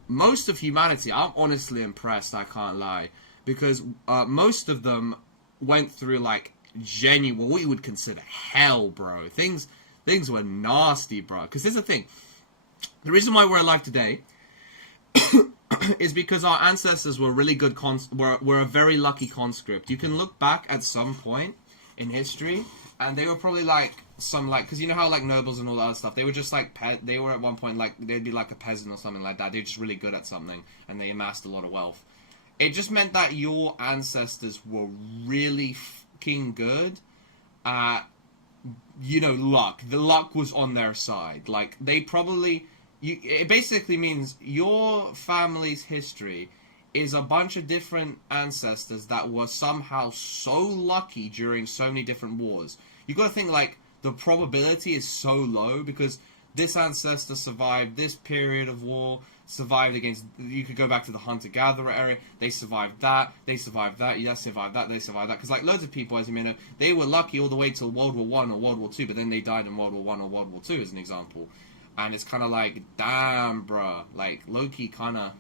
Most of humanity, I'm honestly impressed, I can't lie, because most of them went through, like, genuine, what you would consider hell, bro. Things were nasty, bro. Because here's the thing. The reason why we're alive today is because our ancestors were really good, were a very lucky conscript. You can look back at some point in history, and they were probably, like, because you know how, like, nobles and all that other stuff, they were just, like, they were at one point, like, they'd be, like, a peasant or something like that. They're just really good at something, and they amassed a lot of wealth. It just meant that your ancestors were really fucking good at, you know, luck. The luck was on their side. Like, they probably, it basically means your family's history is a bunch of different ancestors that were somehow so lucky during so many different wars. You gotta think, like, the probability is so low because this ancestor survived this period of war, survived against, you could go back to the hunter-gatherer area, they survived that, yeah, survived that, they survived that, because, like, loads of people, as you may know, they were lucky all the way till World War I or World War II, but then they died in World War I or World War II, as an example. And it's kind of like, damn, bruh, like, low-key kind of,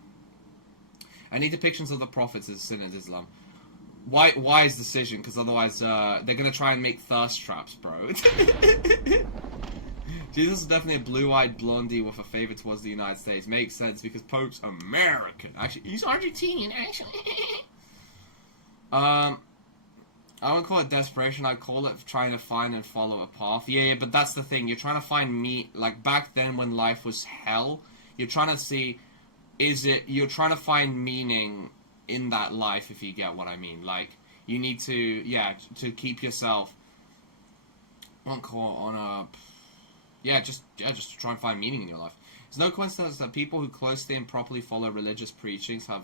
I need depictions of the prophets as sin in Islam. Wise decision, because otherwise they're going to try and make thirst traps, bro. Jesus is definitely a blue-eyed blondie with a favor towards the United States. Makes sense, because Pope's American. Actually, he's Argentinian, actually. I wouldn't call it desperation, I'd call it trying to find and follow a path. Yeah, but that's the thing, you're trying to find like, back then when life was hell, you're trying to see, you're trying to find meaning in that life, if you get what I mean. Like, you need to, yeah, to keep yourself just to try and find meaning in your life. It's no coincidence that people who closely and properly follow religious preachings have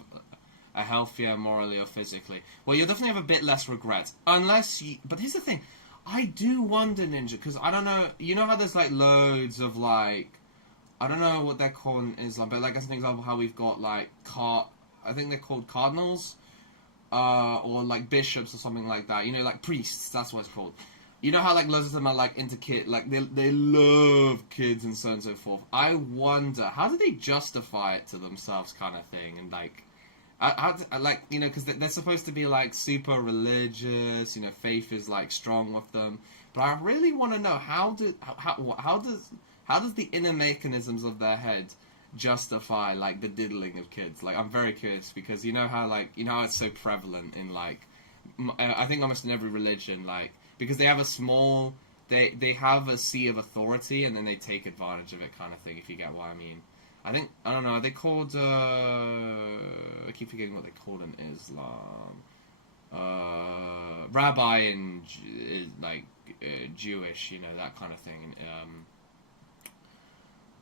are healthier morally or physically. Well, you'll definitely have a bit less regrets. Unless you... But here's the thing. I do wonder, Ninja, because I don't know... You know how there's, like, loads of, like... I don't know what they're called in Islam, but, like, as an example, how we've got, like, I think they're called cardinals, or, like, bishops or something like that. You know, like, priests, that's what it's called. You know how, like, loads of them are, like, into kids, like, they love kids and so on and so forth. I wonder, how do they justify it to themselves kind of thing? And, like, like, you know, because they're supposed to be, like, super religious, you know, faith is, like, strong with them. But I really want to know, how does the inner mechanisms of their head justify, like, the diddling of kids? Like, I'm very curious, because you know how, like, you know how it's so prevalent in, like, I think almost in every religion, like, because they have a small, they have a sea of authority, and then they take advantage of it kind of thing, if you get what I mean. I don't know, are they called, I keep forgetting what they called in Islam. Rabbi and, like, Jewish, you know, that kind of thing.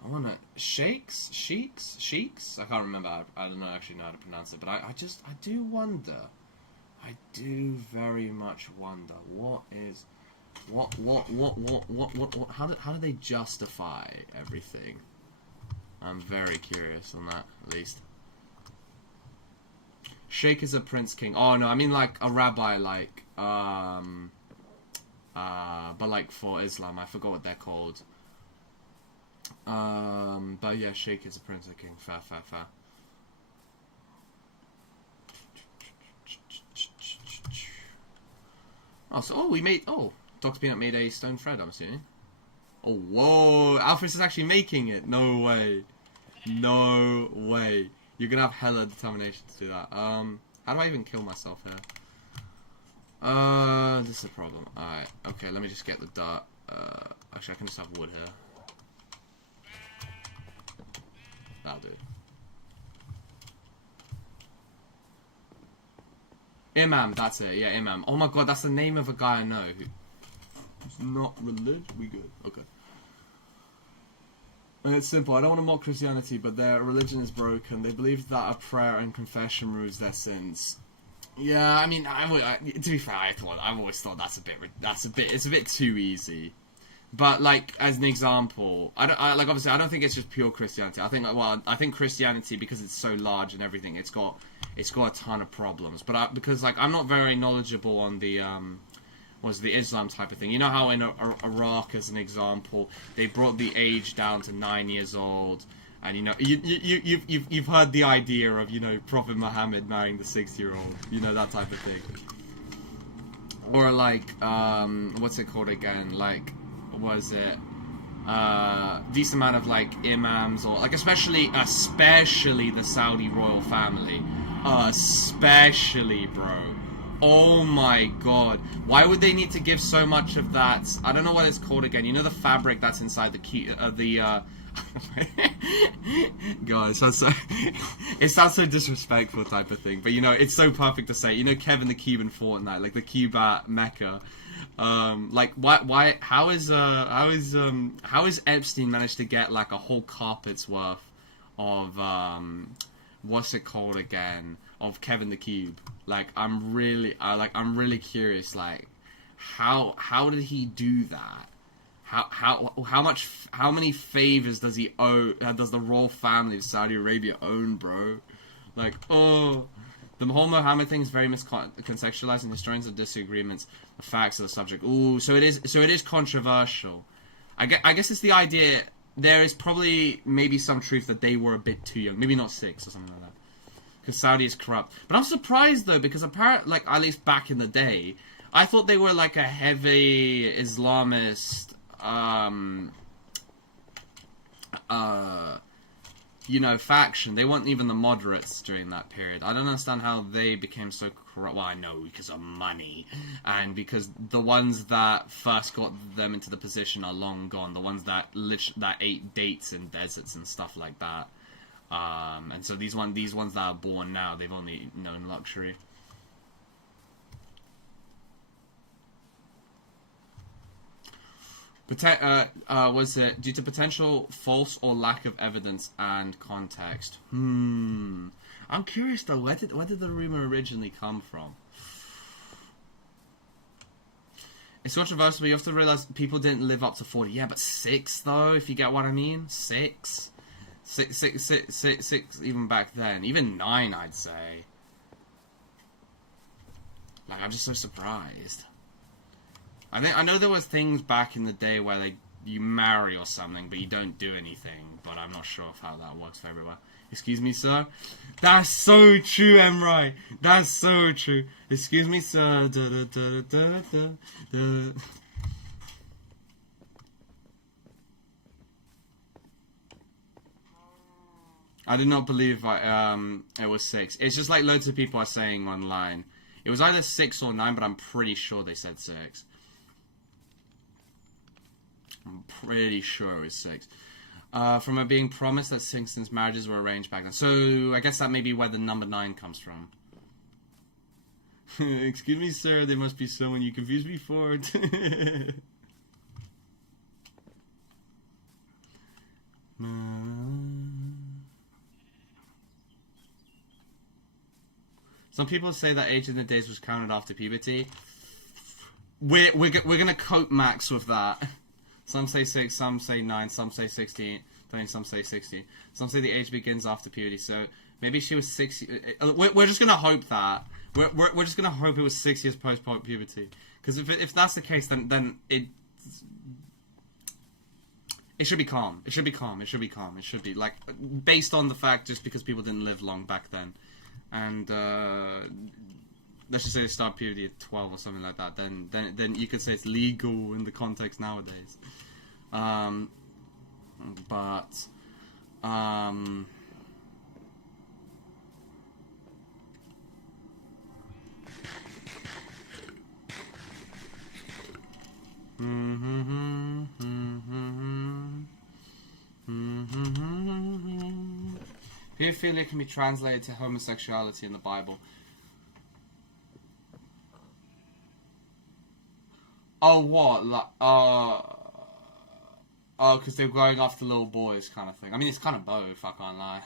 I wanna, sheikhs? I can't remember, I don't know actually know how to pronounce it, but I do wonder. I do very much wonder, how do they justify everything? I'm very curious on that, at least. Sheikh is a prince king. Oh no, I mean like a rabbi, like, but like for Islam, I forgot what they're called. But yeah, Sheikh is a prince or king. Fair. Dr. Peanut made a stone thread, I'm assuming. Oh, whoa, Alphys is actually making it. No way. You're gonna have hella determination to do that. How do I even kill myself here? This is a problem. Alright, okay, let me just get the dirt. Actually, I can just have wood here. That'll do. Imam, that's it. Yeah, Imam. Oh my god, that's the name of a guy I know who's not religious. We good. Okay. And it's simple. I don't want to mock Christianity, but their religion is broken. They believe that a prayer and confession removes their sins. Yeah, I mean, to be fair, I've always thought it's a bit too easy. But like, as an example, obviously I don't think it's just pure Christianity. I think Christianity, because it's so large and everything, it's got a ton of problems. But because like I'm not very knowledgeable on the the Islam type of thing. You know how in Iraq, as an example, they brought the age down to 9 years old, and you know you've heard the idea of, you know, Prophet Muhammad marrying the 6-year-old, you know, that type of thing. Or like what's it called again? Like, was it decent amount of like imams, or like especially the Saudi royal family, especially, bro. Oh my god, why would they need to give so much of that? I don't know what it's called again. You know the fabric that's inside the God, it sounds so disrespectful type of thing, but you know, it's so perfect to say. You know Kevin the Cube in Fortnite, like the cube at Mecca. Like why how is Epstein managed to get like a whole carpet's worth of what's it called again, of Kevin the Cube? Like I'm really curious, like how did he do that? How many favors does he owe? Does the royal family of Saudi Arabia own, bro? Like, oh, the whole Muhammad thing is very miscontextualized, and historians have disagreements. The facts of the subject. Ooh, so it is controversial. I guess it's the idea. There is probably maybe some truth that they were a bit too young, maybe not 6 or something like that, because Saudi is corrupt. But I'm surprised though, because apparently, like at least back in the day, I thought they were like a heavy Islamist. You know, faction. They weren't even the moderates during that period. I don't understand how they became so corrupt. Well, I know, because of money, and because the ones that first got them into the position are long gone. The ones that ate dates in deserts and stuff like that. And so these ones that are born now, they've only known luxury. Was it due to potential false or lack of evidence and context? I'm curious though, where did the rumor originally come from? It's controversial, but you have to realize people didn't live up to 40. Yeah, but 6 though, if you get what I mean. 6, even back then. Even 9, I'd say. Like, I'm just so surprised. I know there was things back in the day where like you marry or something, but you don't do anything. But I'm not sure of how that works for everyone. Excuse me, sir. That's so true, Emrai. That's so true. Excuse me, sir. I did not believe it was 6. It's just like loads of people are saying online. It was either 6 or 9, but I'm pretty sure they said 6. I'm pretty sure it was 6. From it being promised that Sington's marriages were arranged back then. So, I guess that may be where the number 9 comes from. Excuse me, sir, there must be someone you confused me for. Some people say that age in the days was counted after puberty. We're gonna cope Max with that. Some say 6, some say 9, some say 16, some say 16. Some say the age begins after puberty, so maybe she was 6... We're just gonna hope that. We're just gonna hope it was 6 years post-puberty. Because if that's the case, then it should be calm. It should be calm. It should be calm. It should be, like, based on the fact just because people didn't live long back then. And, let's just say they start puberty at 12 or something like that, then you could say it's legal in the context nowadays. Pedophilia can be translated to homosexuality in the Bible. Oh, what? Like, oh, because they're going after little boys kind of thing. I mean, it's kind of both, I can't lie.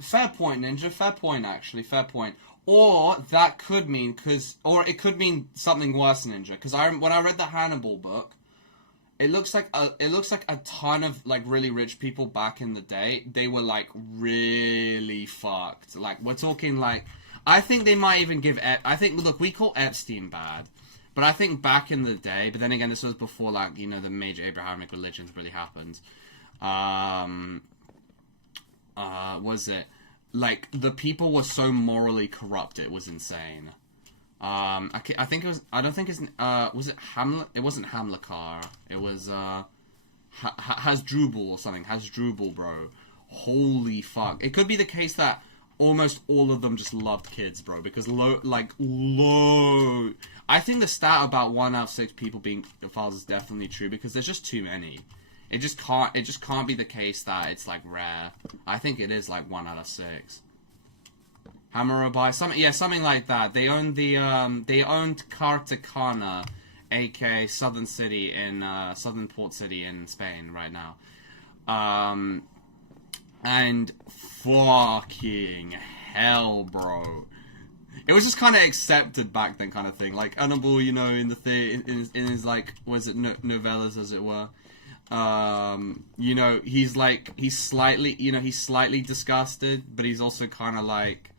Fair point, Ninja. Fair point, actually. Fair point. Or that could mean, or it could mean something worse, Ninja. Because when I read the Hannibal book, it looks like a ton of like really rich people back in the day. They were like really fucked. Like we're talking like, I think they might even give. I think look, we call Epstein bad, but I think back in the day. But then again, this was before like the major Abrahamic religions really happened. Was it like the people were so morally corrupt? It was insane. I think it was. I don't think it's. Was it Hamlet? It wasn't Hamilcar. It was Hasdrubal or something. Hasdrubal, bro. Holy fuck! It could be the case that almost all of them just loved kids, bro. Because I think the stat about 1 out of 6 people being pedophiles is definitely true because there's just too many. It just can't be the case that it's like rare. I think it is like 1 out of 6. Hammurabi, something like that. They owned Cartagena, aka Southern Port City in Spain right now. And fucking hell, bro. It was just kind of accepted back then, kind of thing. Like Hannibal, in in his like, was it novellas as it were. He's slightly disgusted, but he's also kind of like,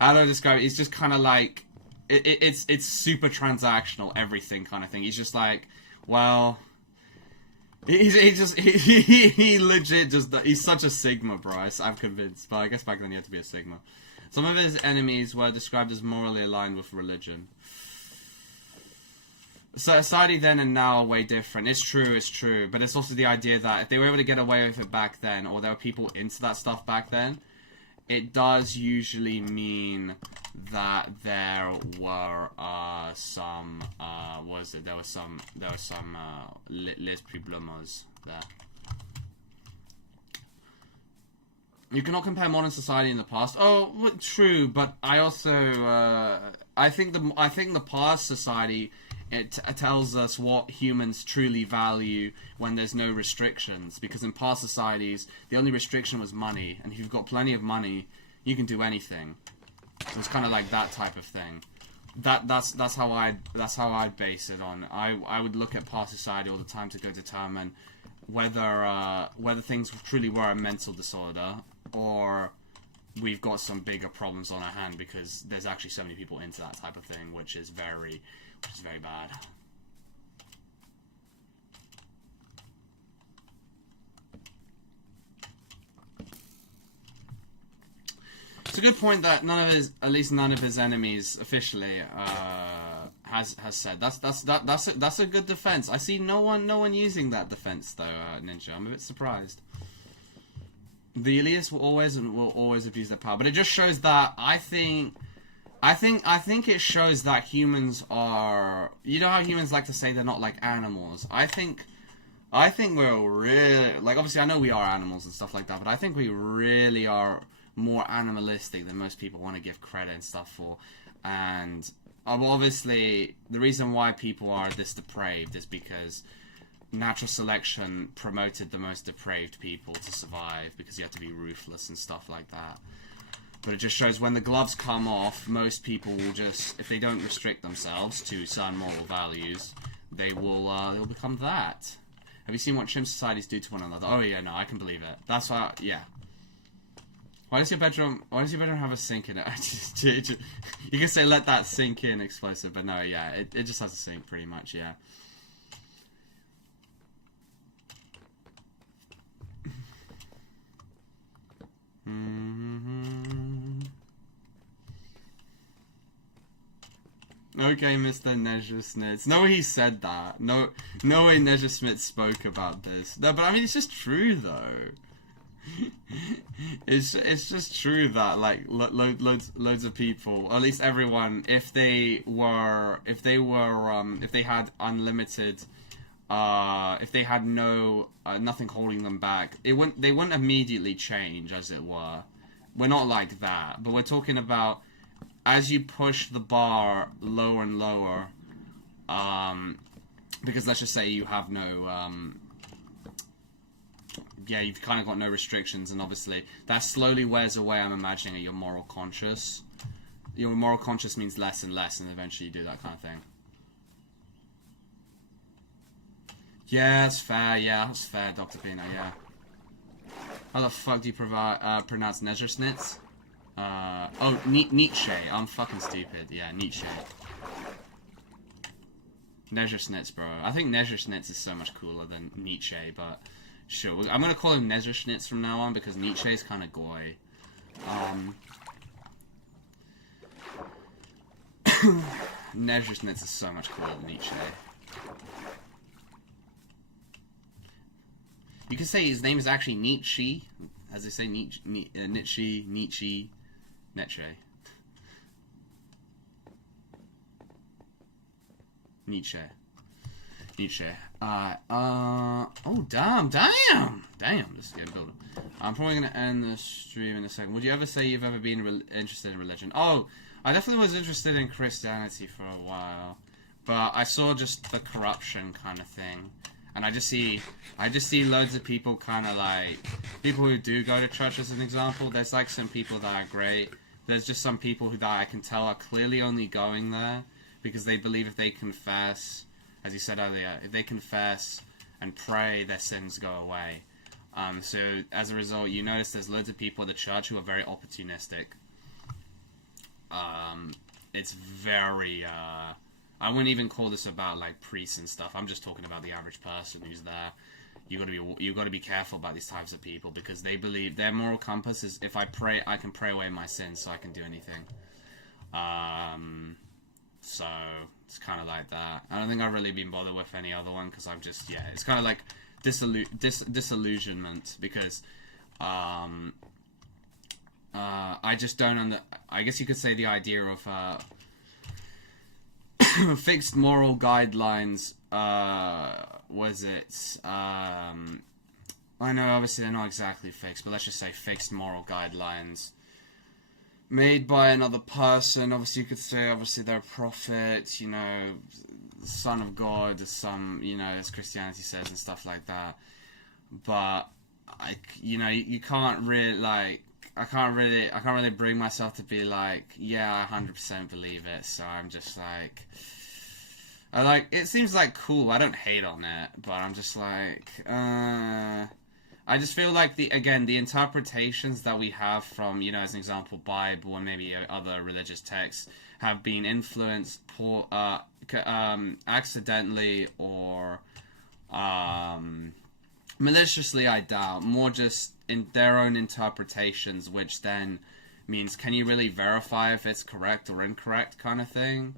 I don't describe it. He's just kind of like, it's super transactional, everything kind of thing. He's just like, well, he legit just, he's such a Sigma, bro. I'm convinced, but I guess back then he had to be a Sigma. Some of his enemies were described as morally aligned with religion. Society then and now are way different. It's true, but it's also the idea that if they were able to get away with it back then, or there were people into that stuff back then, it does usually mean that there were some les problemas there. You cannot compare modern society in the past. Oh, true, but I also the past society, it tells us what humans truly value when there's no restrictions. Because in past societies, the only restriction was money, and if you've got plenty of money, you can do anything. It was kind of like that type of thing. That's how I'd base it on. I would look at past society all the time to go determine whether things truly were a mental disorder, or we've got some bigger problems on our hand because there's actually so many people into that type of thing, which is very bad. It's a good point that at least none of his enemies officially has said. That's a good defense. I see no one using that defense though, Ninja. I'm a bit surprised. The elites will always abuse their power, but it just shows that I think it shows that humans are. You know how humans like to say they're not like animals. I think we're really, like, obviously I know we are animals and stuff like that, but I think we really are more animalistic than most people want to give credit and stuff for. And obviously the reason why people are this depraved is because natural selection promoted the most depraved people to survive, because you have to be ruthless and stuff like that. But it just shows when the gloves come off, most people will just, if they don't restrict themselves to certain moral values, they'll become that. Have you seen what chimp societies do to one another? Oh yeah, no, I can believe it. That's why, yeah. Why does your bedroom have a sink in it? You can say let that sink in, explosive, but no, yeah, it just has a sink pretty much, yeah. Okay, Mr. Nezha-Snitz. No way he said that. No way Nezha-Smith spoke about this. No, but I mean, it's just true, though. It's just true that, like, loads of people, or at least everyone, if they had unlimited, if they had nothing holding them back, they wouldn't immediately change, as it were. We're not like that, but we're talking about as you push the bar lower and lower, because let's just say you have no, yeah, you've kind of got no restrictions, and obviously that slowly wears away, I'm imagining, at your moral conscious. Your moral conscious means less and less, and eventually you do that kind of thing. Yeah, that's fair, Dr. Pina, yeah. How the fuck do you pronounce Nezha-Snitz? Oh, Nietzsche. I'm fucking stupid. Yeah, Nietzsche. Nezha-Snitz, bro. I think Nezha-Snitz is so much cooler than Nietzsche, but sure. I'm gonna call him Nezha-Snitz from now on because Nietzsche is kind of goy. Nezha-Snitz is so much cooler than Nietzsche. You can say his name is actually Nietzsche, as they say Nietzsche. Nietzsche. Oh, damn. This is getting built up. I'm probably going to end the stream in a second. Would you ever say you've ever been interested in religion? Oh, I definitely was interested in Christianity for a while. But I saw just the corruption kind of thing. And I just see loads of people kind of like, people who do go to church as an example. There's like some people that are great. There's just some people that I can tell are clearly only going there because they believe if they confess, as you said earlier, if they confess and pray, their sins go away. So as a result, you notice there's loads of people at the church who are very opportunistic. It's very, I wouldn't even call this about like priests and stuff. I'm just talking about the average person who's there. You got to be careful about these types of people because they believe their moral compass is if I pray, I can pray away my sins, so I can do anything. So it's kind of like that. I don't think I've really been bothered with any other one because I've just it's kind of like disillusionment because I just don't I guess you could say the idea of fixed moral guidelines, was it, I know obviously they're not exactly fixed, but let's just say fixed moral guidelines made by another person. Obviously, you could say, obviously, they're a prophet, you know, son of God, as some, you know, as Christianity says and stuff like that. But, you know, you can't really, like, I can't really bring myself to be like, yeah, I 100% believe it. So I'm just like, it seems like cool. I don't hate on it, but I'm just like, I just feel like the interpretations that we have from, you know, as an example, Bible and maybe other religious texts have been influenced accidentally or maliciously, I doubt, more just in their own interpretations, which then means, can you really verify if it's correct or incorrect kind of thing?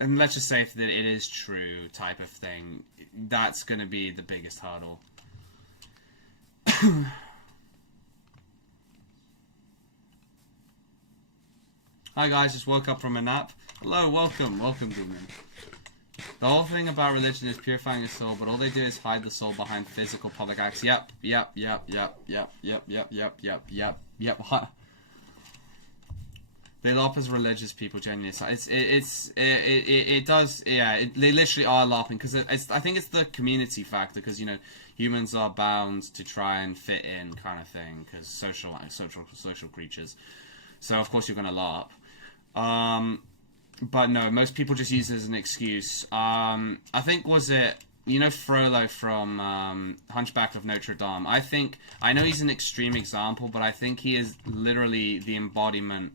And let's just say if that it is true type of thing, that's going to be the biggest hurdle. Hi guys, just woke up from a nap. Hello, welcome, Demon. The whole thing about religion is purifying your soul, but all they do is hide the soul behind physical public acts. Yep. They LARP as religious people genuinely. It does, yeah. They literally are LARPing because I think it's the community factor, because you know humans are bound to try and fit in kind of thing, because social creatures. So of course you're gonna LARP. But no, most people just use it as an excuse. I think, was it, you know, Frollo from Hunchback of Notre Dame? I know he's an extreme example, but I think he is literally the embodiment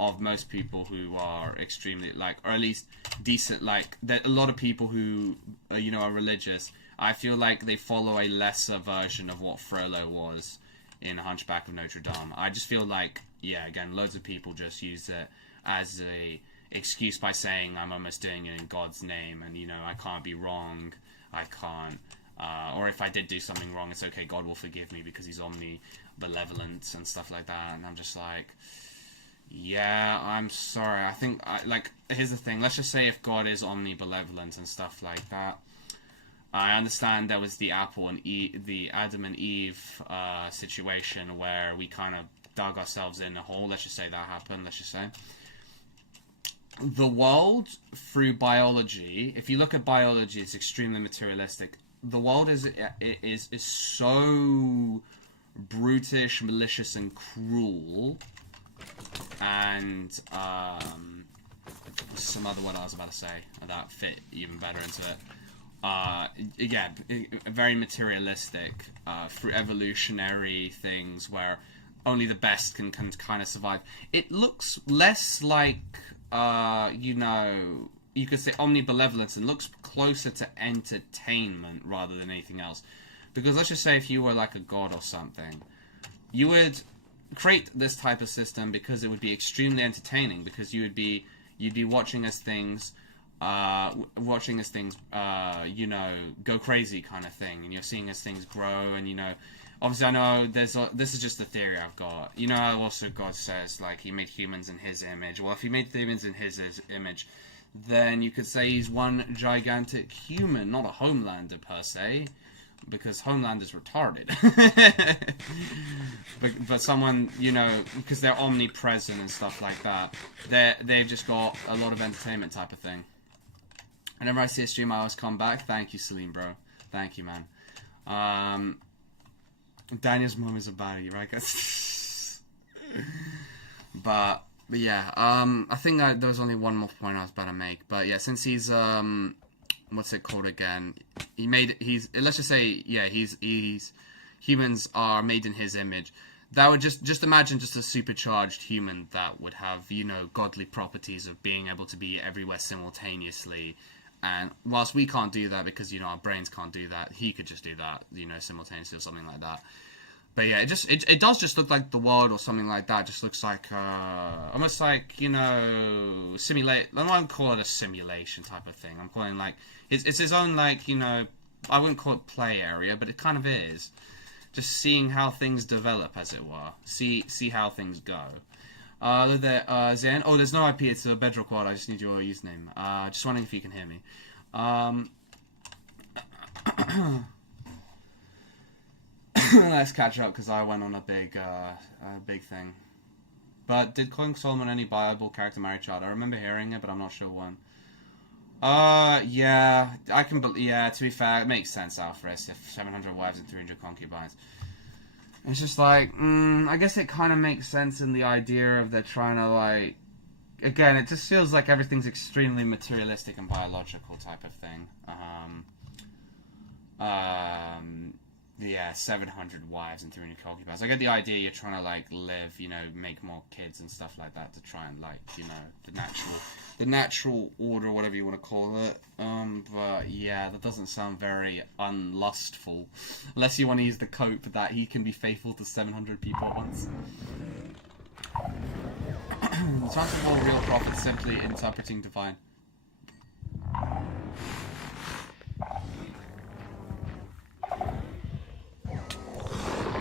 of most people who are extremely, like, or at least decent, like, a lot of people who, you know, are religious. I feel like they follow a lesser version of what Frollo was in Hunchback of Notre Dame. I just feel like, yeah, again, loads of people just use it as a excuse by saying, I'm almost doing it in God's name, and, you know, I can't be wrong, I can't, or if I did do something wrong, it's okay, God will forgive me because he's omnibenevolent and stuff like that. And I'm just like, yeah, I'm sorry. I think, like, here's the thing, let's just say if God is omnibenevolent and stuff like that, I understand there was the Adam and Eve situation where we kind of dug ourselves in a hole. Let's just say that happened, let's just say. The world, through biology, if you look at biology, it's extremely materialistic. The world is so brutish, malicious, and cruel. And some other word I was about to say that fit even better into it. Again, very materialistic, through evolutionary things where only the best can kind of survive. It looks less like, you know, you could say omnibenevolence, and looks closer to entertainment rather than anything else. Because let's just say if you were like a god or something, you would create this type of system because it would be extremely entertaining, because you'd be watching as things, you know, go crazy kind of thing, and you're seeing as things grow, and, you know, obviously I know this is just a theory I've got. You know how also God says, like, he made humans in his image. Well, if he made humans in his image, then you could say he's one gigantic human, not a Homelander per se, because Homelander's retarded. but someone, you know, because they're omnipresent and stuff like that, they've just got a lot of entertainment type of thing. Whenever I see a stream, I always come back. Thank you, Celine, bro. Thank you, man. Daniel's mom is a baddie, right, guys? but yeah, I think there was only one more point I was about to make. But yeah, since he's what's it called again? Let's just say, yeah, he's humans are made in his image. That would just imagine just a supercharged human that would have, you know, godly properties of being able to be everywhere simultaneously. And whilst we can't do that because, you know, our brains can't do that, he could just do that, you know, simultaneously or something like that. But yeah, it does just look like the world or something like that. It just looks like almost like, you know, I won't call it a simulation type of thing. I'm calling, like, it's his own, like, you know, I wouldn't call it play area, but it kind of is. Just seeing how things develop, as it were. See how things go. Zen. Oh, there's no IP. It's a Bedrock World. I just need your username. Just wondering if you can hear me. Let's catch up because I went on a big thing. But did King Solomon any Bible character marry a child? I remember hearing it, but I'm not sure when. Yeah, I can. Yeah, to be fair, it makes sense, Alfred. If 700 wives and 300 concubines. It's just like, I guess it kind of makes sense in the idea of they're trying to, like, again, it just feels like everything's extremely materialistic and biological type of thing. Yeah, 700 wives and 300 concubines. I get the idea you're trying to, like, live, you know, make more kids and stuff like that to try and, like, you know, the natural order, whatever you want to call it. But, yeah, that doesn't sound very unlustful. Unless you want to use the cope that he can be faithful to 700 people at once. The chances of all real prophets simply interpreting divine.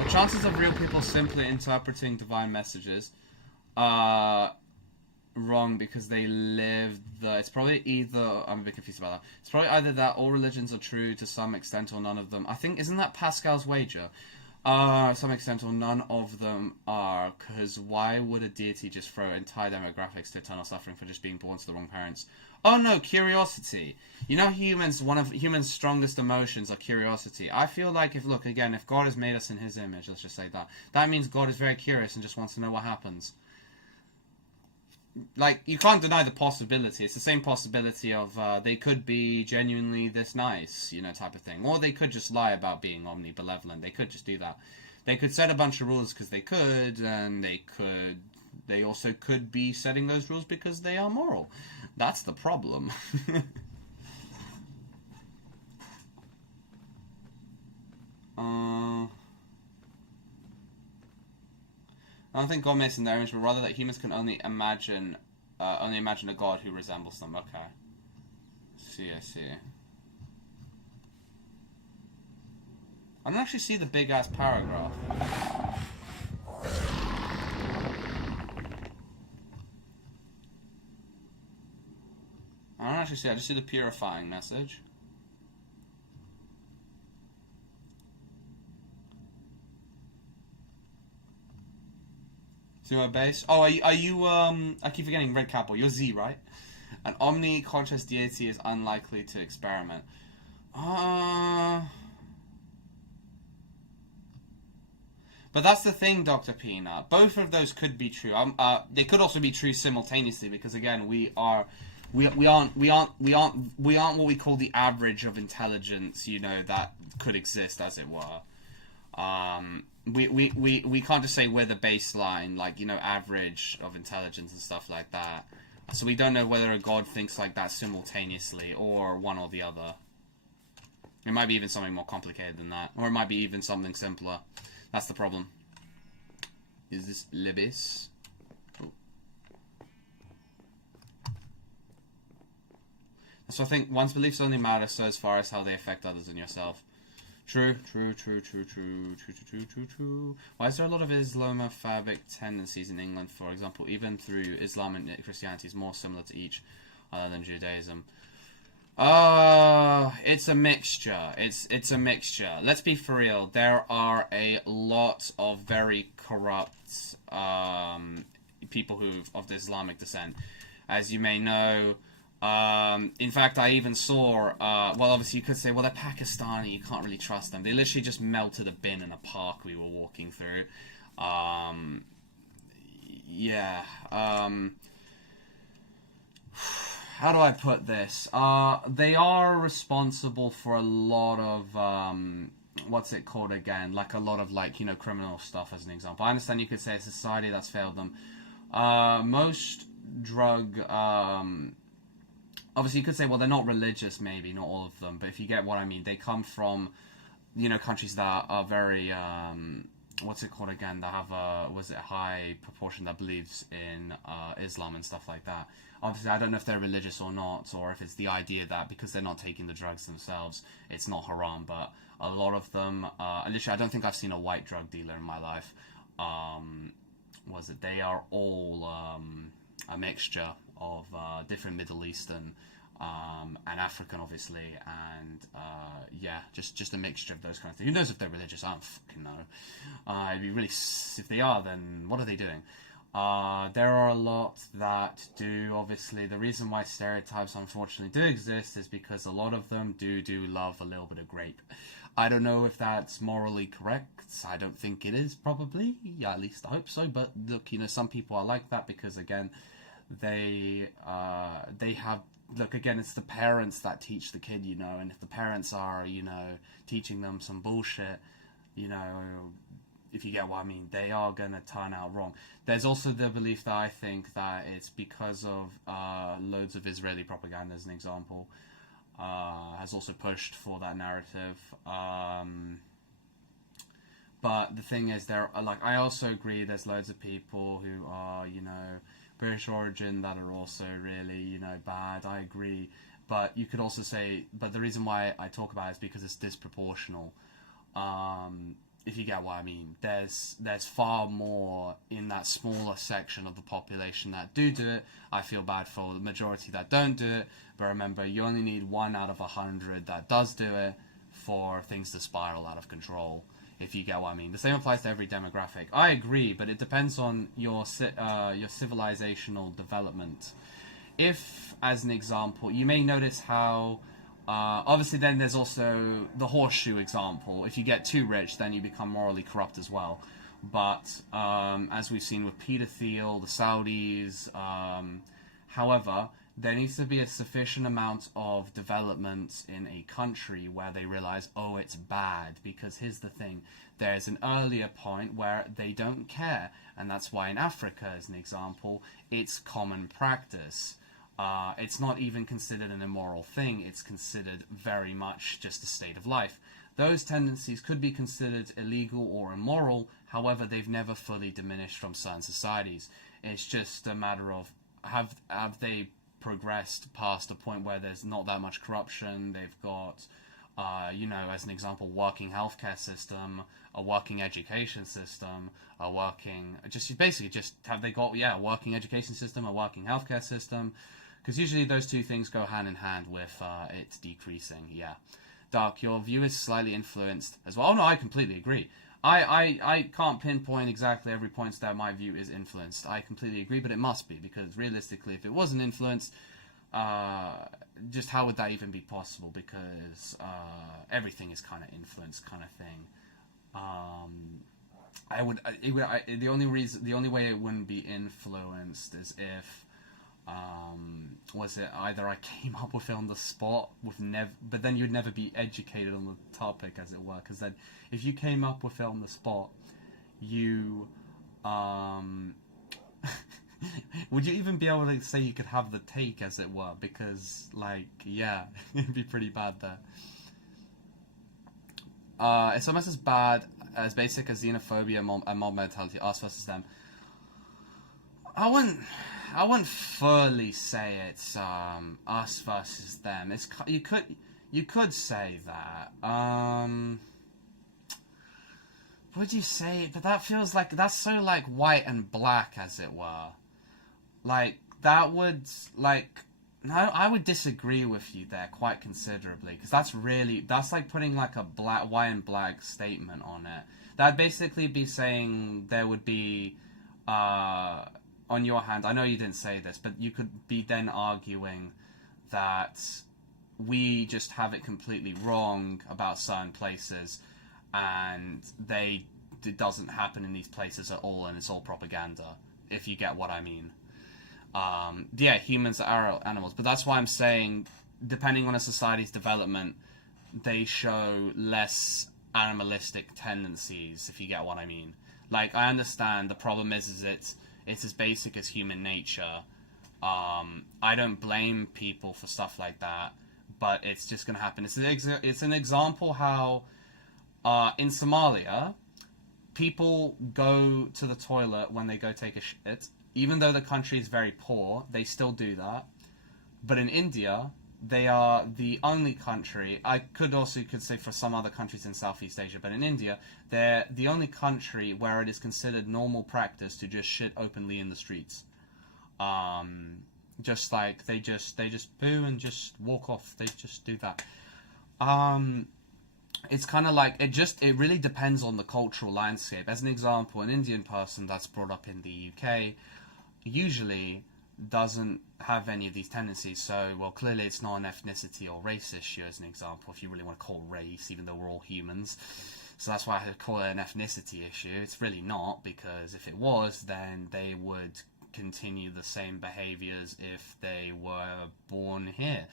The chances of real people simply interpreting divine messages are wrong because they lived the... It's probably either... I'm a bit confused about that. It's probably either that all religions are true to some extent or none of them. I think... Isn't that Pascal's wager? Some extent or none of them are, because why would a deity just throw entire demographics to eternal suffering for just being born to the wrong parents? Oh no, curiosity. You know, humans, one of humans' strongest emotions are curiosity. I feel like if God has made us in his image, let's just say that means God is very curious and just wants to know what happens. Like, you can't deny the possibility. It's the same possibility of they could be genuinely this nice, you know, type of thing. Or they could just lie about being omnibenevolent. They could just do that. They could set a bunch of rules because they could, and they also could be setting those rules because they are moral. That's the problem. I don't think God makes in their image, but rather that humans can only imagine a God who resembles them. Okay. I see. I don't actually see the big-ass paragraph. I don't actually see it. I just see the purifying message. See my base? Oh, are you, I keep forgetting Red Capel. You're Z, right? An omni-conscious deity is unlikely to experiment. But that's the thing, Dr. Peanut. Both of those could be true. They could also be true simultaneously because, again, we aren't what we call the average of intelligence, you know, that could exist, as it were. We can't just say we're the baseline, like, you know, average of intelligence and stuff like that. So we don't know whether a god thinks like that simultaneously, or one or the other. It might be even something more complicated than that, or it might be even something simpler. That's the problem. Is this Libis? Ooh. So I think one's beliefs only matter so as far as how they affect others and yourself. True. Why is there a lot of Islamophobic tendencies in England, for example, even through Islam and Christianity is more similar to each other than Judaism? It's a mixture. It's a mixture. Let's be for real. There are a lot of very corrupt people of the Islamic descent. As you may know, in fact, I even saw, well, obviously you could say, well, they're Pakistani, you can't really trust them. They literally just melted a bin in a park we were walking through. Yeah. How do I put this? They are responsible for a lot of, what's it called again? Like a lot of, like, you know, criminal stuff, as an example. I understand you could say a society that's failed them. Most drug, obviously you could say, well, they're not religious, maybe, not all of them, but if you get what I mean, they come from, you know, countries that are very, what's it called again, that have a high proportion that believes in Islam and stuff like that. Obviously, I don't know if they're religious or not, or if it's the idea that because they're not taking the drugs themselves, it's not haram, but a lot of them, literally, I don't think I've seen a white drug dealer in my life. They are all a mixture of different Middle Eastern and African, obviously, and yeah, just a mixture of those kind of things. Who knows if they're religious? I don't fucking know. It'd be really, if they are, then what are they doing? There are a lot that do, obviously. The reason why stereotypes unfortunately do exist is because a lot of them do love a little bit of grape. I don't know if that's morally correct. I don't think it is, probably. Yeah, at least I hope so. But look, you know, some people are like that because, again, they have... Look, again, it's the parents that teach the kid, you know, and if the parents are, you know, teaching them some bullshit, you know, if you get what I mean, they are going to turn out wrong. There's also the belief that I think that it's because of loads of Israeli propaganda, as an example, has also pushed for that narrative. But the thing is, I also agree there's loads of people who are, you know, British origin that are also really, you know, bad. I agree. But you could also say, but the reason why I talk about it is because it's disproportional. If you get what I mean, there's far more in that smaller section of the population that do it. I feel bad for the majority that don't do it, but remember, you only need 1 out of 100 that does do it for things to spiral out of control, if you get what I mean. The same applies to every demographic. I agree, but it depends on your civilizational development. If, as an example, you may notice how obviously then there's also the horseshoe example. If you get too rich, then you become morally corrupt as well. But as we've seen with Peter Thiel, the Saudis, however, there needs to be a sufficient amount of development in a country where they realize, oh, it's bad. Because here's the thing, there's an earlier point where they don't care. And that's why in Africa, as an example, it's common practice. It's not even considered an immoral thing. It's considered very much just a state of life. Those tendencies could be considered illegal or immoral. However, they've never fully diminished from certain societies. It's just a matter of have they progressed past a point where there's not that much corruption. They've got, you know, as an example, working healthcare system, a working education system, a working... have they got, a working education system, a working healthcare system? Because usually those two things go hand in hand with it decreasing, yeah. Dark, your view is slightly influenced as well. Oh, no, I completely agree. I can't pinpoint exactly every point that my view is influenced. I completely agree, but it must be, because realistically, if it wasn't influenced, just how would that even be possible? Because everything is kind of influenced, kind of thing. The only way it wouldn't be influenced is if was it either I came up with it on the spot but then you'd never be educated on the topic, as it were, because then if you came up with it on the spot, you would you even be able to say you could have the take, as it were? Because, like, yeah, it'd be pretty bad there. It's almost as bad, as basic as xenophobia and mob mentality, us versus them. I wouldn't fully say it's us versus them. It's you could say that. Would you say? But that feels like that's so like white and black, as it were. Like that would no, I would disagree with you there quite considerably, because that's like putting like a white and black statement on it. That'd basically be saying there would be on your hand, I know you didn't say this, but you could be then arguing that we just have it completely wrong about certain places, and it doesn't happen in these places at all, and it's all propaganda, if you get what I mean. Yeah, humans are animals, but that's why I'm saying, depending on a society's development, they show less animalistic tendencies, if you get what I mean. Like, I understand the problem is it's as basic as human nature. I don't blame people for stuff like that, but it's just going to happen. It's an example how in Somalia, people go to the toilet when they go take a shit. Even though the country is very poor, they still do that. But in India, they are the only country, I could say for some other countries in Southeast Asia, but in India, they're the only country where it is considered normal practice to just shit openly in the streets. Just like they just poo and just walk off. They just do that. it's kind of like it really depends on the cultural landscape. As an example, an Indian person that's brought up in the UK usually doesn't have any of these tendencies. So, well, clearly it's not an ethnicity or race issue, as an example, if you really want to call race, even though we're all humans. So that's why I call it an ethnicity issue. It's really not, because if it was, then they would continue the same behaviors if they were born here.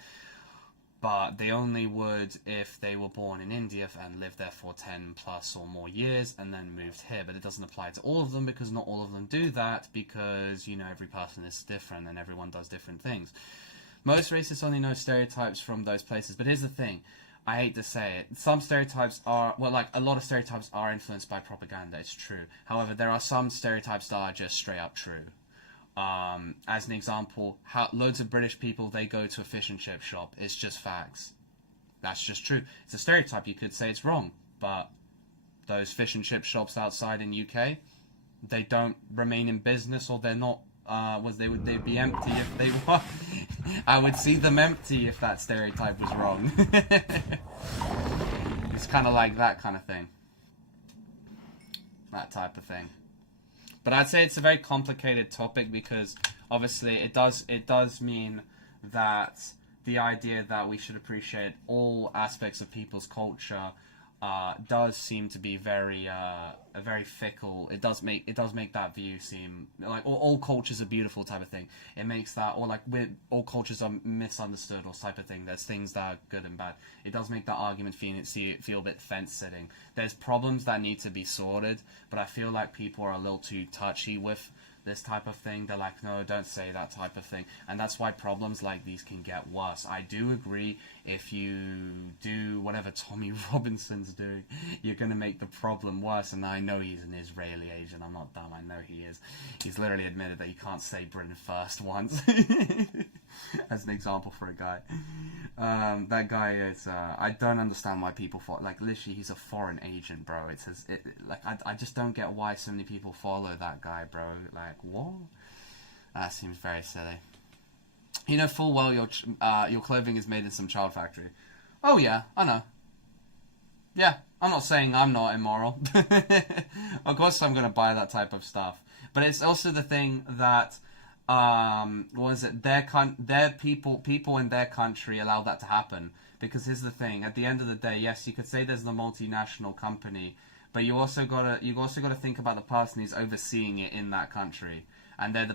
But they only would if they were born in India and lived there for 10 plus or more years and then moved here. But it doesn't apply to all of them, because not all of them do that, because, you know, every person is different and everyone does different things. Most racists only know stereotypes from those places. But here's the thing. I hate to say it. Some stereotypes are, well, like, a lot of stereotypes are influenced by propaganda. It's true. However, there are some stereotypes that are just straight up true. As an example, loads of British people, they go to a fish and chip shop. It's just facts. That's just true. It's a stereotype. You could say it's wrong, but those fish and chip shops outside in UK, they don't remain in business, or they're not. They'd be empty if they were. I would see them empty if that stereotype was wrong. It's kind of like that kind of thing. That type of thing. But I'd say it's a very complicated topic, because obviously it does mean that the idea that we should appreciate all aspects of people's culture does seem to be very fickle. It does make that view seem like all cultures are beautiful type of thing. It makes that, or like all cultures are misunderstood or type of thing. There's things that are good and bad. It does make that argument feel a bit fence sitting. There's problems that need to be sorted, but I feel like people are a little too touchy with this type of thing. They're like, no, don't say that type of thing. And that's why problems like these can get worse. I do agree, if you do whatever Tommy Robinson's doing, you're going to make the problem worse. And I know he's an Israeli agent. I'm not dumb. I know he is. He's literally admitted that you can't say Britain first once. As an example for a guy. That guy is, I don't understand why people follow, like, literally, he's a foreign agent, bro. I just don't get why so many people follow that guy, bro. Like, what? That seems very silly. You know full well your clothing is made in some child factory. Oh yeah, I know. Yeah, I'm not saying I'm not immoral. Of course I'm gonna buy that type of stuff. But it's also the thing that, their people in their country allow that to happen. Because here's the thing, at the end of the day, yes, you could say there's the multinational company, but you also gotta think about the person who's overseeing it in that country, and they're the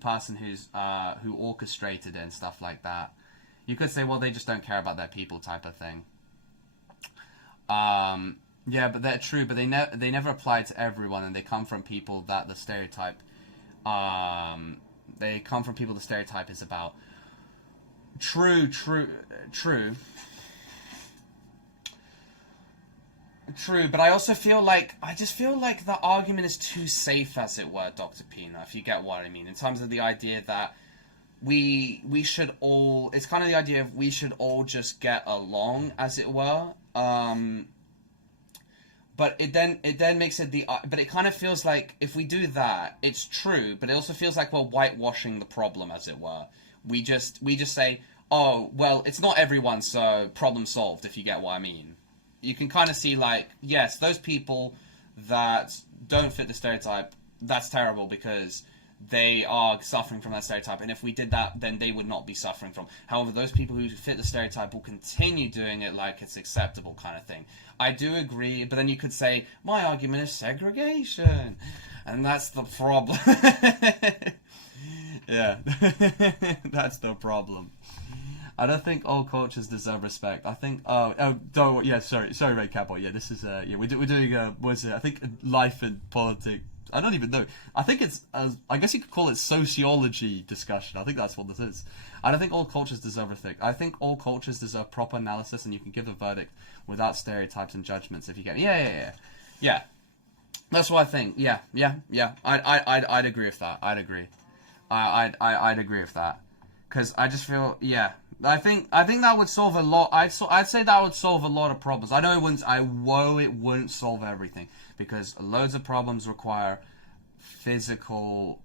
person who orchestrated it and stuff like that. You could say, well, they just don't care about their people type of thing. Yeah, but they're true, but they never apply to everyone, and they come from people that the stereotype is about. True, but I just feel like the argument is too safe, as it were, Dr. Pina, if you get what I mean, in terms of the idea that we should all, it's kind of the idea of we should all just get along, as it were, but it then makes it but it kind of feels like if we do that, it's true, but it also feels like we're whitewashing the problem, as it were. We just say, oh, well, it's not everyone, so problem solved, if you get what I mean. You can kind of see, like, yes, those people that don't fit the stereotype, that's terrible, because they are suffering from that stereotype, and if we did that, then they would not be suffering from. However, those people who fit the stereotype will continue doing it like it's acceptable kind of thing. I do agree, but then you could say, my argument is segregation, and that's the problem. Yeah, that's the problem. I don't think all cultures deserve respect. I think, sorry, Ray Cowboy. Yeah, this is, we're doing, what is it? I think life and politics. I don't even know. I think it's, I guess you could call it sociology discussion. I think that's what this is. I don't think all cultures deserve respect. I think all cultures deserve proper analysis, and you can give a verdict without stereotypes and judgments if you get, yeah. That's what I think. Yeah. I'd agree with that. I'd agree with that. Because I just feel, I think that would solve a lot. I'd say that would solve a lot of problems. I know it wouldn't solve everything, because loads of problems require physical,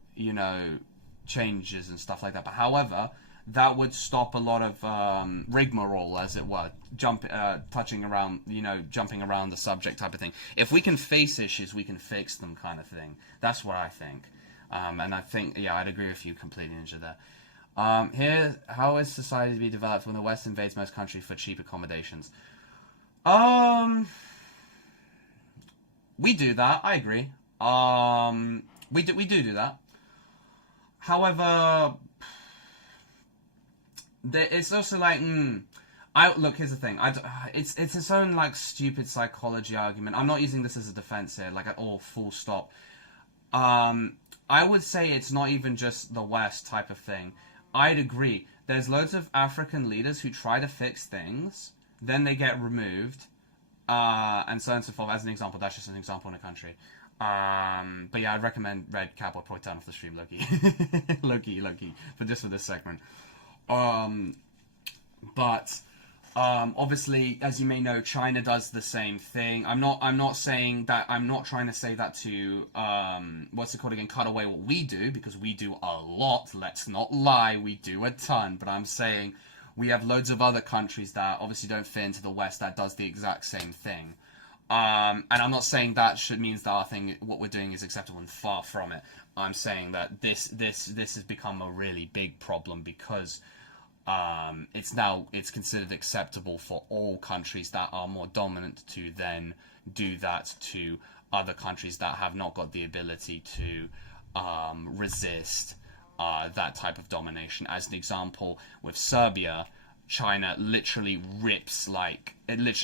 changes and stuff like that. But however, that would stop a lot of rigmarole, as it were, touching around, jumping around the subject type of thing. If we can face issues, we can fix them, kind of thing. That's what I think. And I think, yeah, I'd agree with you completely, Ninja, there. Here, how is society to be developed when the West invades most countries for cheap accommodations? We do that. I agree. We do that. However, it's also like, look. Here's the thing. It's its own like stupid psychology argument. I'm not using this as a defense here, like at all. Full stop. I would say it's not even just the West type of thing. I'd agree. There's loads of African leaders who try to fix things, then they get removed, and so on and so forth. As an example, that's just an example in a country. But yeah, I'd recommend Red Cowboy probably turn off the stream, Loki. Loki, but just for this segment. Obviously, as you may know, China does the same thing. I'm not saying that. I'm not trying to say that to what's it called again? Cut away what we do, because we do a lot. Let's not lie, we do a ton. But I'm saying we have loads of other countries that obviously don't fit into the West that does the exact same thing. And I'm not saying that means that our thing, what we're doing, is acceptable, and far from it. I'm saying that this has become a really big problem because it's considered acceptable for all countries that are more dominant to then do that to other countries that have not got the ability to resist that type of domination. As an example, with Serbia, China literally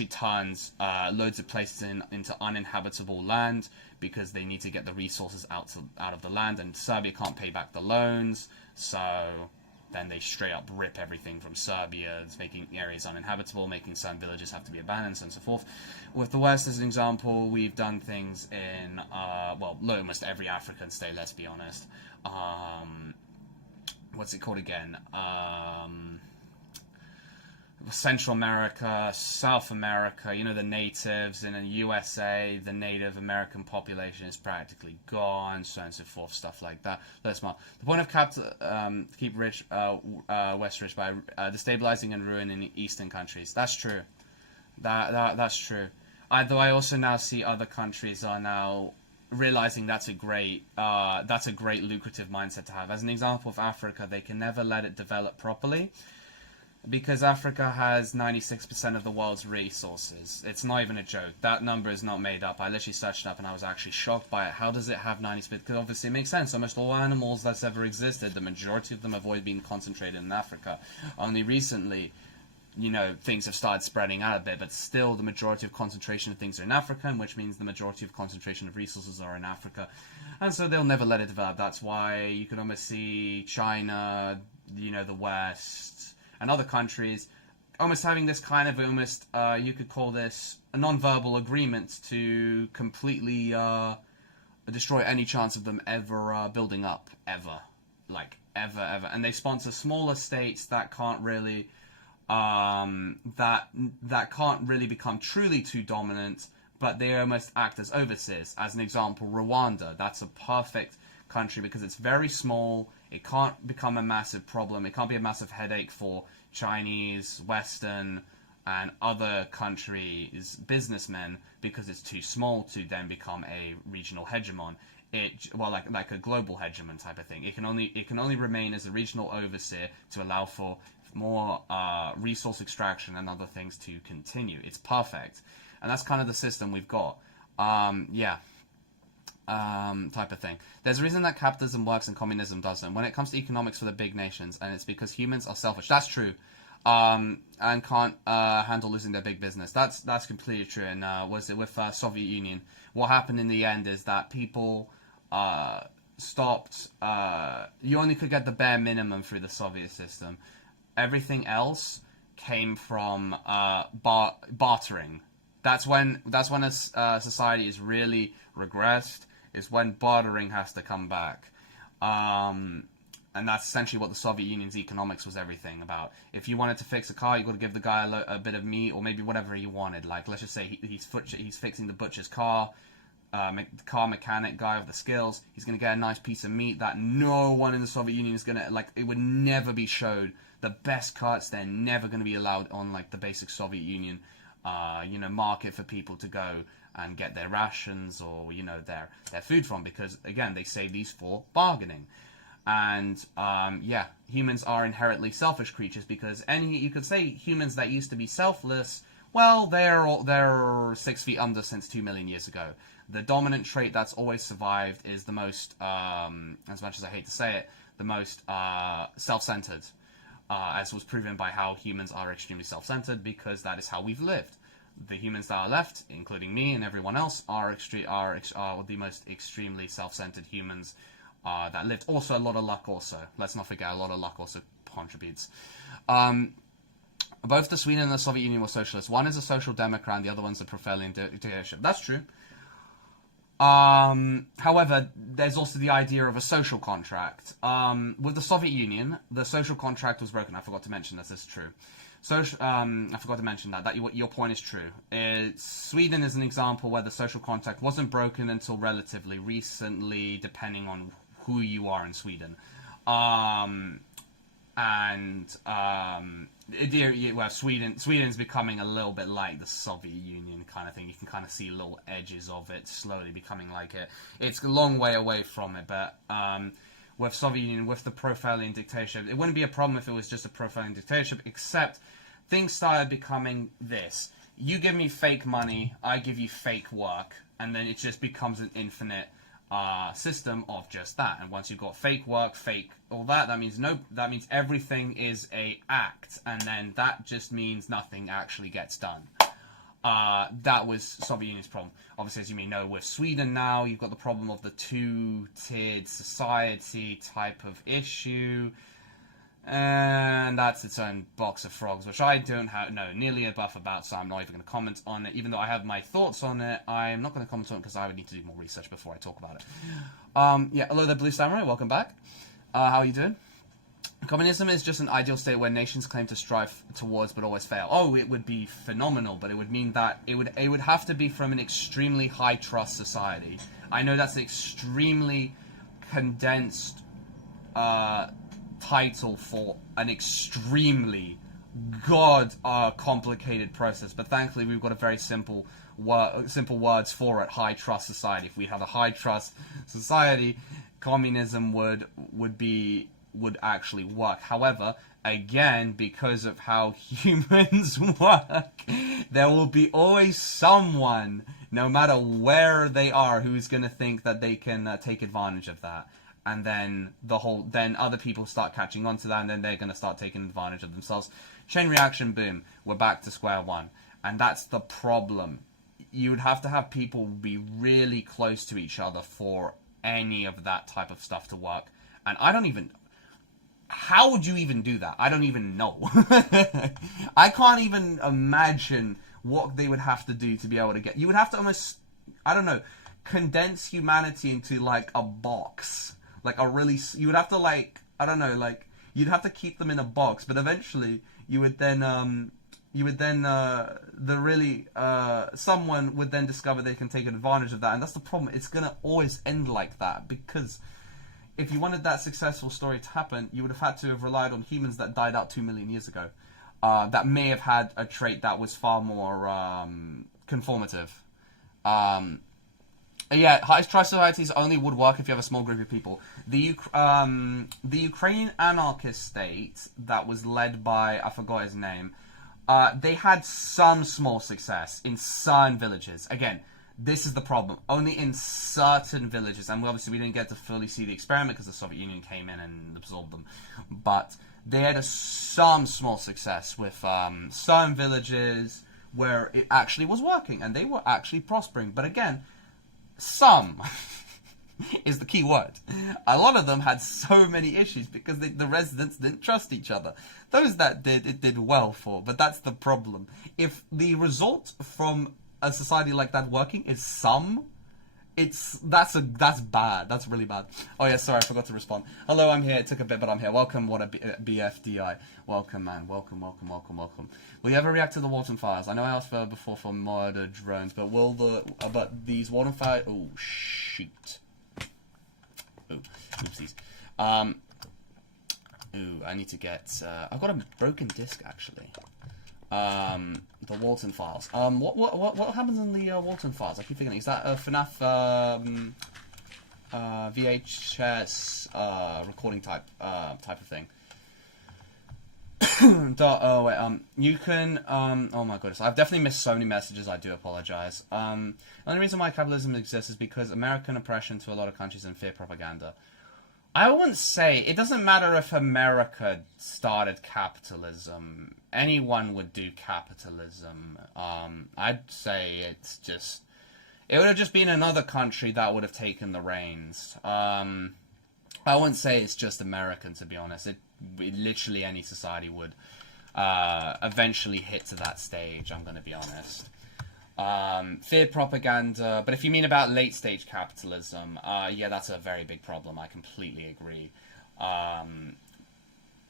turns loads of places into uninhabitable land because they need to get the resources out of the land, and Serbia can't pay back the loans, so then they straight up rip everything from Serbia. It's making areas uninhabitable, making certain villages have to be abandoned, and so forth. With the West, as an example, we've done things in, almost every African state, let's be honest. What's it called again? Central America, South America, the natives, and in the USA, the Native American population is practically gone, so on and so forth, stuff like that. That's smart. The point of to keep West rich by destabilizing and ruining Eastern countries. That's true. That's true. Though I also now see other countries are now realizing that's a great lucrative mindset to have. As an example of Africa, they can never let it develop properly, because Africa has 96% of the world's resources. It's not even a joke. That number is not made up. I literally searched it up and I was actually shocked by it. How does it have 90%? Because obviously it makes sense. Almost all animals that's ever existed, the majority of them have always been concentrated in Africa. Only recently, things have started spreading out a bit, but still the majority of concentration of things are in Africa, which means the majority of concentration of resources are in Africa. And so they'll never let it develop. That's why you could almost see China, the West, and other countries almost having this kind of you could call this a non-verbal agreement to completely destroy any chance of them ever building up, ever. And they sponsor smaller states that can't really that can't really become truly too dominant, but they almost act as overseers. As an example, Rwanda, that's a perfect country because it's very small. It can't become a massive problem. It can't be a massive headache for Chinese, Western, and other countries' businessmen because it's too small to then become a regional hegemon. Like a global hegemon type of thing. It can only remain as a regional overseer to allow for more resource extraction and other things to continue. It's perfect, and that's kind of the system we've got. Type of thing. There's a reason that capitalism works and communism doesn't. When it comes to economics for the big nations, and it's because humans are selfish. That's true. And can't handle losing their big business. That's completely true. And was it with Soviet Union? What happened in the end is that people stopped. You only could get the bare minimum through the Soviet system. Everything else came from bartering. That's when a society is really regressed. Is when bartering has to come back. And that's essentially what the Soviet Union's economics was everything about. If you wanted to fix a car, you got to give the guy a bit of meat, or maybe whatever he wanted. Like, let's just say he's fixing the butcher's car, car mechanic guy with the skills. He's going to get a nice piece of meat that no one in the Soviet Union is going to, it would never be showed the best cuts, they're never going to be allowed on like the basic Soviet Union, you know, market for people to go and get their rations or, you know, their food from, because again, they save these for bargaining. And yeah, humans are inherently selfish creatures, because you could say humans that used to be selfless, well, they're 6 feet under since 2 million years ago. The dominant trait that's always survived is the most, as much as I hate to say it, the most self-centered, as was proven by how humans are extremely self-centered, because that is how we've lived. The humans that are left, including me and everyone else, are the most extremely self-centered humans that lived. Also, a lot of luck also. Let's not forget, a lot of luck also contributes. Both the Sweden and the Soviet Union were socialists. One is a social democrat and the other one's a prevailing dictatorship. That's true. However, there's also the idea of a social contract. With the Soviet Union, the social contract was broken. I forgot to mention this is true. I forgot to mention that your point is true. Sweden is an example where the social contract wasn't broken until relatively recently, depending on who you are in Sweden. Well, Sweden's becoming a little bit like the Soviet Union kind of thing. You can kind of see little edges of it slowly becoming like it. It's a long way away from it, but with Soviet Union, with the profiling dictatorship, it wouldn't be a problem if it was just a profiling dictatorship, except things started becoming this. You give me fake money, I give you fake work, and then it just becomes an infinite system of just that. And once you've got fake work, fake all that, that means everything is a act, and then that just means nothing actually gets done. That was Soviet Union's problem. Obviously, as you may know, with Sweden now, you've got the problem of the two-tiered society type of issue, and that's its own box of frogs, which I don't know nearly enough about, so I'm not even going to comment on it. Even though I have my thoughts on it, I'm not going to comment on it because I would need to do more research before I talk about it. Yeah, hello there, Blue Samurai, welcome back. How are you doing? Communism is just an ideal state where nations claim to strive towards but always fail. Oh, it would be phenomenal, but it would mean that it would have to be from an extremely high trust society. I know that's an extremely condensed title for an extremely complicated process, but thankfully we've got a very simple words for it: high trust society. If we had a high trust society, communism would actually work. However, again, because of how humans work, there will be always someone, no matter where they are, who's going to think that they can take advantage of that. And then then other people start catching on to that, and then they're going to start taking advantage of themselves. Chain reaction, boom, we're back to square one. And that's the problem. You would have to have people be really close to each other for any of that type of stuff to work. And how would you even do that? I don't even know. I can't even imagine what they would have to do to be able to get... You would have to almost, I don't know, condense humanity into like a box. Like a really... You would have to like, I don't know, like... You'd have to keep them in a box, but eventually you would then... someone would then discover they can take advantage of that. And that's the problem. It's going to always end like that, because... If you wanted that successful story to happen, you would have had to have relied on humans that died out 2 million years ago. That may have had a trait that was far more conformative. Yeah, high trust societies only would work if you have a small group of people. The Ukrainian anarchist state that was led by, I forgot his name, they had some small success in certain villages. Again, this is the problem. Only in certain villages, and obviously we didn't get to fully see the experiment because the Soviet Union came in and absorbed them. But they had some small success with certain villages where it actually was working, and they were actually prospering. But again, some is the key word. A lot of them had so many issues because the residents didn't trust each other. Those that did, it did well for, but that's the problem. If the result from a society like that working is that's bad. That's really bad. Oh yeah, sorry, I forgot to respond. Hello, I'm here. It took a bit, but I'm here. Welcome, what a BFDI. Welcome, man. Welcome. Will you ever react to the Walton fires? I know I asked before for murder drones, but but these Walton fires? Oh shoot. Oh, oopsies. Ooh, I need to get... I've got a broken disc, actually. The Walton files. What happens in the Walton files? I keep thinking, is that a FNAF VHS recording type of thing? Oh wait, you can, oh my goodness, I've definitely missed so many messages, I do apologize. The only reason why capitalism exists is because American oppression to a lot of countries and fear propaganda. I wouldn't say, it doesn't matter if America started capitalism, anyone would do capitalism. I'd say it's just, it would have just been another country that would have taken the reins. I wouldn't say it's just American, to be honest. Literally any society would eventually hit to that stage, I'm going to be honest. Fear propaganda, but if you mean about late stage capitalism, yeah, that's a very big problem. I completely agree.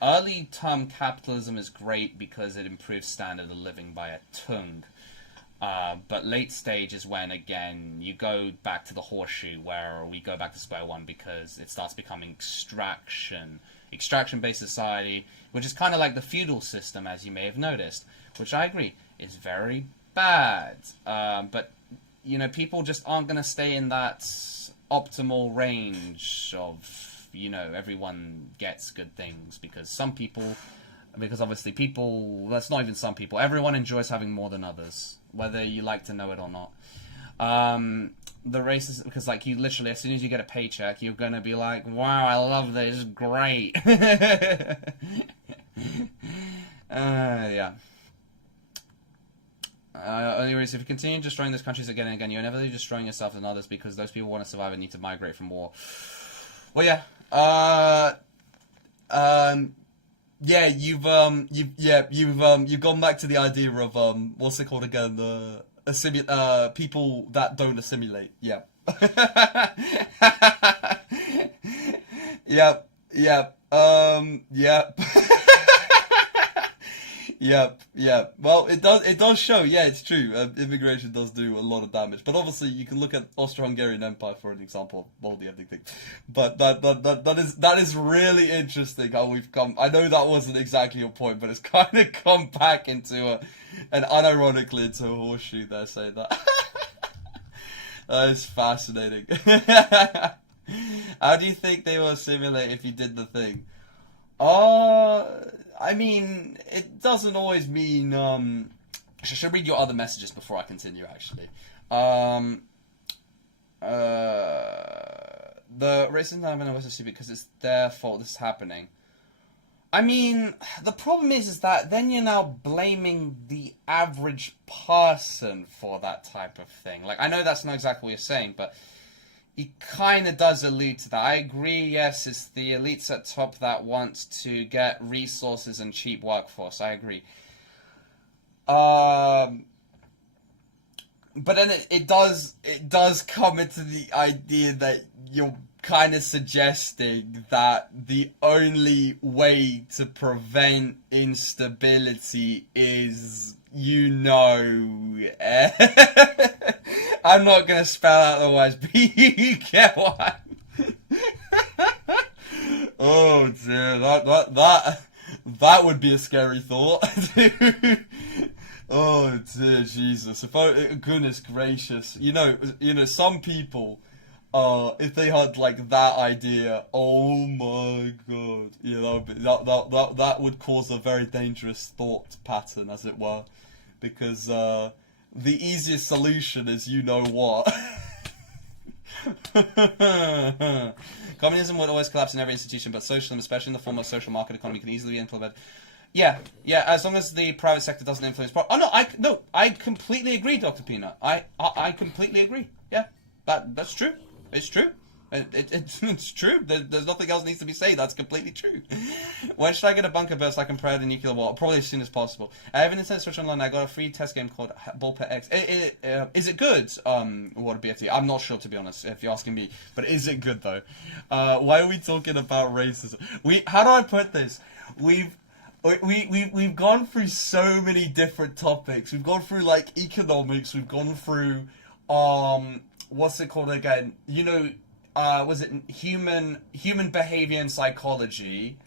Early term capitalism is great because it improves standard of living by a ton. But late stage is when, again, you go back to the horseshoe, where we go back to square one because it starts becoming extraction-based society, which is kind of like the feudal system, as you may have noticed, which I agree is very bad. But, you know, people just aren't going to stay in that optimal range of, you know, everyone gets good things, because some people, because obviously people, that's not even some people, everyone enjoys having more than others, whether you like to know it or not. The races, because like you literally, as soon as you get a paycheck, you're gonna be like, wow, I love this, great. Yeah. Anyways, if you continue destroying those countries again and again, you're inevitably destroying yourself and others, because those people want to survive and need to migrate from war. Well, yeah. Yeah, you've gone back to the idea of what's it called again? The people that don't assimilate. Yeah. Yep. Yep. Yep. Yep. Well, it does show. Yeah, it's true. Immigration does do a lot of damage. But obviously, you can look at Austro-Hungarian Empire for an example of all the ending thing. But that is really interesting how we've come. I know that wasn't exactly your point, but it's kind of come back into and unironically into a horseshoe there, saying that. That is fascinating. How do you think they will assimilate if you did the thing? I mean, it doesn't always mean, I should read your other messages before I continue, actually. The racism that I'm in West stupid because it's their fault this is happening. I mean, the problem is that then you're now blaming the average person for that type of thing. Like, I know that's not exactly what you're saying, but he kind of does allude to that. I agree, yes, it's the elites at top that want to get resources and cheap workforce. I agree. But then it does come into the idea that you're kind of suggesting that the only way to prevent instability is, you know, I'm not going to spell out the words, but you get what oh dear, that would be a scary thought. Oh dear Jesus, goodness gracious, you know, some people, if they had like that idea, oh my god, you know, that would cause a very dangerous thought pattern, as it were, because the easiest solution is, you know what. Communism would always collapse in every institution, but socialism, especially in the form of social market economy, can easily be implemented. Yeah, as long as the private sector doesn't influence. I completely agree, Dr. Peanut. I completely agree. Yeah, that's true. It's true. It's true. There's nothing else needs to be said. That's completely true. When should I get a bunker burst so I can prepare the nuclear war? Probably as soon as possible. I have an Nintendo Switch Online. I got a free test game called Ballpet X. Is it good? What a BFT. I'm not sure, to be honest, if you're asking me. But is it good, though? Why are we talking about racism? How do I put this? We've gone through so many different topics. We've gone through, like, economics. We've gone through, what's it called again? You know, was it human behavior and psychology?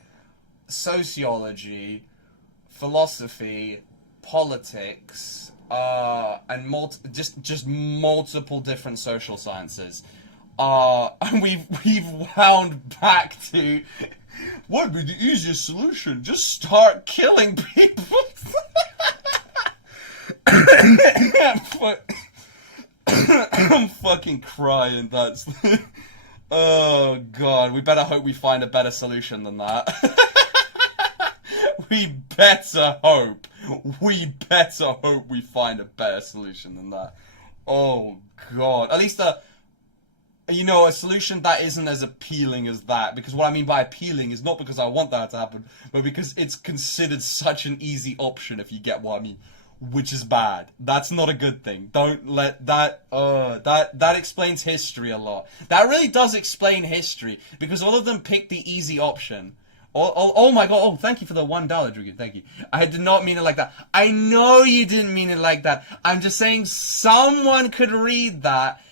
sociology, philosophy, politics, and just multiple different social sciences. And we've wound back to what would be the easiest solution? Just start killing people. I'm fucking crying. That's oh god. We better hope we find a better solution than that. We better hope we find a better solution than that. Oh god. At least a solution that isn't as appealing as that. Because what I mean by appealing is not because I want that to happen, but because it's considered such an easy option, if you get what I mean. Which is bad. That's not a good thing. Don't let that, that explains history a lot. That really does explain history, because all of them picked the easy option. Oh my god, oh, thank you for the $1, Drew, thank you. I did not mean it like that. I know you didn't mean it like that. I'm just saying someone could read that,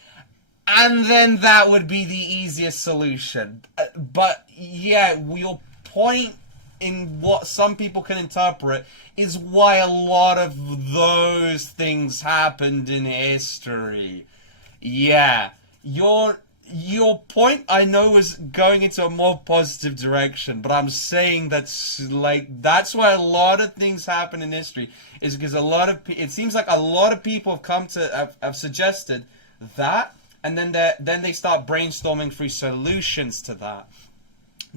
and then that would be the easiest solution. But, yeah, your point in what some people can interpret is why a lot of those things happened in history. Yeah, your point, I know, was going into a more positive direction, but I'm saying that's why a lot of things happen in history, is because it seems like a lot of people have come to have suggested that, and then they start brainstorming through solutions to that.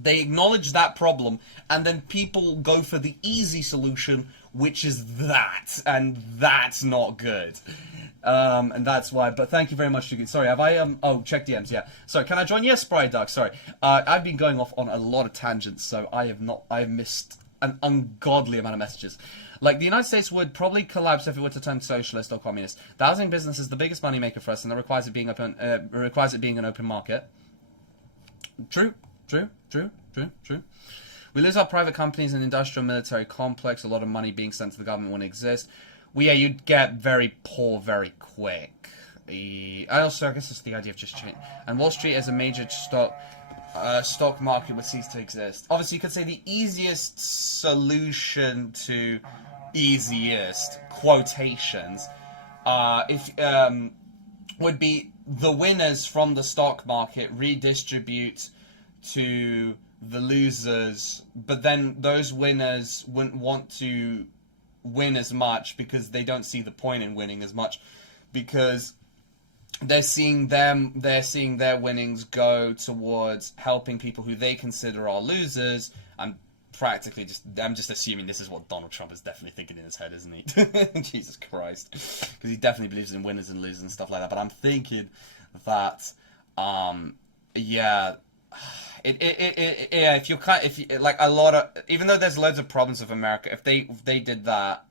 They acknowledge that problem, and then people go for the easy solution, which is that, and that's not good. And that's why, but thank you very much, Shukin. Sorry, have I, oh, check DMs, yeah. Sorry, can I join? Yes, Sprite Duck, sorry. I've been going off on a lot of tangents, so I have missed an ungodly amount of messages. Like, the United States would probably collapse if it were to turn socialist or communist. The housing business is the biggest moneymaker for us, and that requires it being an open market. True. We lose our private companies and industrial military complex. A lot of money being sent to the government wouldn't exist. Well, yeah, you'd get very poor very quick. I guess it's the idea of just change. And Wall Street as a major stock market would cease to exist. Obviously, you could say the easiest solution to easiest quotations would be the winners from the stock market redistribute to the losers, but then those winners wouldn't want to win as much because they don't see the point in winning as much, because they're seeing their winnings go towards helping people who they consider are losers. I'm just assuming this is what Donald Trump is definitely thinking in his head, isn't he? Jesus Christ, because he definitely believes in winners and losers and stuff like that. But I'm thinking that, yeah. If you like a lot of, even though there's loads of problems with America, if they did that,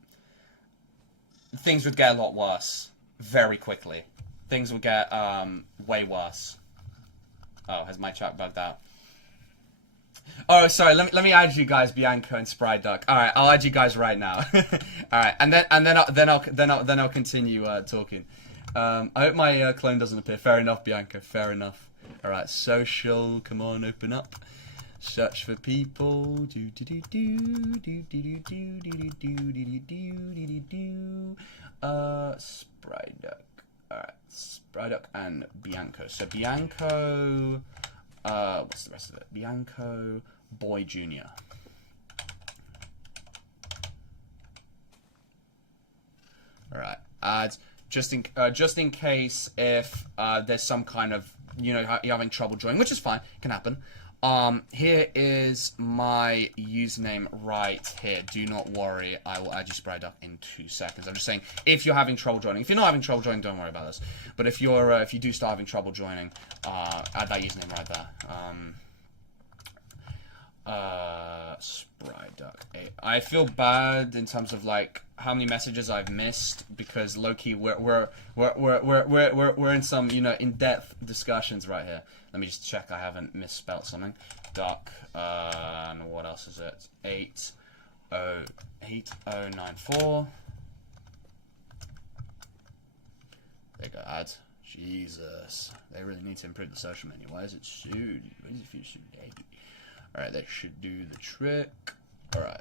things would get a lot worse very quickly. Things would get way worse. Oh, has my chat bugged out? Oh, sorry. Let me add you guys, Bianca and Spry Duck. All right, I'll add you guys right now. All right, and then I'll continue talking. I hope my clone doesn't appear. Fair enough, Bianca. Fair enough. Alright, social, come on, open up. Search for people. Spryduck. Alright, Spryduck and Bianco. So Bianco, what's the rest of it? Bianco, Boy Jr. Alright, just in case if there's some kind of, you're having trouble joining, which is fine, can happen. Here is my username right here. Do not worry, I will add you, Spryduck, in 2 seconds. I'm just saying, if you're having trouble joining. If you're not having trouble joining, don't worry about this. But if you do start having trouble joining, add that username right there. Spryduck. I feel bad in terms of like how many messages I've missed, because low-key we're in some in-depth discussions right here. Let me just check I haven't misspelled something. Duck, and what else is it? 8094. There you go, ads. Jesus, they really need to improve the social menu. Why is it so? Why does it feel so laggy? Alright, that should do the trick. Alright.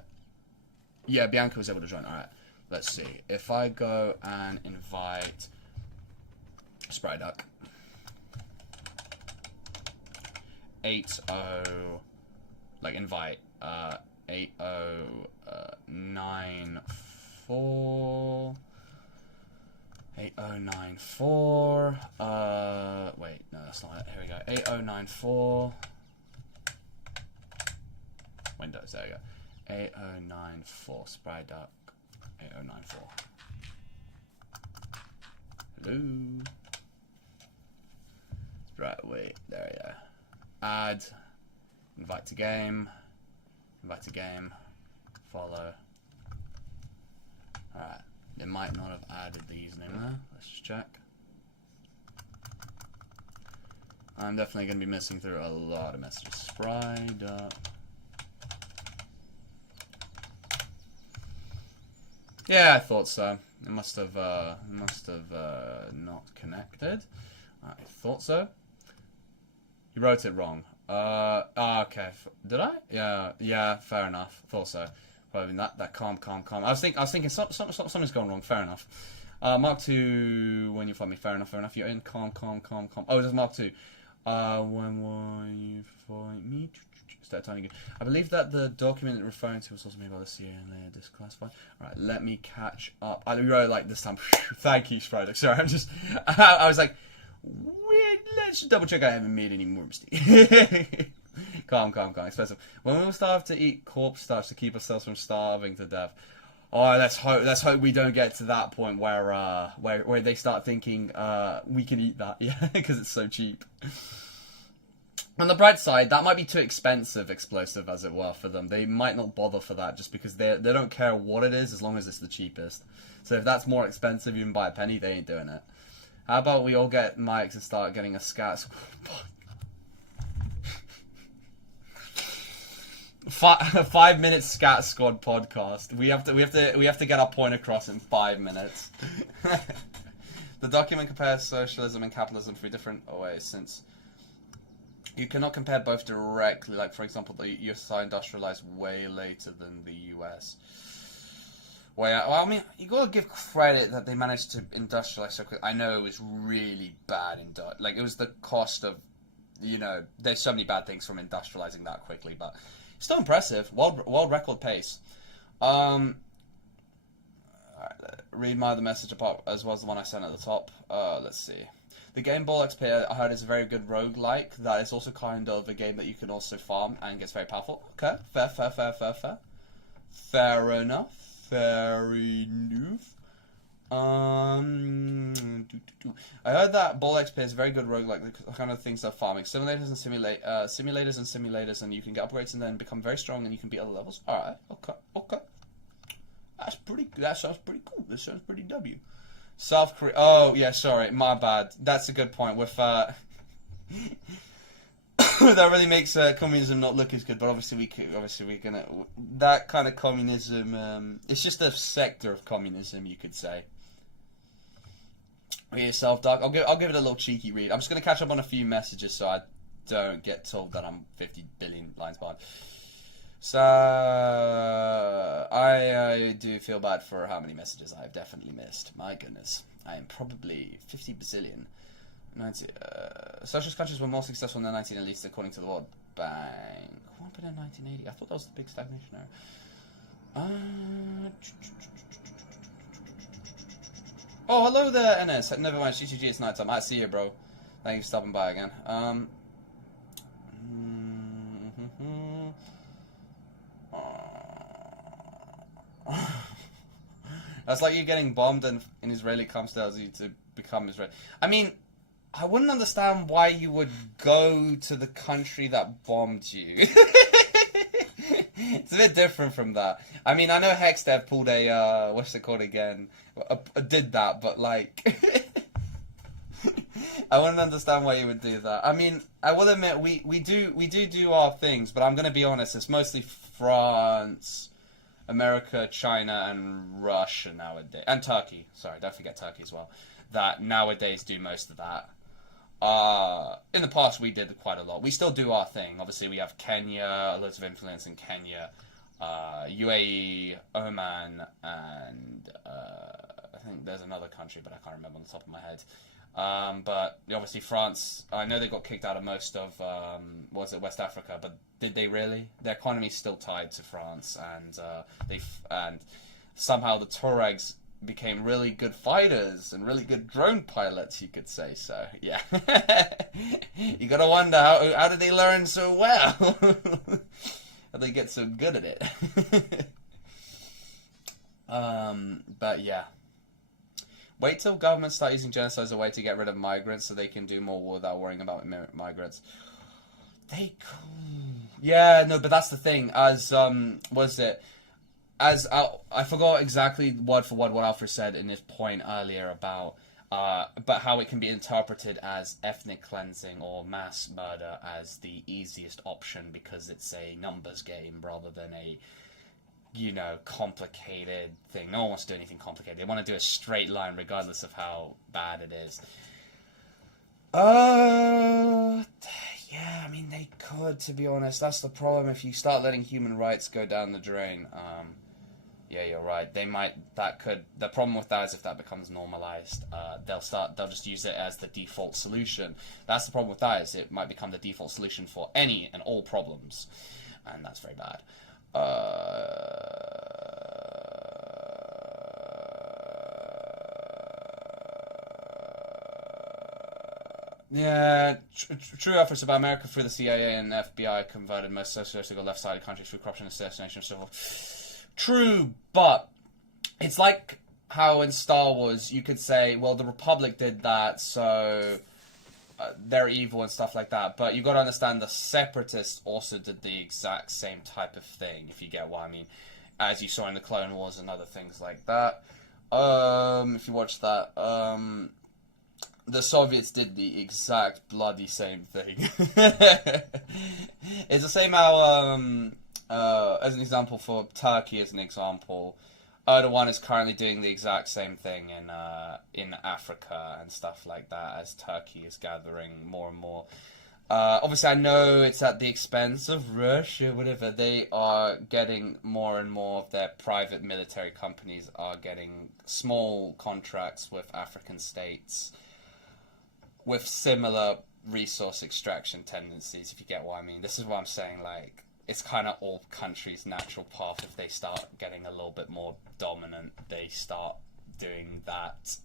Yeah, Bianca was able to join. Alright. Let's see. If I go and invite Spry Duck. 80 like invite 8094 8094 wait, no, that's not it. Here we go. 8094 Windows, there we go. 8094 Spry Duck 8094. Hello. Right, wait, there we go. Add, invite to game, follow. Alright, they might not have added the username there. Let's just check. I'm definitely going to be missing through a lot of messages. Sprite up. Yeah, I thought so. It must have not connected. I thought so. You wrote it wrong. Okay. Did I? Yeah, fair enough. Thought so. Probably that calm. I was thinking something's going wrong. Fair enough. Mark 2, when you find me, fair enough. You're in calm. Oh, there's Mark 2. When will you find me? Start timing again. I believe that the document referring to was also made by the CA and later disclassified. Alright, let me catch up. I wrote like this time. Thank you, Strider. Sorry, I was like, let's just double check I haven't made any more mistakes. Calm. Expensive. When will we start to eat corpse stuff to keep ourselves from starving to death? Oh, let's hope we don't get to that point where they start thinking we can eat that, yeah, because it's so cheap. On the bright side, that might be too explosive, as it were, for them. They might not bother for that, just because they don't care what it is, as long as it's the cheapest. So if that's more expensive, even by a penny, they ain't doing it. How about we all get mics and start getting a scat squad? 5 minute scat squad podcast. We have to get our point across in 5 minutes. The document compares socialism and capitalism for different ways, since you cannot compare both directly. Like, for example, the USSR industrialized way later than the US. Well, I mean, you gotta give credit that they managed to industrialize so quick. I know it was really bad like, it was the cost of, you know, there's so many bad things from industrializing that quickly, but still impressive. World record pace. Alright, read my other message apart as well as the one I sent at the top. Let's see. The game Ball XP, I heard, is a very good roguelike. That is also kind of a game that you can also farm and gets very powerful. Okay, fair. Fair enough. I heard that Ball XP is a very good roguelike, the kind of things that farming. Simulators and simulators, and you can get upgrades and then become very strong and you can beat other levels. Alright, okay. That sounds pretty cool. This sounds pretty W. South Korea. Oh, yeah, sorry, my bad. That's a good point. With that really makes communism not look as good. But obviously, we're gonna that kind of communism. It's just a sector of communism, you could say. Yourself, Doc. I'll give it a little cheeky read. I'm just gonna catch up on a few messages so I don't get told that I'm 50 billion lines behind. So I do feel bad for how many messages I've definitely missed. My goodness, I am probably 50 bazillion. 90. Socialist countries were more successful in the 1980s, according to the World Bank. What happened in 1980? I thought that was the big stagnation era. Oh, hello there, NS. Never mind, GGG, it's night time. I see you, bro. Thank you for stopping by again. That's like you getting bombed and an Israeli comes tells you to become Israeli. I mean, I wouldn't understand why you would go to the country that bombed you. It's a bit different from that. I mean, I know HexDev pulled a, what's it called again? Did that, but like... I wouldn't understand why you would do that. I mean, I will admit, we do our things, but I'm going to be honest, it's mostly France, America, China, and Russia nowadays. And Turkey. Sorry, don't forget Turkey as well. That nowadays do most of that. In the past, we did quite a lot. We still do our thing. Obviously, we have Kenya, loads of influence in Kenya. UAE, Oman, and I think there's another country, but I can't remember on the top of my head. But obviously France, I know they got kicked out of most of, West Africa, but did they really? Their economy's still tied to France, and somehow the Tuaregs became really good fighters and really good drone pilots, you could say. So, yeah. You gotta wonder, how did they learn so well? How they get so good at it? But yeah. Wait till governments start using genocide as a way to get rid of migrants so they can do more war without worrying about migrants. Yeah, no, but that's the thing. As, I forgot exactly word for word what Alfred said in his point earlier about, but how it can be interpreted as ethnic cleansing or mass murder as the easiest option because it's a numbers game rather than a, complicated thing. No one wants to do anything complicated. They want to do a straight line regardless of how bad it is. Yeah, I mean, they could, to be honest. That's the problem. If you start letting human rights go down the drain, yeah, you're right. The problem with that is if that becomes normalized, they'll just use it as the default solution. That's the problem with that, is it might become the default solution for any and all problems. And that's very bad. Yeah, true efforts about America through the CIA and FBI converted most socialistic or left-sided countries through corruption, assassination, and so forth. True, but it's like how in Star Wars you could say, well, the Republic did that, so they're evil and stuff like that. But you got to understand the Separatists also did the exact same type of thing, if you get what I mean, as you saw in the Clone Wars and other things like that. If you watch that, the Soviets did the exact bloody same thing. It's the same how, as an example for Turkey, as an example, Erdogan is currently doing the exact same thing in Africa and stuff like that, as Turkey is gathering more and more. Obviously, I know it's at the expense of Russia, whatever. They are getting more and more of their private military companies are getting small contracts with African states with similar resource extraction tendencies, if you get what I mean. This is what I'm saying, like, it's kind of all countries' natural path. If they start getting a little bit more dominant, they start doing that.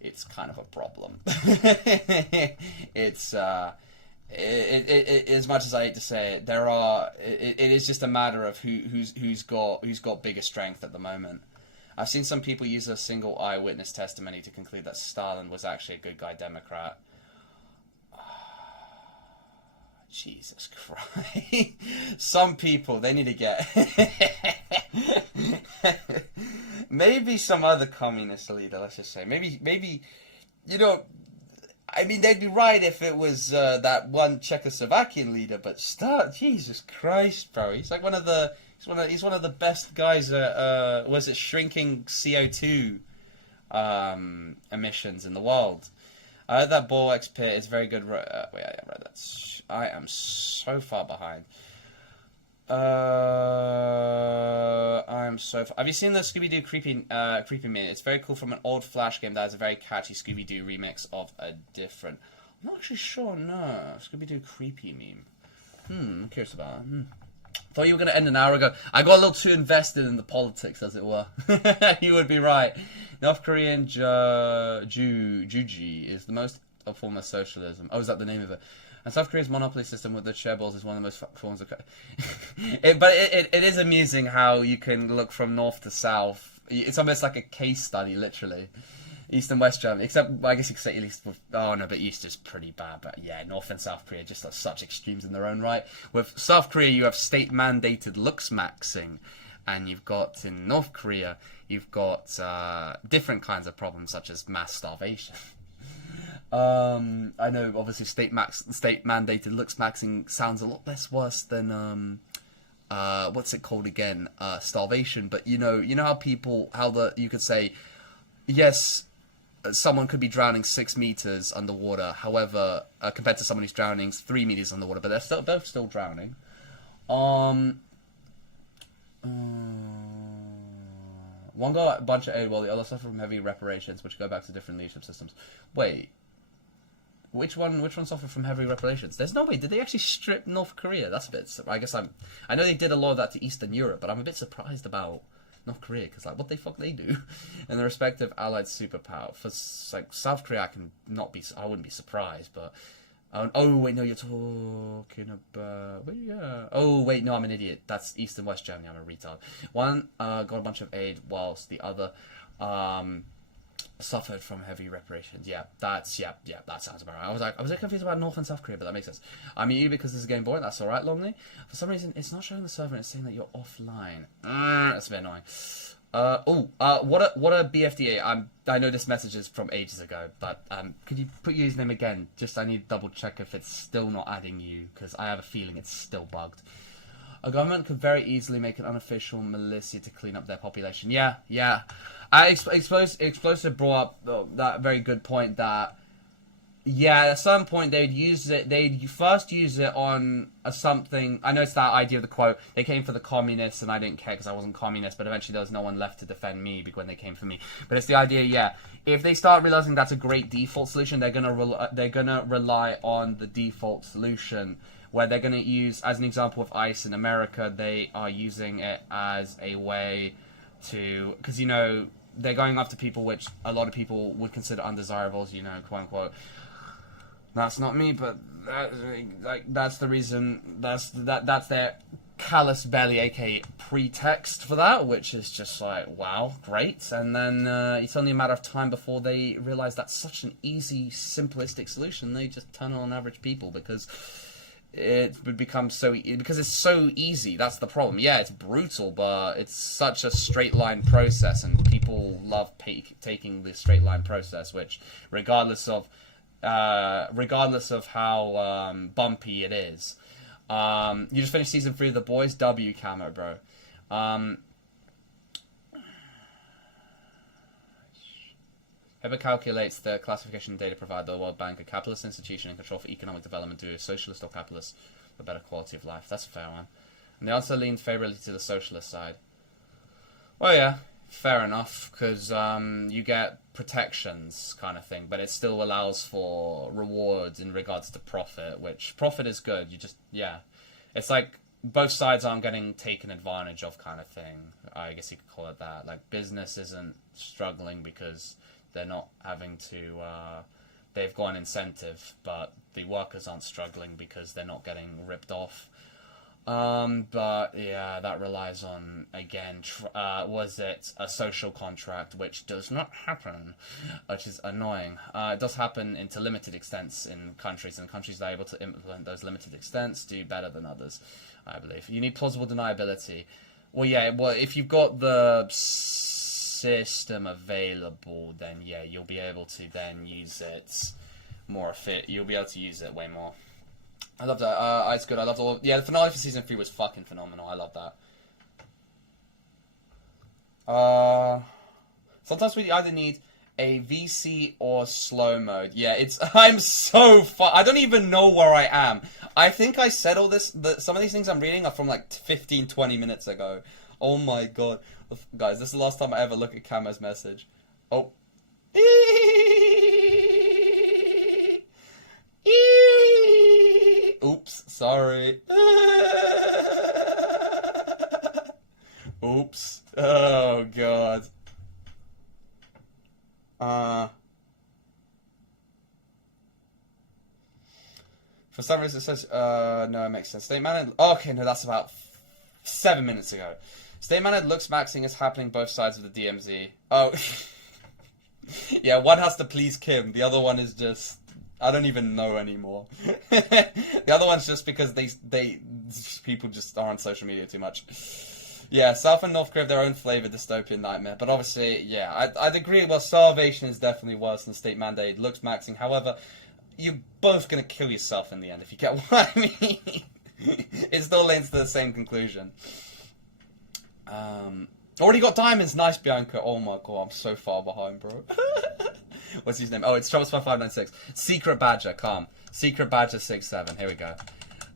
It's kind of a problem. It's, as much as I hate to say it, it is just a matter of who's got bigger strength at the moment. I've seen some people use a single eyewitness testimony to conclude that Stalin was actually a good guy Democrat. Jesus Christ. Some people, they need to get... Maybe some other communist leader, let's just say. Maybe, I mean, they'd be right if it was that one Czechoslovakian leader, but Jesus Christ, bro. He's like he's one of the best guys at, was it shrinking CO2 emissions in the world. I heard that Boiz pit is very good. Wait, I read that. I am so far behind. Have you seen the Scooby-Doo creepy meme? It's very cool from an old Flash game that has a very catchy Scooby-Doo remix of a different... I'm not actually sure, no. Scooby-Doo creepy meme. I'm curious about it. Thought you were going to end an hour ago. I got a little too invested in the politics, as it were. You would be right. North Korean Juji is the most form of socialism. Oh, is that the name of it? And South Korea's monopoly system with the chairballs is one of the most forms of... But it is amusing how you can look from north to south. It's almost like a case study, literally. East and West Germany. Except, I guess you could say East with... Oh, no, but East is pretty bad. But yeah, North and South Korea just are such extremes in their own right. With South Korea, you have state-mandated looks maxing. And you've got, in North Korea, you've got different kinds of problems, such as mass starvation. I know, obviously, state-mandated looks maxing sounds a lot less worse than, what's it called again? Starvation. But, you know how you could say, yes, someone could be drowning 6 meters underwater, however, compared to someone who's drowning 3 meters underwater, but they're both still drowning. One got a bunch of aid while the other suffered from heavy reparations, which go back to different leadership systems. Wait. Which one suffered from heavy reparations? There's no way. Did they actually strip North Korea? That's a bit... I know they did a lot of that to Eastern Europe, but I'm a bit surprised about North Korea, because, like, what the fuck they do? And the respective allied superpower. For, like, South Korea, I wouldn't be surprised, but... oh, wait, no, you're talking about... Well, yeah. Oh, wait, no, I'm an idiot. That's East and West Germany. I'm a retard. One got a bunch of aid, whilst the other suffered from heavy reparations. Yeah, that sounds about right. I was confused about North and South Korea, but that makes sense. I mean, because this is Game Boy, that's alright, Lonely. For some reason, it's not showing the server and it's saying that you're offline. That's a bit annoying. What a BFDA. I know this message is from ages ago, but could you put your username again? Just I need to double check if it's still not adding you, because I have a feeling it's still bugged. A government could very easily make an unofficial militia to clean up their population. Yeah. Explosive brought up that very good point that, yeah, at some point they'd first use it on something. I know it's that idea of the quote, they came for the communists and I didn't care because I wasn't communist, but eventually there was no one left to defend me when they came for me. But it's the idea, yeah, if they start realizing that's a great default solution, they're gonna rely on the default solution, where they're gonna use, as an example with ICE in America, they are using it as a way to, because, you know, they're going after people which a lot of people would consider undesirables, you know, quote unquote. That's not me, but that's the reason. That's their callous belly, aka pretext for that, which is just like, wow, great. And then it's only a matter of time before they realize that's such an easy, simplistic solution. They just turn on average people because it would become because it's so easy. That's the problem. Yeah, it's brutal, but it's such a straight line process, and people love taking the straight line process, which, regardless of how bumpy it is. You just finished season 3 of The Boys. W camo, bro. Whoever calculates the classification data provided by the World Bank, a capitalist institution in control for economic development, do a socialist or capitalist for better quality of life. That's a fair one. And the answer leans favourably to the socialist side. Well, yeah, fair enough, because you get protections kind of thing, but it still allows for rewards in regards to profit, which profit is good. You just, yeah. It's like both sides aren't getting taken advantage of kind of thing. I guess you could call it that. Like, business isn't struggling because they're not having to, they've got an incentive, but the workers aren't struggling because they're not getting ripped off. But yeah, that relies on, again, was it a social contract, which does not happen, which is annoying. It does happen into limited extents in countries, and countries that are able to implement those limited extents do better than others, I believe. You need plausible deniability. Well, yeah, well, if you've got the system available, then yeah, you'll be able to then use it more you'll be able to use it way more. I love that. It's good. I loved all. Yeah, the finale for season 3 was fucking phenomenal. I love that. Sometimes we either need a VC or slow mode. Yeah, I'm so I don't even know where I am. I think I said all this. Some of these things I'm reading are from like 15, 20 minutes ago. Oh my god, guys, this is the last time I ever look at Camo's message. Oh. Oops, sorry. Oops. Oh, God. For some reason it says, no, it makes sense. State managed. Okay, no, that's about 7 minutes ago. State managed looks maxing is happening both sides of the DMZ. Oh. Yeah, one has to please Kim. The other one is just... I don't even know anymore. The other one's just because people just are on social media too much. Yeah, South and North Korea have their own flavour dystopian nightmare, but obviously, yeah, I'd agree. Well, starvation is definitely worse than state mandate. Looks maxing. However, you're both gonna kill yourself in the end if you get what I mean. It still leads to the same conclusion. Already got diamonds. Nice, Bianca. Oh my god, I'm so far behind, bro. What's his name? Oh, it's TroublesPun596. Secret Badger, calm. Secret Badger 67. Here we go.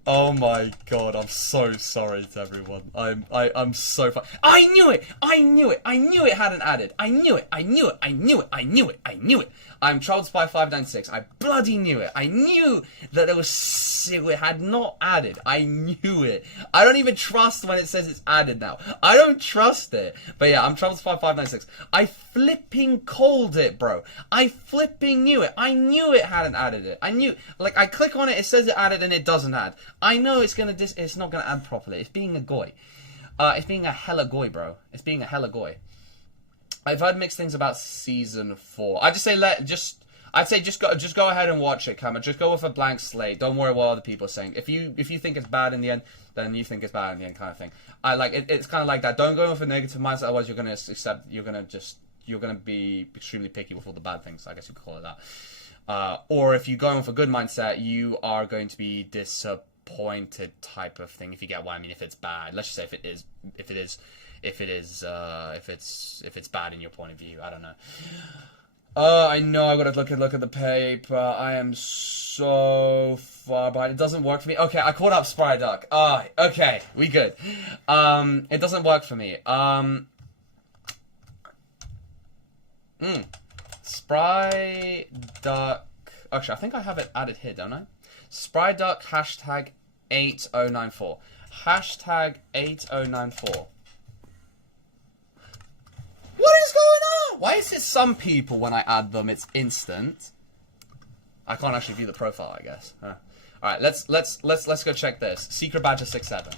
Oh my god, I'm so sorry to everyone. I'm so I knew it! I knew it! I knew it hadn't added. I knew it! I knew it! I knew it! I knew it! I knew it! I'm Troubled Spy 596. I bloody knew it. I knew that it had not added. I knew it. I don't even trust when it says it's added now. I don't trust it. But yeah, I'm Troubled Spy 596. I flipping called it, bro. I flipping knew it. I knew it hadn't added it. I knew, like, I click on it, it says it added and it doesn't add. I know it's not gonna add properly. It's being a goy. It's being a hella goy, bro. It's being a hella goy. I've heard mixed things about season 4. I'd say just go ahead and watch it, Cameron. Just go with a blank slate. Don't worry what other people are saying. If you think it's bad in the end, then you think it's bad in the end, kind of thing. I like it. It's kind of like that. Don't go with a negative mindset, otherwise you're gonna be extremely picky with all the bad things. I guess you could call it that. Or if you go with a good mindset, you are going to be disappointed, type of thing. If you get what I mean. If it's bad, let's just say if it's bad in your point of view. I don't know. I know I gotta look at the paper. I am so far behind. It doesn't work for me. Okay, I caught up Spry Duck. Okay, we good. It doesn't work for me. Spry Duck. Actually, I think I have it added here, don't I? Spry Duck hashtag 8094. Hashtag 8094. What is going on? Why is it some people when I add them it's instant? I can't actually view the profile, I guess. All right, let's go check this. Secret Badger 67.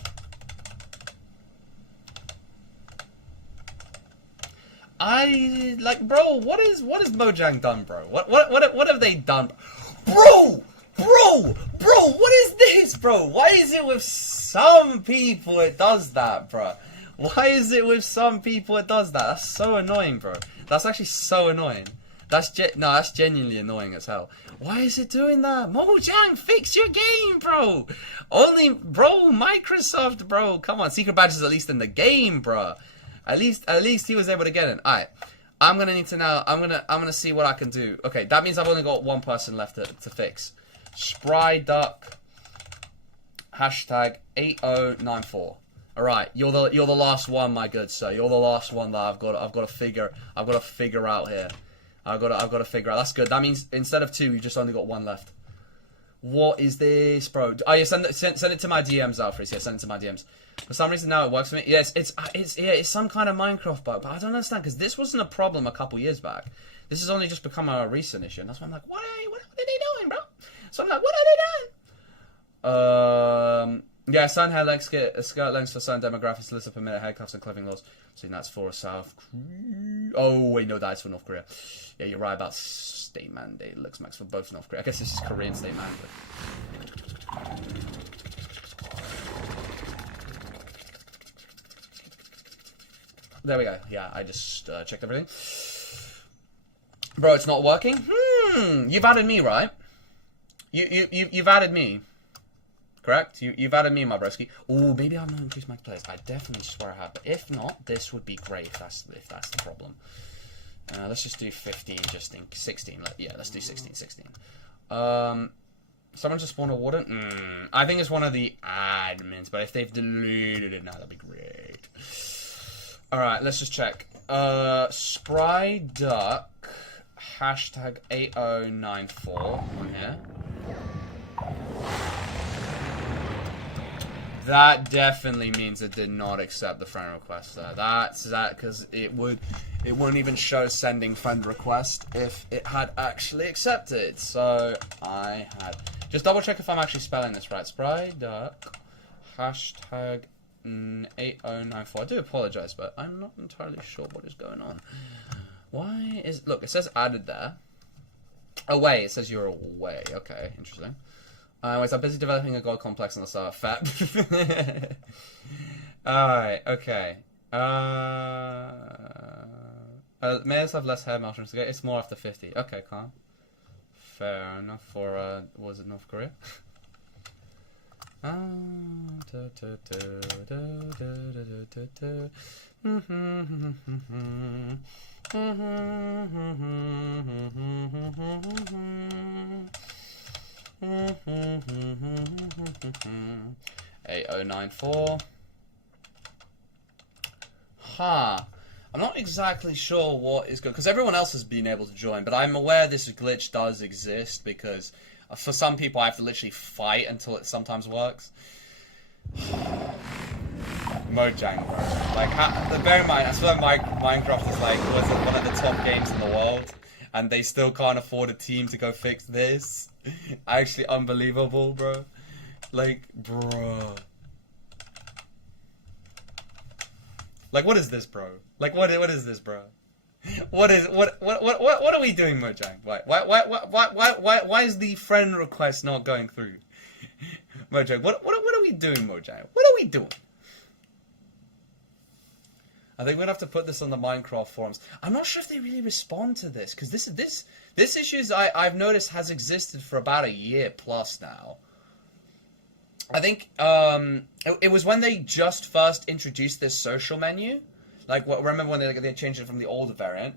I like, bro. What is Mojang done, bro? What have they done, bro? What is this, bro? Why is it with some people it does that, bro? Why is it with some people it does that? That's so annoying, bro. That's actually so annoying. That's genuinely annoying as hell. Why is it doing that? Mojang, fix your game, bro. Microsoft, bro. Come on, Secret Badge is at least in the game, bro. At least he was able to get it. Alright. I'm gonna need to now. I'm gonna see what I can do. Okay, that means I've only got one person left to fix. Spry Duck. Hashtag 8094. All right, you're the last one, my good sir. You're the last one that I've got to figure out here. I've got to figure out. That's good. That means instead of 2, you've just only got 1 left. What is this, bro? Oh yeah, send it to my DMs, Alfred. Yeah, send it to my DMs. For some reason now it works for me. Yes, it's some kind of Minecraft bug, but I don't understand because this wasn't a problem a couple years back. This has only just become a recent issue, and that's why I'm like, what are they doing, bro? So I'm like, what are they doing? Yeah, certain hair lengths, skirt lengths for certain demographics, list of permitted haircuts and clothing laws. So that's for South Korea. Oh, wait, no, that's for North Korea. Yeah, you're right about state mandate. Looks max for both North Korea. I guess this is Korean state mandate. There we go. Yeah, I just checked everything. Bro, it's not working? You've added me, right? You've added me. Correct? You've added me, my broski. Oh, maybe I've not increased my players. I definitely swear I have. But if not, this would be great if that's the problem. Let's just do 15, just in 16. Yeah, let's do 16. Someone just spawned a warden? I think it's one of the admins, but if they've deleted it now, that'd be great. Alright, let's just check. Spry Duck, hashtag 8094 on here. That definitely means it did not accept the friend request there. That's that, because it wouldn't even show sending friend request if it had actually accepted. So I had just double check if I'm actually spelling this right. Spry Duck, hashtag 8094. I do apologize, but I'm not entirely sure what is going on. Why is look? It says added there. Away. It says you're away. Okay, interesting. Anyways, I'm busy developing a god complex on the server. Fat. Alright, okay. Mayors have less hair mushrooms to get. It's more after 50. Okay, calm. Fair enough for, was it North Korea? 8094. Huh. I'm not exactly sure what is good, because everyone else has been able to join, but I'm aware this glitch does exist, because for some people I have to literally fight until it sometimes works. Mojang, bro. Like, bear in mind, I swear Minecraft is like, was it one of the top games in the world, and they still can't afford a team to go fix this. Actually unbelievable, bro. Like, bro. Like, what is this, bro? Like, what is this, bro? What are we doing, Mojang? Why is the friend request not going through? Mojang, what are we doing, Mojang? What are we doing? I think we're gonna have to put this on the Minecraft forums. I'm not sure if they really respond to this, because this issues I've noticed has existed for about a year plus now. I think it was when they just first introduced this social menu. Like, remember when they changed it from the older variant?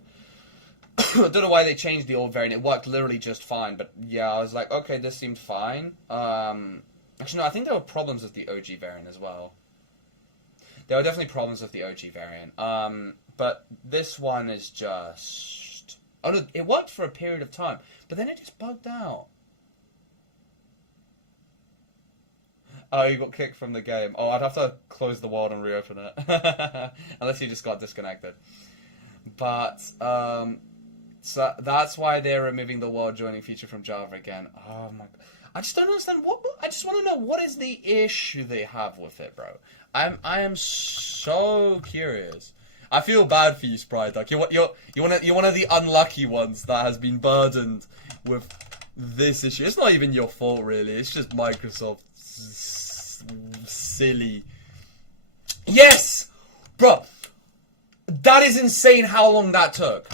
I don't know why they changed the old variant. It worked literally just fine. But yeah, I was like, okay, this seemed fine. Actually, no, I think there were problems with the OG variant as well. There were definitely problems with the OG variant. But this one is just... Oh, no, it worked for a period of time. But then it just bugged out. Oh, you got kicked from the game. Oh, I'd have to close the world and reopen it. Unless you just got disconnected. But, so that's why they're removing the world joining feature from Java again. Oh my god. I just don't understand I just want to know what is the issue they have with it, bro. I am so curious. I feel bad for you, Sprite Duck. You're one of the unlucky ones that has been burdened with this issue. It's not even your fault, really. It's just Microsoft. Silly. Yes! Bro, that is insane how long that took.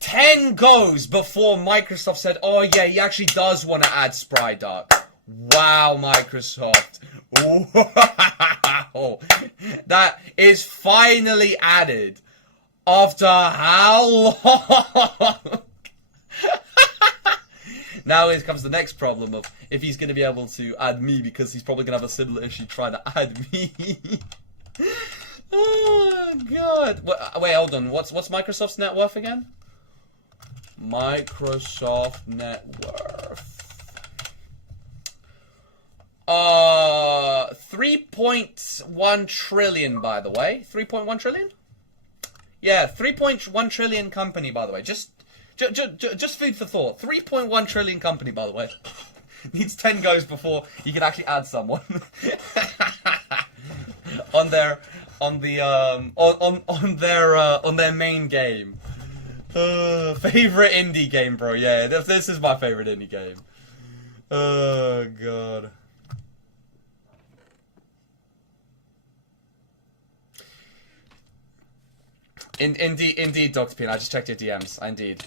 10 goes before Microsoft said, oh yeah, he actually does want to add Spry Duck. Wow, Microsoft. Wow. That is finally added. After how long? Now here comes the next problem of if he's going to be able to add me, because he's probably going to have a similar issue trying to add me. Oh, God. Wait, hold on. What's Microsoft's net worth again? Microsoft net worth. 3.1 trillion, by the way. 3.1 trillion? Yeah, 3.1 trillion company, by the way. Just food for thought. 3.1 trillion company, by the way. Needs 10 goes before you can actually add someone on their main game. Favorite indie game, bro. Yeah, this is my favorite indie game. Oh god. Indeed, Dr. Pin. I just checked your DMs. Indeed.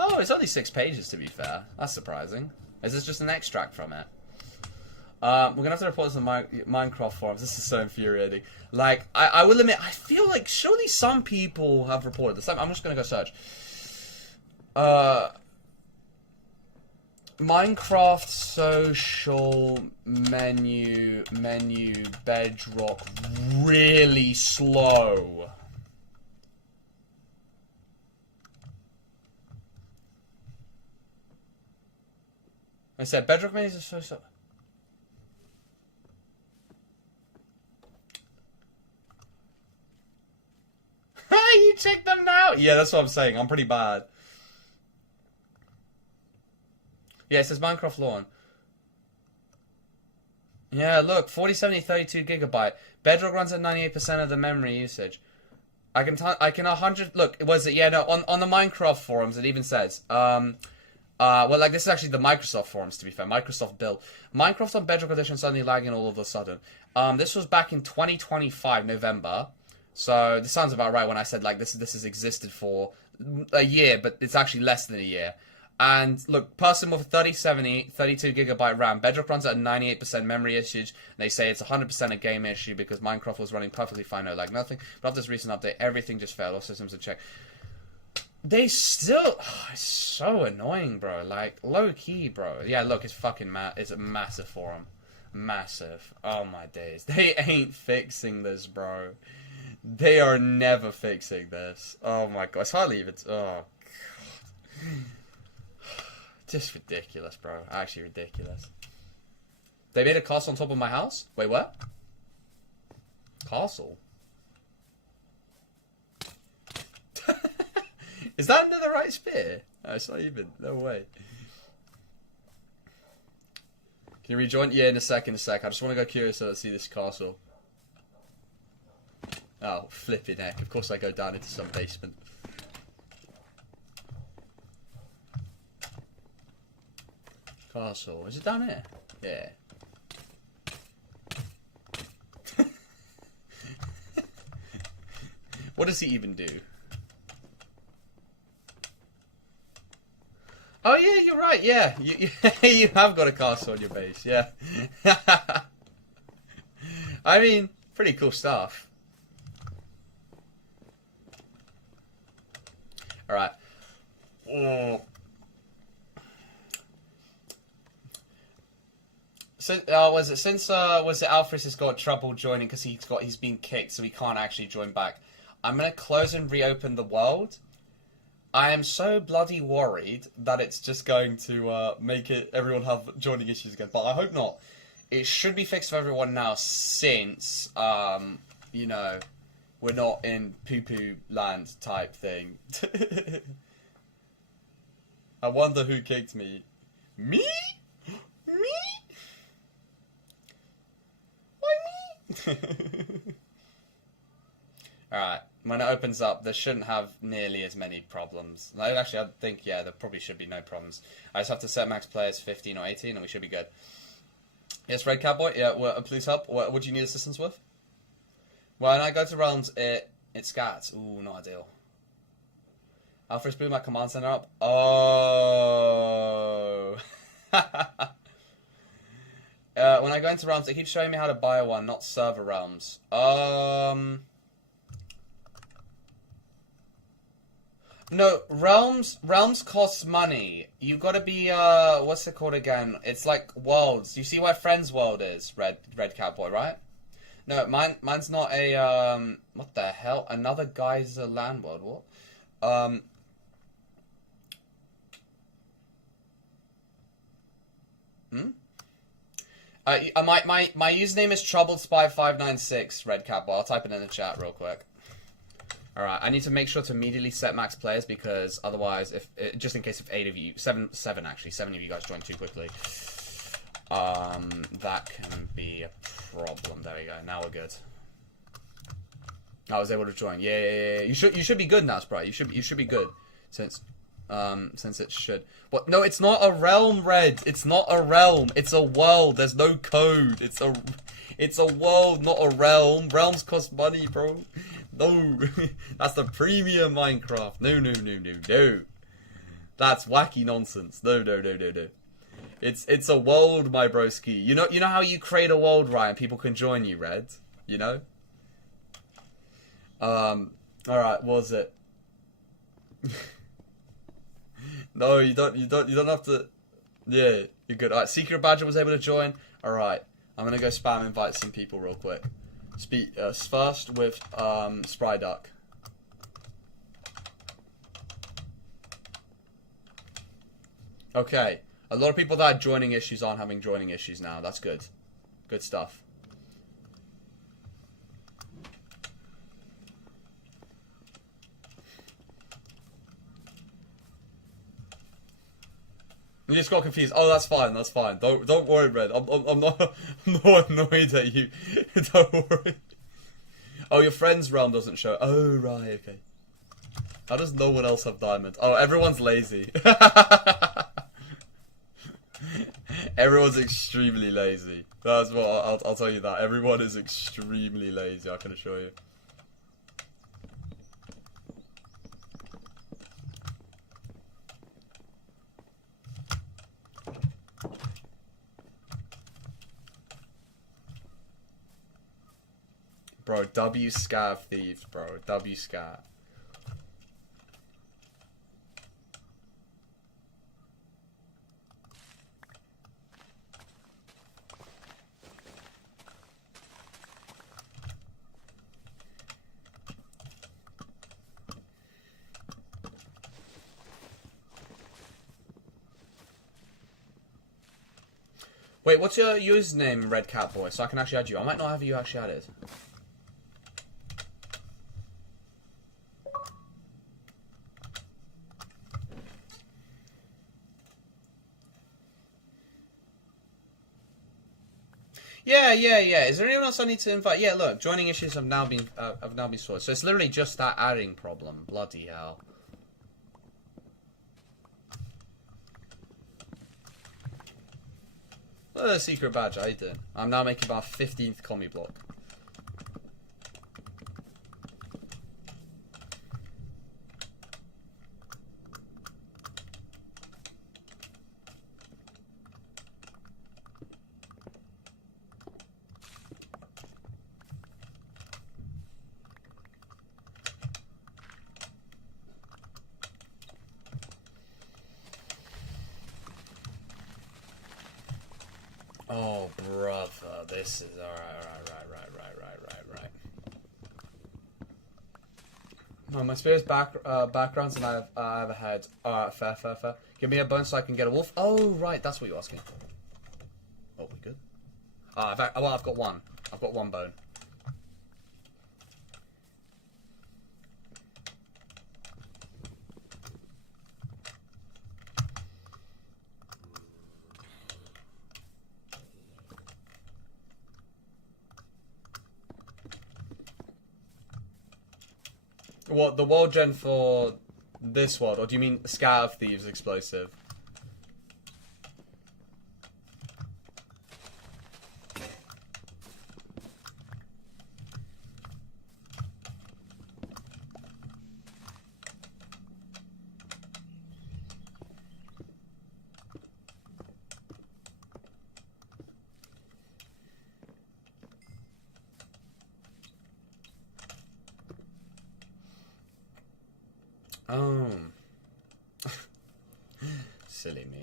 Oh, it's only 6 pages, to be fair. That's surprising. Is this just an extract from it? We're gonna have to report this on Minecraft forums. This is so infuriating. Like, I will admit, I feel like surely some people have reported this. I'm just gonna go search. Minecraft social menu bedrock really slow. I said bedrock menus are so slow. You check them now? Yeah, that's what I'm saying. I'm pretty bad. Yeah, it says Minecraft Lawn. Yeah, look, 4070 32 gigabyte. Bedrock runs at 98% of the memory usage. I can 100. Look, was it? Yeah, no. On the Minecraft forums, it even says. Well, like this is actually the Microsoft forums. To be fair, Microsoft built Minecraft on Bedrock Edition suddenly lagging all of a sudden. This was back in 2025 November. So this sounds about right when I said like this has existed for a year, but it's actually less than a year. And look, person with 3070, 32 gigabyte RAM, Bedrock runs at 98% memory usage. They say it's 100% a game issue because Minecraft was running perfectly fine, no lag, nothing. But after this recent update, everything just failed. All systems are checked. They still... it's so annoying, bro. Like, low-key, bro. Yeah, look, it's fucking it's massive for them. Massive. Oh, my days. They ain't fixing this, bro. They are never fixing this. Oh, my God. It's hardly even... oh, God. Just ridiculous, bro. Actually ridiculous. They made a castle on top of my house? Wait, what? Castle? Is that another right spear? No, it's not even. No way. Can you rejoin? Yeah, in a sec. I just want to go curious to see this castle. Oh, flipping heck. Of course I go down into some basement. Castle. Is it down here? Yeah. What does he even do? Oh yeah, you're right. Yeah, you have got a castle on your base. Yeah. I mean, pretty cool stuff. All right. Oh. So, was it Alfred has got trouble joining because he's been kicked, so he can't actually join back. I'm gonna close and reopen the world. I am so bloody worried that it's just going to make everyone have joining issues again, but I hope not. It should be fixed for everyone now since, you know, we're not in poo-poo land type thing. I wonder who kicked me. Me? Me? Why me? Alright, when it opens up, there shouldn't have nearly as many problems. Like, actually, I think, yeah, there probably should be no problems. I just have to set max players 15 or 18, and we should be good. Yes, Red Cowboy, yeah, please help. What do you need assistance with? When I go to rounds, it scats. Ooh, not ideal. Alfred's boot my command center up. Oh. When I go into realms, it keeps showing me how to buy one, not server realms. No, realms cost money. You gotta be, what's it called again? It's like worlds. You see where Friends World is, Red Cowboy, right? No, mine's not a, what the hell? Another Geyser land world, what? My username is TroubledSpy596, Red Cowboy. I'll type it in the chat real quick. Alright, I need to make sure to immediately set max players because otherwise, just in case if 8 of you, 7 actually, 7 of you guys join too quickly, that can be a problem. There we go. Now we're good. I was able to join. Yeah. You should be good now, Sprite. You should be good since it should. What? No, it's not a realm, Red. It's not a realm. It's a world. There's no code. It's a world, not a realm. Realms cost money, bro. No, that's the premium Minecraft. No. That's wacky nonsense. No. It's a world, my broski. You know how you create a world, Ryan? People can join you, Red. You know. All right. What was it? No, you don't have to. Yeah, you're good. All right. Secret Badger was able to join. All right. I'm gonna go spam invite some people real quick. First with Spry Duck. Okay, a lot of people that had joining issues aren't having joining issues now. That's good. Good stuff. You just got confused. Oh, that's fine. That's fine. Don't worry, Red. I'm not annoyed at you. Don't worry. Oh, your friend's realm doesn't show. Oh, right. Okay. How does no one else have diamond? Oh, everyone's lazy. Everyone's extremely lazy. That's what I'll tell you that. Everyone is extremely lazy. I can assure you. Bro, W-Scav thieves, bro. W-Scav. Wait, what's your username, Red Cat Boy? So I can actually add you. I might not have you actually added. Yeah. Is there anyone else I need to invite? Yeah, look, joining issues have now been sorted. So it's literally just that adding problem. Bloody hell. Look at the secret badge. How you doing? I'm now making my 15th commie block. Oh, brother, this is alright. No, my spirit's backgrounds and I have a head. Alright, fair. Give me a bone so I can get a wolf. Oh, right, that's what you're asking. Oh, we good? I've got one. I've got one bone. What, the world gen for this world, or do you mean Scat of Thieves explosive? Oh. Silly me.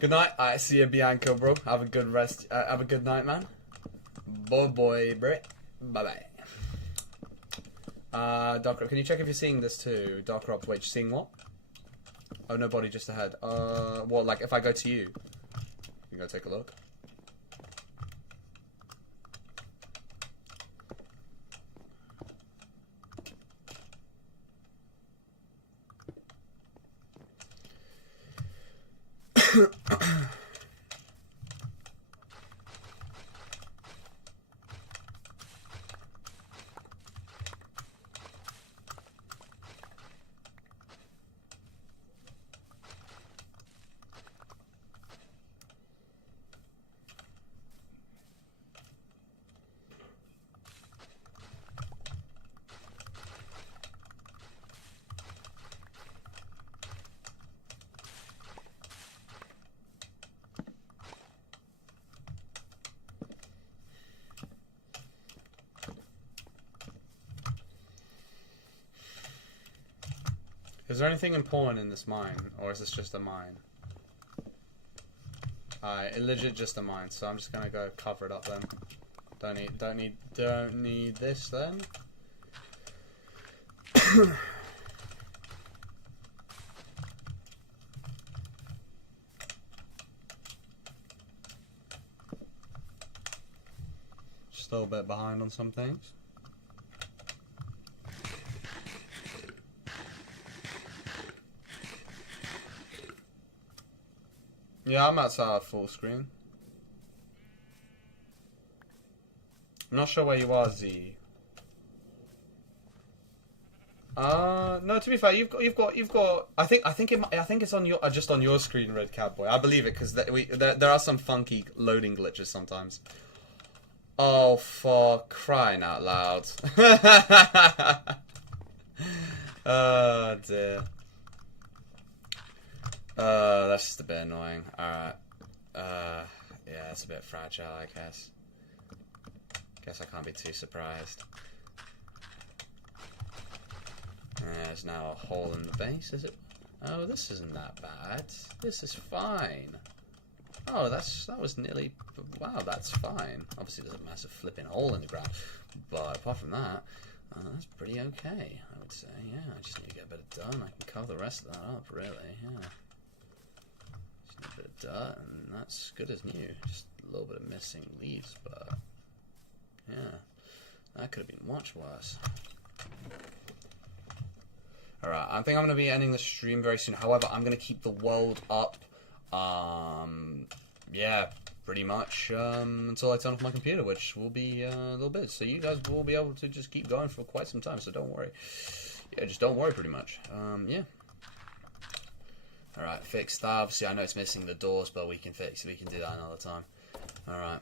Good night. I see you, Bianco, bro. Have a good rest. Have a good night, man. Boy, Brit. Bye. Dark Rob, can you check if you're seeing this too? Dark Robs, wait, you're seeing what? Oh, no body just ahead. What, like if I go to you? You can go take a look. Is there anything important in this mine, or is this just a mine? It legit just a mine, so I'm just gonna go cover it up then. Don't need this then. Still a bit behind on some things. Yeah, I'm outside full screen. I'm not sure where you are, Z. No. To be fair, you've got. I think it's on your just on your screen, Red Cowboy. I believe it because there are some funky loading glitches sometimes. Oh, for crying out loud! Oh dear. That's just a bit annoying. Alright. Yeah. it's a bit fragile, I guess. Guess I can't be too surprised. There's now a hole in the base, is it? Oh, this isn't that bad. This is fine. Oh, that was nearly... Wow, that's fine. Obviously, there's a massive flipping hole in the ground. But apart from that, that's pretty okay, I would say. Yeah, I just need to get a bit of done. I can cover the rest of that up, really. Yeah. Just need a bit of dirt, and that's good as new. Just a little bit of missing leaves, but... Yeah. That could have been much worse. Alright, I think I'm going to be ending the stream very soon. However, I'm going to keep the world up, yeah, pretty much, until I turn off my computer, which will be a little bit. So you guys will be able to just keep going for quite some time, so don't worry. Yeah, just don't worry, pretty much. Yeah. Alright, fix that. Obviously, I know it's missing the doors, but we can fix it. We can do that another time. Alright.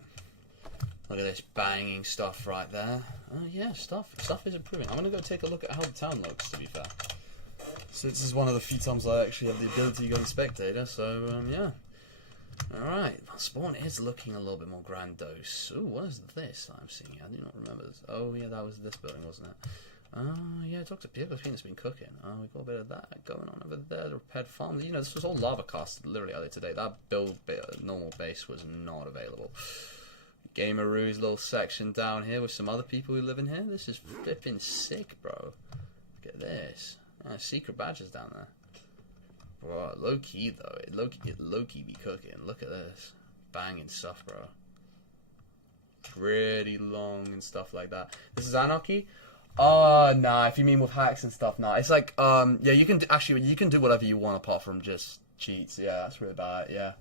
Look at this banging stuff right there. Oh, yeah, stuff is improving. I'm going to go take a look at how the town looks, to be fair. So this is one of the few times I actually have the ability to go in spectator, so yeah. Alright, spawn is looking a little bit more grandiose. Ooh, what is this I'm seeing? I do not remember this. Oh yeah, that was this building, wasn't it? Oh yeah, Dr. Pico's been cooking. Oh, we got a bit of that going on over there. The repaired farm. You know, this was all lava casted literally earlier today. That normal base was not available. Gameroo's little section down here with some other people who live in here. This is flipping sick, bro. Look at this. Secret badges down there. Bro, low key though. It low key be cooking. Look at this. Banging stuff, bro. Pretty long and stuff like that. This is Anarchy? Nah, if you mean with hacks and stuff, nah. It's like, yeah, you can do whatever you want apart from just cheats. Yeah, that's really bad, yeah.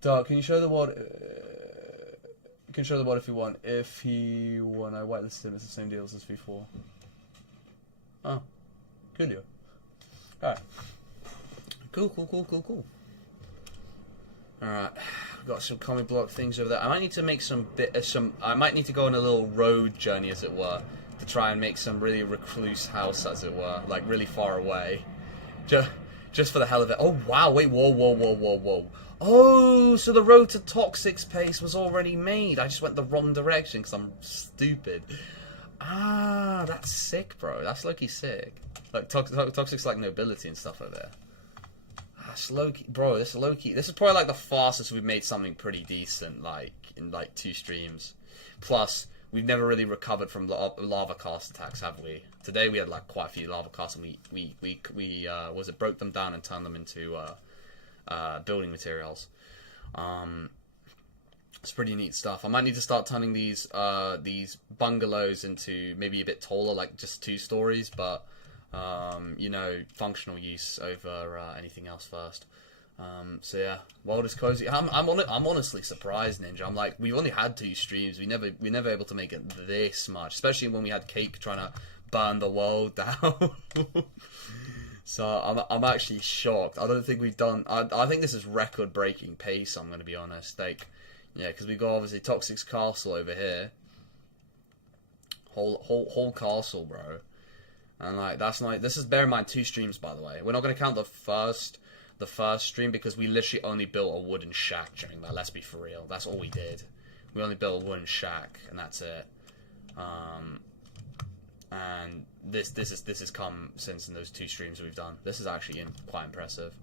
Dark, can you show the what? You can show the what if you want. If he won, I whitelisted him. It's the same deals as before. Oh. Coolio. Alright. Cool. Alright. We've got some comic block things over there. I might need to make I might need to go on a little road journey, as it were, to try and make some really recluse house, as it were. Like, really far away. Just for the hell of it. Oh, wow. Wait, whoa. Oh, so the road to Toxic's place was already made. I just went the wrong direction because I'm stupid. Ah, that's sick, bro. That's low-key sick. Like, Toxic's like nobility and stuff over there. That's low-key. Bro, this is low-key. This is probably like the fastest we've made something pretty decent, like, in like 2 streams. Plus, we've never really recovered from lava cast attacks, have we? Today we had like quite a few lava casts, and we broke them down and turned them into building materials. It's pretty neat stuff. I might need to start turning these bungalows into maybe a bit taller, like just 2 stories, but you know, functional use over anything else first. So yeah, world is cozy. I'm honestly surprised, Ninja. I'm like, we've only had 2 streams. We never able to make it this much, especially when we had Cake trying to burn the world down. So I'm actually shocked. I don't think we've done. I think this is record-breaking pace. I'm going to be honest. Like, yeah, because we've got obviously Toxic's castle over here. Whole castle, bro. And like that's like, this is, bear in mind, 2 streams, by the way. We're not going to count the first stream because we literally only built a wooden shack during that. Let's be for real. That's all we did. We only built a wooden shack, and that's it. And this has come since in those 2 streams we've done. This is actually quite impressive.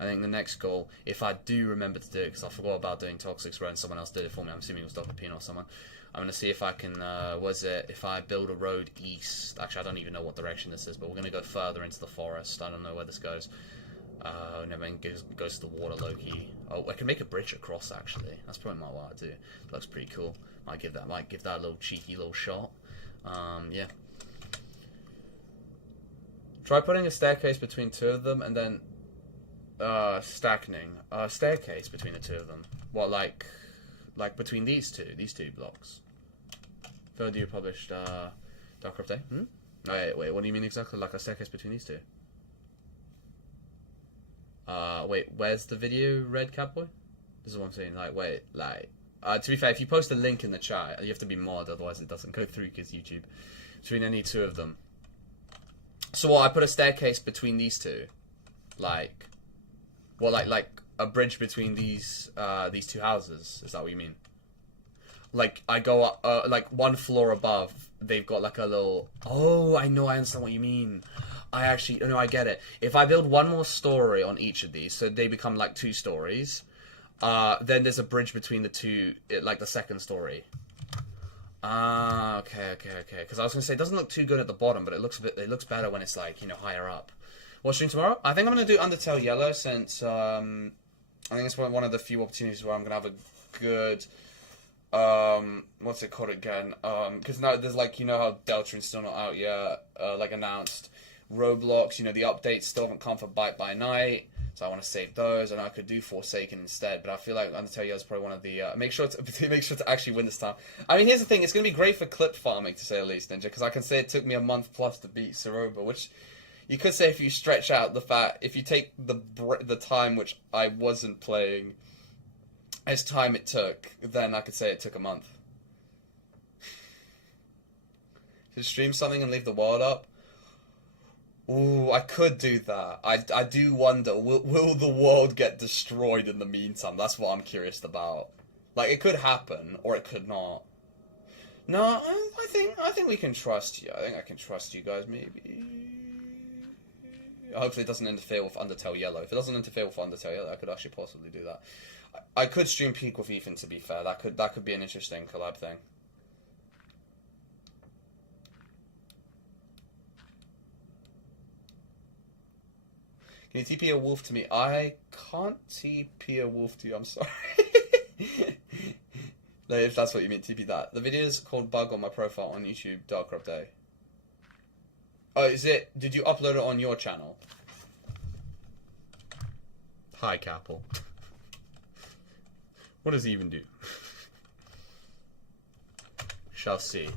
I think the next goal, if I do remember to do it, because I forgot about doing Toxic's Road and someone else did it for me. I'm assuming it was Dr. Pino or someone. I'm going to see if I can, if I build a road east. Actually, I don't even know what direction this is, but we're going to go further into the forest. I don't know where this goes. Never mind, goes to the water, Loki. Oh, I can make a bridge across, actually. That's probably what I'd do. Looks pretty cool. Might give that a little cheeky little shot. Yeah. Try putting a staircase between 2 of them, and then stacking a staircase between the 2 of them. What, like between these two blocks? Third year published Dark Crypto. Wait, what do you mean exactly? Like a staircase between these 2? Wait, where's the video, Red Catboy? This is what I'm saying. Like, wait, like, to be fair, if you post a link in the chat, you have to be mod, otherwise it doesn't go through because YouTube. Between any 2 of them. So what? I put a staircase between these 2, like, well, like a bridge between these two houses. Is that what you mean? Like, I go up, like, one floor above, they've got, like, a little... Oh, I understand what you mean. I get it. If I build one more story on each of these, so they become, like, 2 stories, then there's a bridge between the two, like, the second story. Okay. Because I was going to say, it doesn't look too good at the bottom, but it looks better when it's, like, you know, higher up. What's stream tomorrow? I think I'm going to do Undertale Yellow, since, I think it's one of the few opportunities where I'm going to have a good... what's it called again? Because now there's, like, you know how Deltarune's still not out yet, like, announced. Roblox, you know, the updates still haven't come for Bite by Night, so I want to save those, and I could do Forsaken instead, but I feel like Undertale is probably one of the, make sure to actually win this time. I mean, here's the thing, it's going to be great for clip farming, to say the least, Ninja, because I can say it took me a month plus to beat Saroba, which, you could say if you stretch out the fact, if you take the time which I wasn't playing, as time it took, then I could say it took a month. To stream something and leave the world up? Ooh, I could do that. I do wonder, will the world get destroyed in the meantime? That's what I'm curious about. Like, it could happen, or it could not. No, I think we can trust you. I think I can trust you guys, maybe. Hopefully it doesn't interfere with Undertale Yellow. If it doesn't interfere with Undertale Yellow, I could actually possibly do that. I could stream Peak with Ethan, to be fair. That could be an interesting collab thing. Can you TP a wolf to me? I can't TP a wolf to you, I'm sorry. No, if that's what you mean, TP that. The video is called Bug on my profile on YouTube, Dark Crop Day. Oh, did you upload it on your channel? Hi, Capel. What does he even do? Shall see.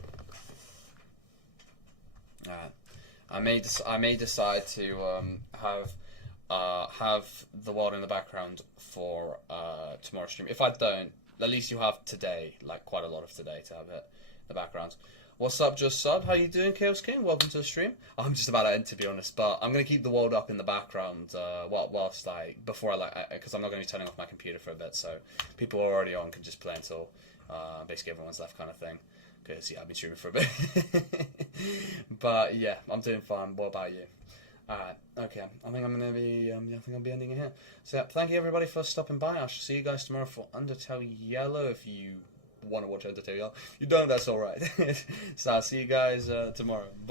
I may decide to have the world in the background for tomorrow's stream. If I don't, at least you have today, like quite a lot of today to have it in the background. What's up, Just Sub? How you doing, Chaos King? Welcome to the stream. I'm just about to end, to be honest, but I'm gonna keep the world up in the background whilst before because I'm not gonna be turning off my computer for a bit, so people who are already on can just play until basically everyone's left, kind of thing. Because yeah, I've been streaming for a bit. But yeah, I'm doing fine. What about you? Alright, okay. I think I'm gonna be I think I'll be ending it here. So yeah, thank you everybody for stopping by. I shall see you guys tomorrow for Undertale Yellow if you want to watch Undertale Yellow. If you don't, that's alright. So I'll see you guys tomorrow. Bye.